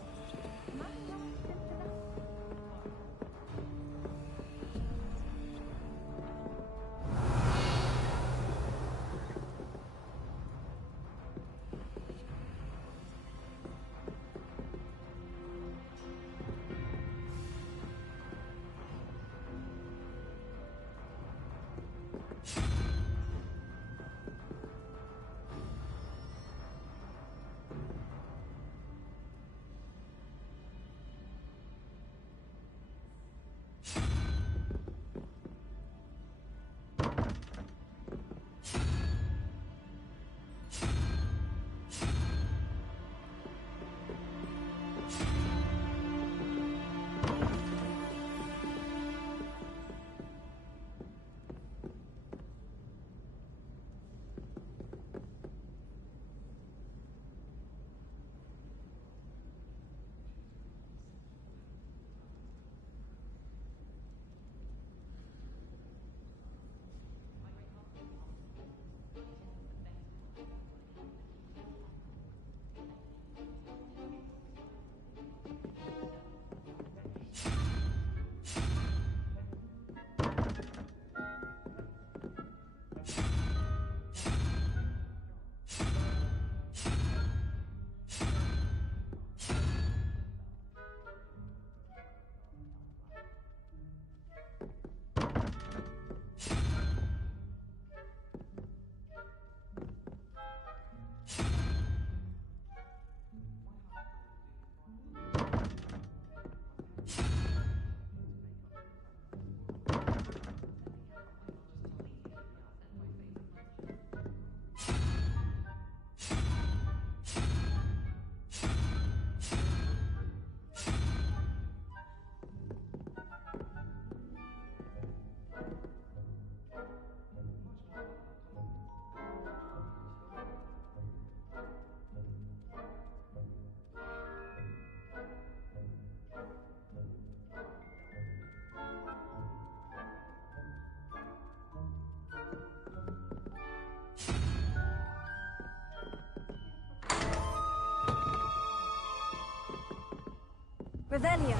Revelio.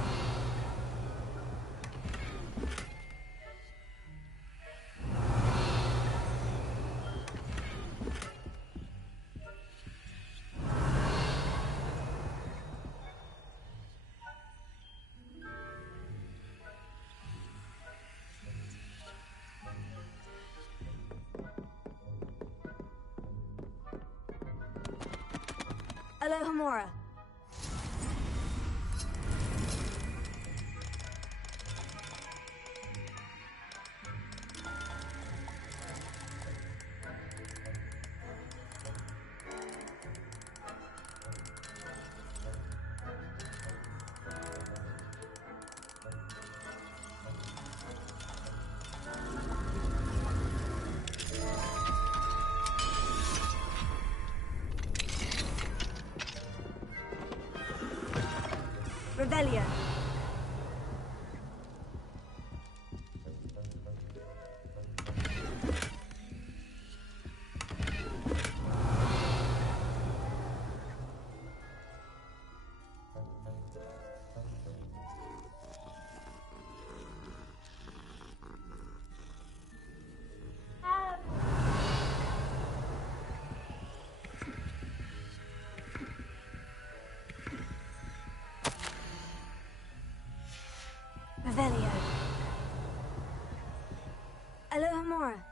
Alohomora. Revelio. Revelio. Alohomora.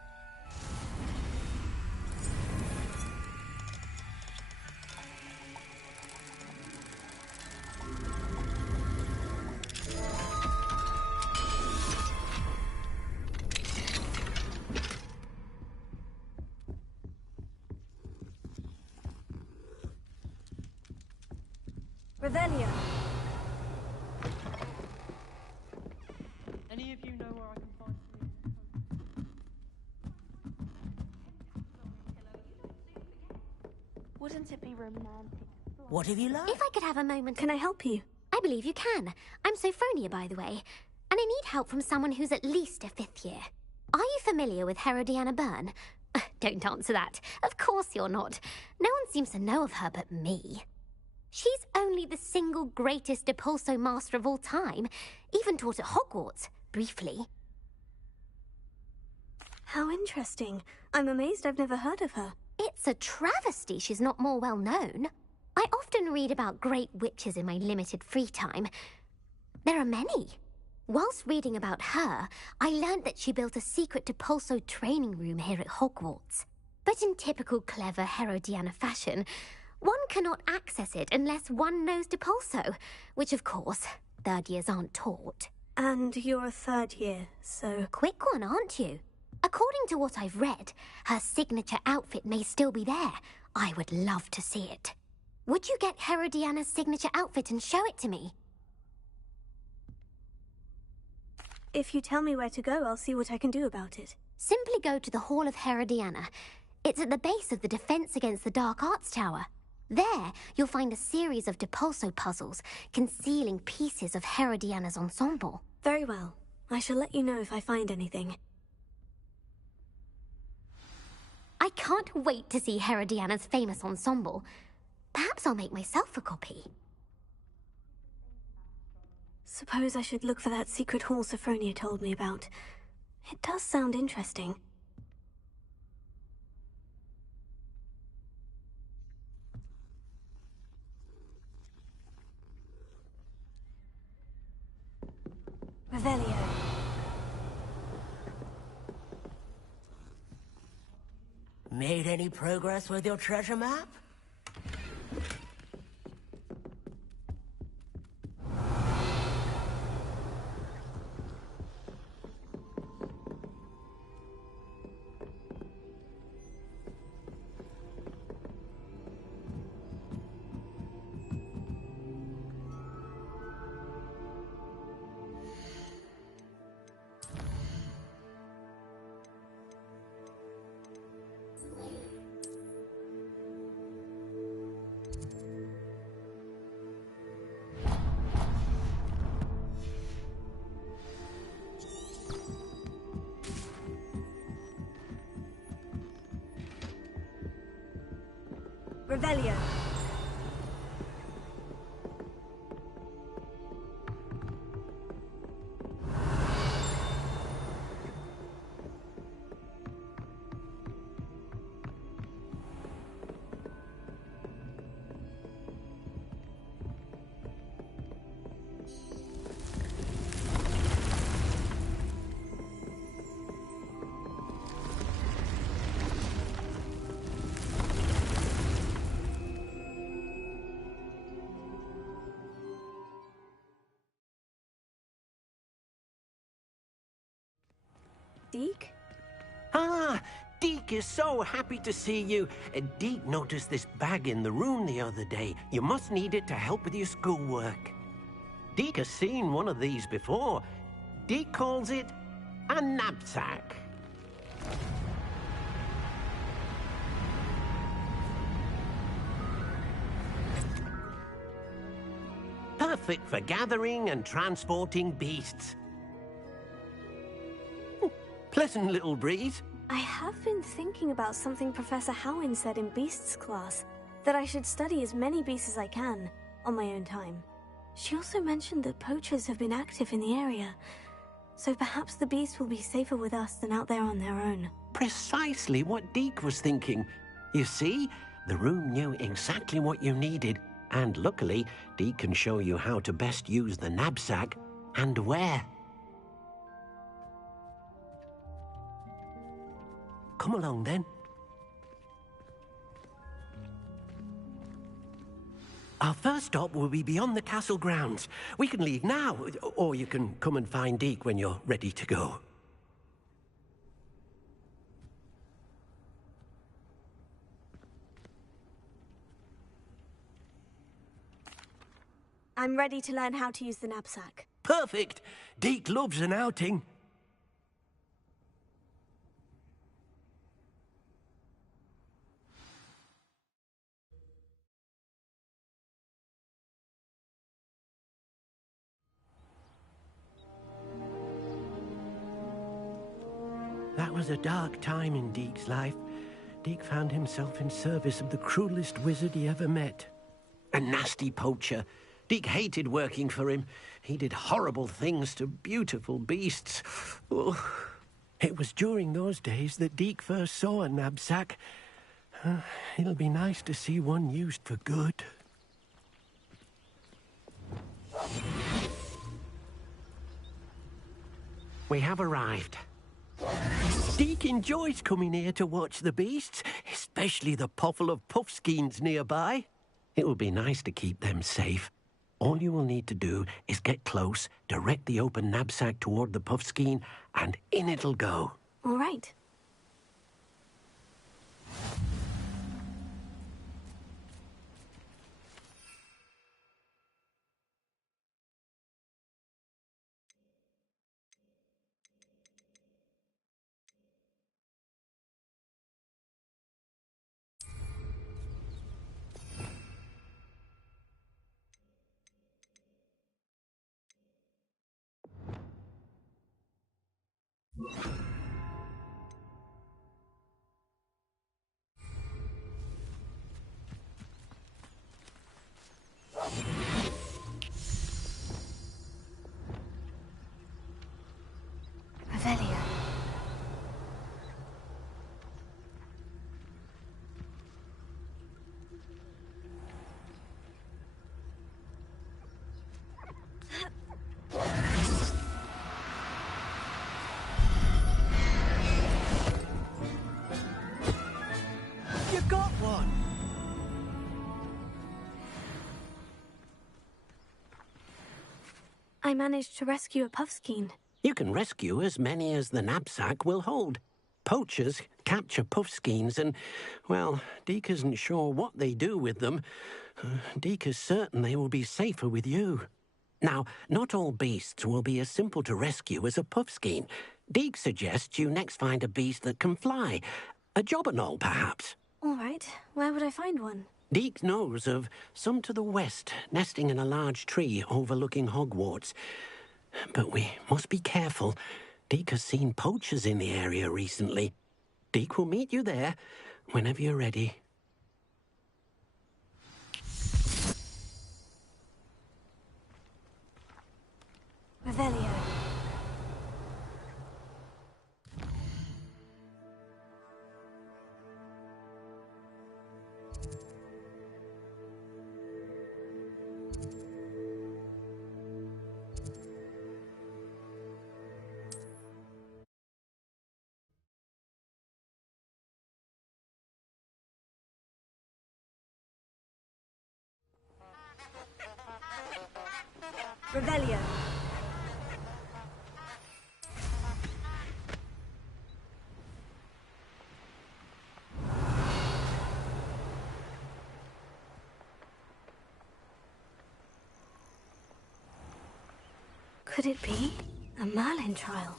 Revelio. Any of you know where I can find Wouldn't it be romantic? What have you learned? If I could have a moment... Can I help you? I believe you can. I'm Sophronia, by the way. And I need help from someone who's at least a 5th year. Are you familiar with Herodiana Byrne? Don't answer that. Of course you're not. No one seems to know of her but me. She's only the single greatest Depulso master of all time, even taught at Hogwarts, briefly. How interesting. I'm amazed I've never heard of her. It's a travesty she's not more well known. I often read about great witches in my limited free time. There are many. Whilst reading about her, I learned that she built a secret Depulso training room here at Hogwarts. But in typical clever Herodiana fashion, one cannot access it unless one knows Depulso, which of course, third years aren't taught. And you're a third year, so... Quick one, aren't you? According to what I've read, her signature outfit may still be there. I would love to see it. Would you get Herodiana's signature outfit and show it to me? If you tell me where to go, I'll see what I can do about it. Simply go to the Hall of Herodiana. It's at the base of the Defense Against the Dark Arts Tower. There, you'll find a series of Depulso puzzles concealing pieces of Herodiana's ensemble. Very well. I shall let you know if I find anything. I can't wait to see Herodiana's famous ensemble. Perhaps I'll make myself a copy. Suppose I should look for that secret hall Sophronia told me about. It does sound interesting. Revelio. Made any progress with your treasure map? Revelio. Deke? Ah, Deke is so happy to see you. Deke noticed this bag in the room the other day. You must need it to help with your schoolwork. Deke has seen one of these before. Deke calls it a knapsack. Perfect for gathering and transporting beasts. Pleasant little breeze. I have been thinking about something Professor Howin said in Beasts class, that I should study as many beasts as I can, on my own time. She also mentioned that poachers have been active in the area, so perhaps the beasts will be safer with us than out there on their own. Precisely what Deke was thinking. You see, the room knew exactly what you needed, and luckily, Deke can show you how to best use the knapsack and where. Come along, then. Our first stop will be beyond the castle grounds. We can leave now, or you can come and find Deke when you're ready to go. I'm ready to learn how to use the knapsack. Perfect! Deke loves an outing. was a dark time in Deke's life. Deke found himself in service of the cruelest wizard he ever met. A nasty poacher. Deke hated working for him. He did horrible things to beautiful beasts. Oh. It was during those days that Deke first saw a knapsack. It'll be nice to see one used for good. We have arrived. Deke enjoys coming here to watch the beasts, especially the potful of puffskeins nearby. It will be nice to keep them safe. All you will need to do is get close, direct the open knapsack toward the puffskein, and in it'll go. All right. Revelio. You got one! I managed to rescue a puffskein. You can rescue as many as the knapsack will hold. Poachers capture puffskeins and, well, Deke isn't sure what they do with them. Deke is certain they will be safer with you. Now, not all beasts will be as simple to rescue as a puffskein. Deke suggests you next find a beast that can fly. A jobberknoll, perhaps. All right. Where would I find one? Deke knows of some to the west, nesting in a large tree overlooking Hogwarts. But we must be careful. Deke has seen poachers in the area recently. Deke will meet you there whenever you're ready. Revelio. Revelio. Could it be a Merlin trial?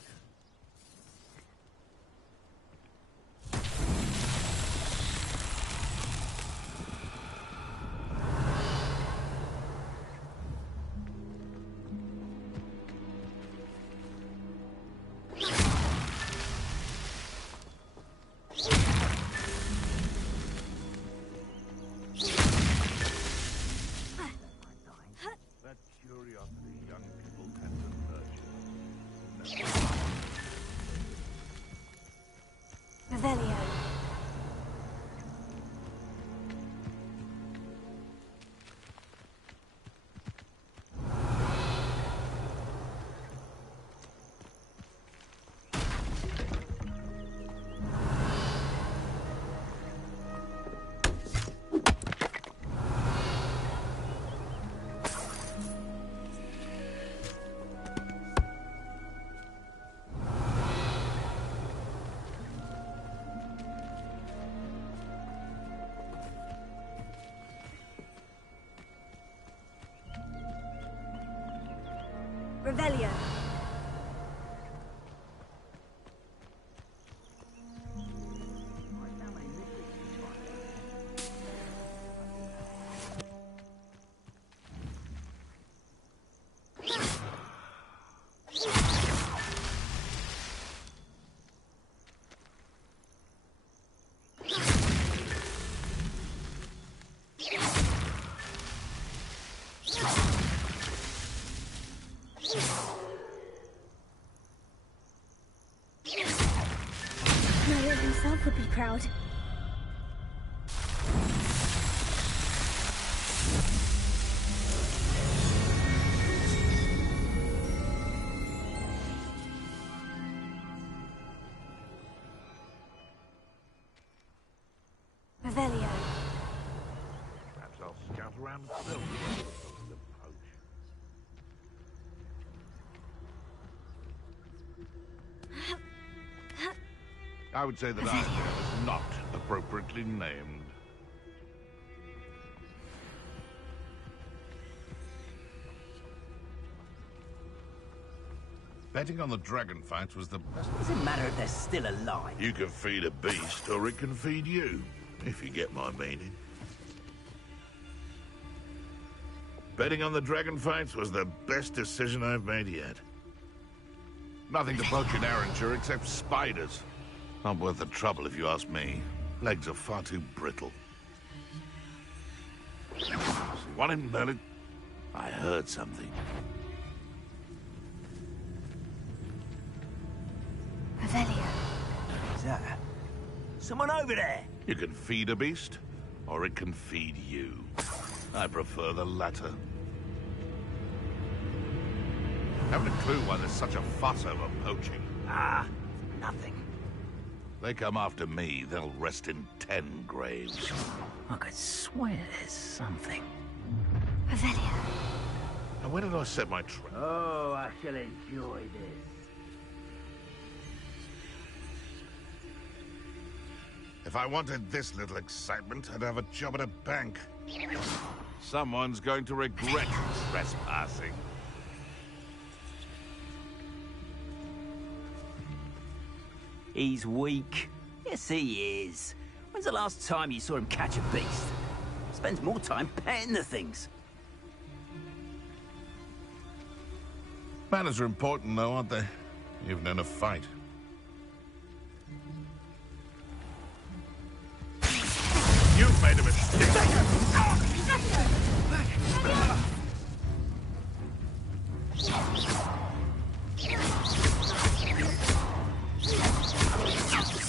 That curiosity young people tend to nurture. Revelio. Revelio. crowd. Revelio. Perhaps I'll scout around still. I would say that I was not appropriately named. Betting on the dragon fights was the best. Doesn't matter if they're still alive. You can feed a beast, or it can feed you, if you get my meaning. Betting on the dragon fights was the best decision I've made yet. Nothing to poach in Arranger except spiders. Not worth the trouble if you ask me. Legs are far too brittle. So you want him, Merlin? I heard something. Revelio. Is that someone over there? You can feed a beast, or it can feed you. I prefer the latter. Haven't a clue why there's such a fuss over poaching. Ah, nothing. They come after me, they'll rest in 10 graves. I could swear there's something. Revelio. Now, where did I set my trap? Oh, I shall enjoy this. If I wanted this little excitement, I'd have a job at a bank. Someone's going to regret trespassing. He's weak. Yes, he is. When's the last time you saw him catch a beast? Spends more time petting the things. Manners are important, though, aren't they? Even in a fight. You've made a mistake.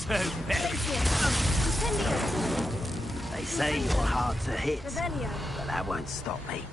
So very. They say you're hard to hit, but that won't stop me.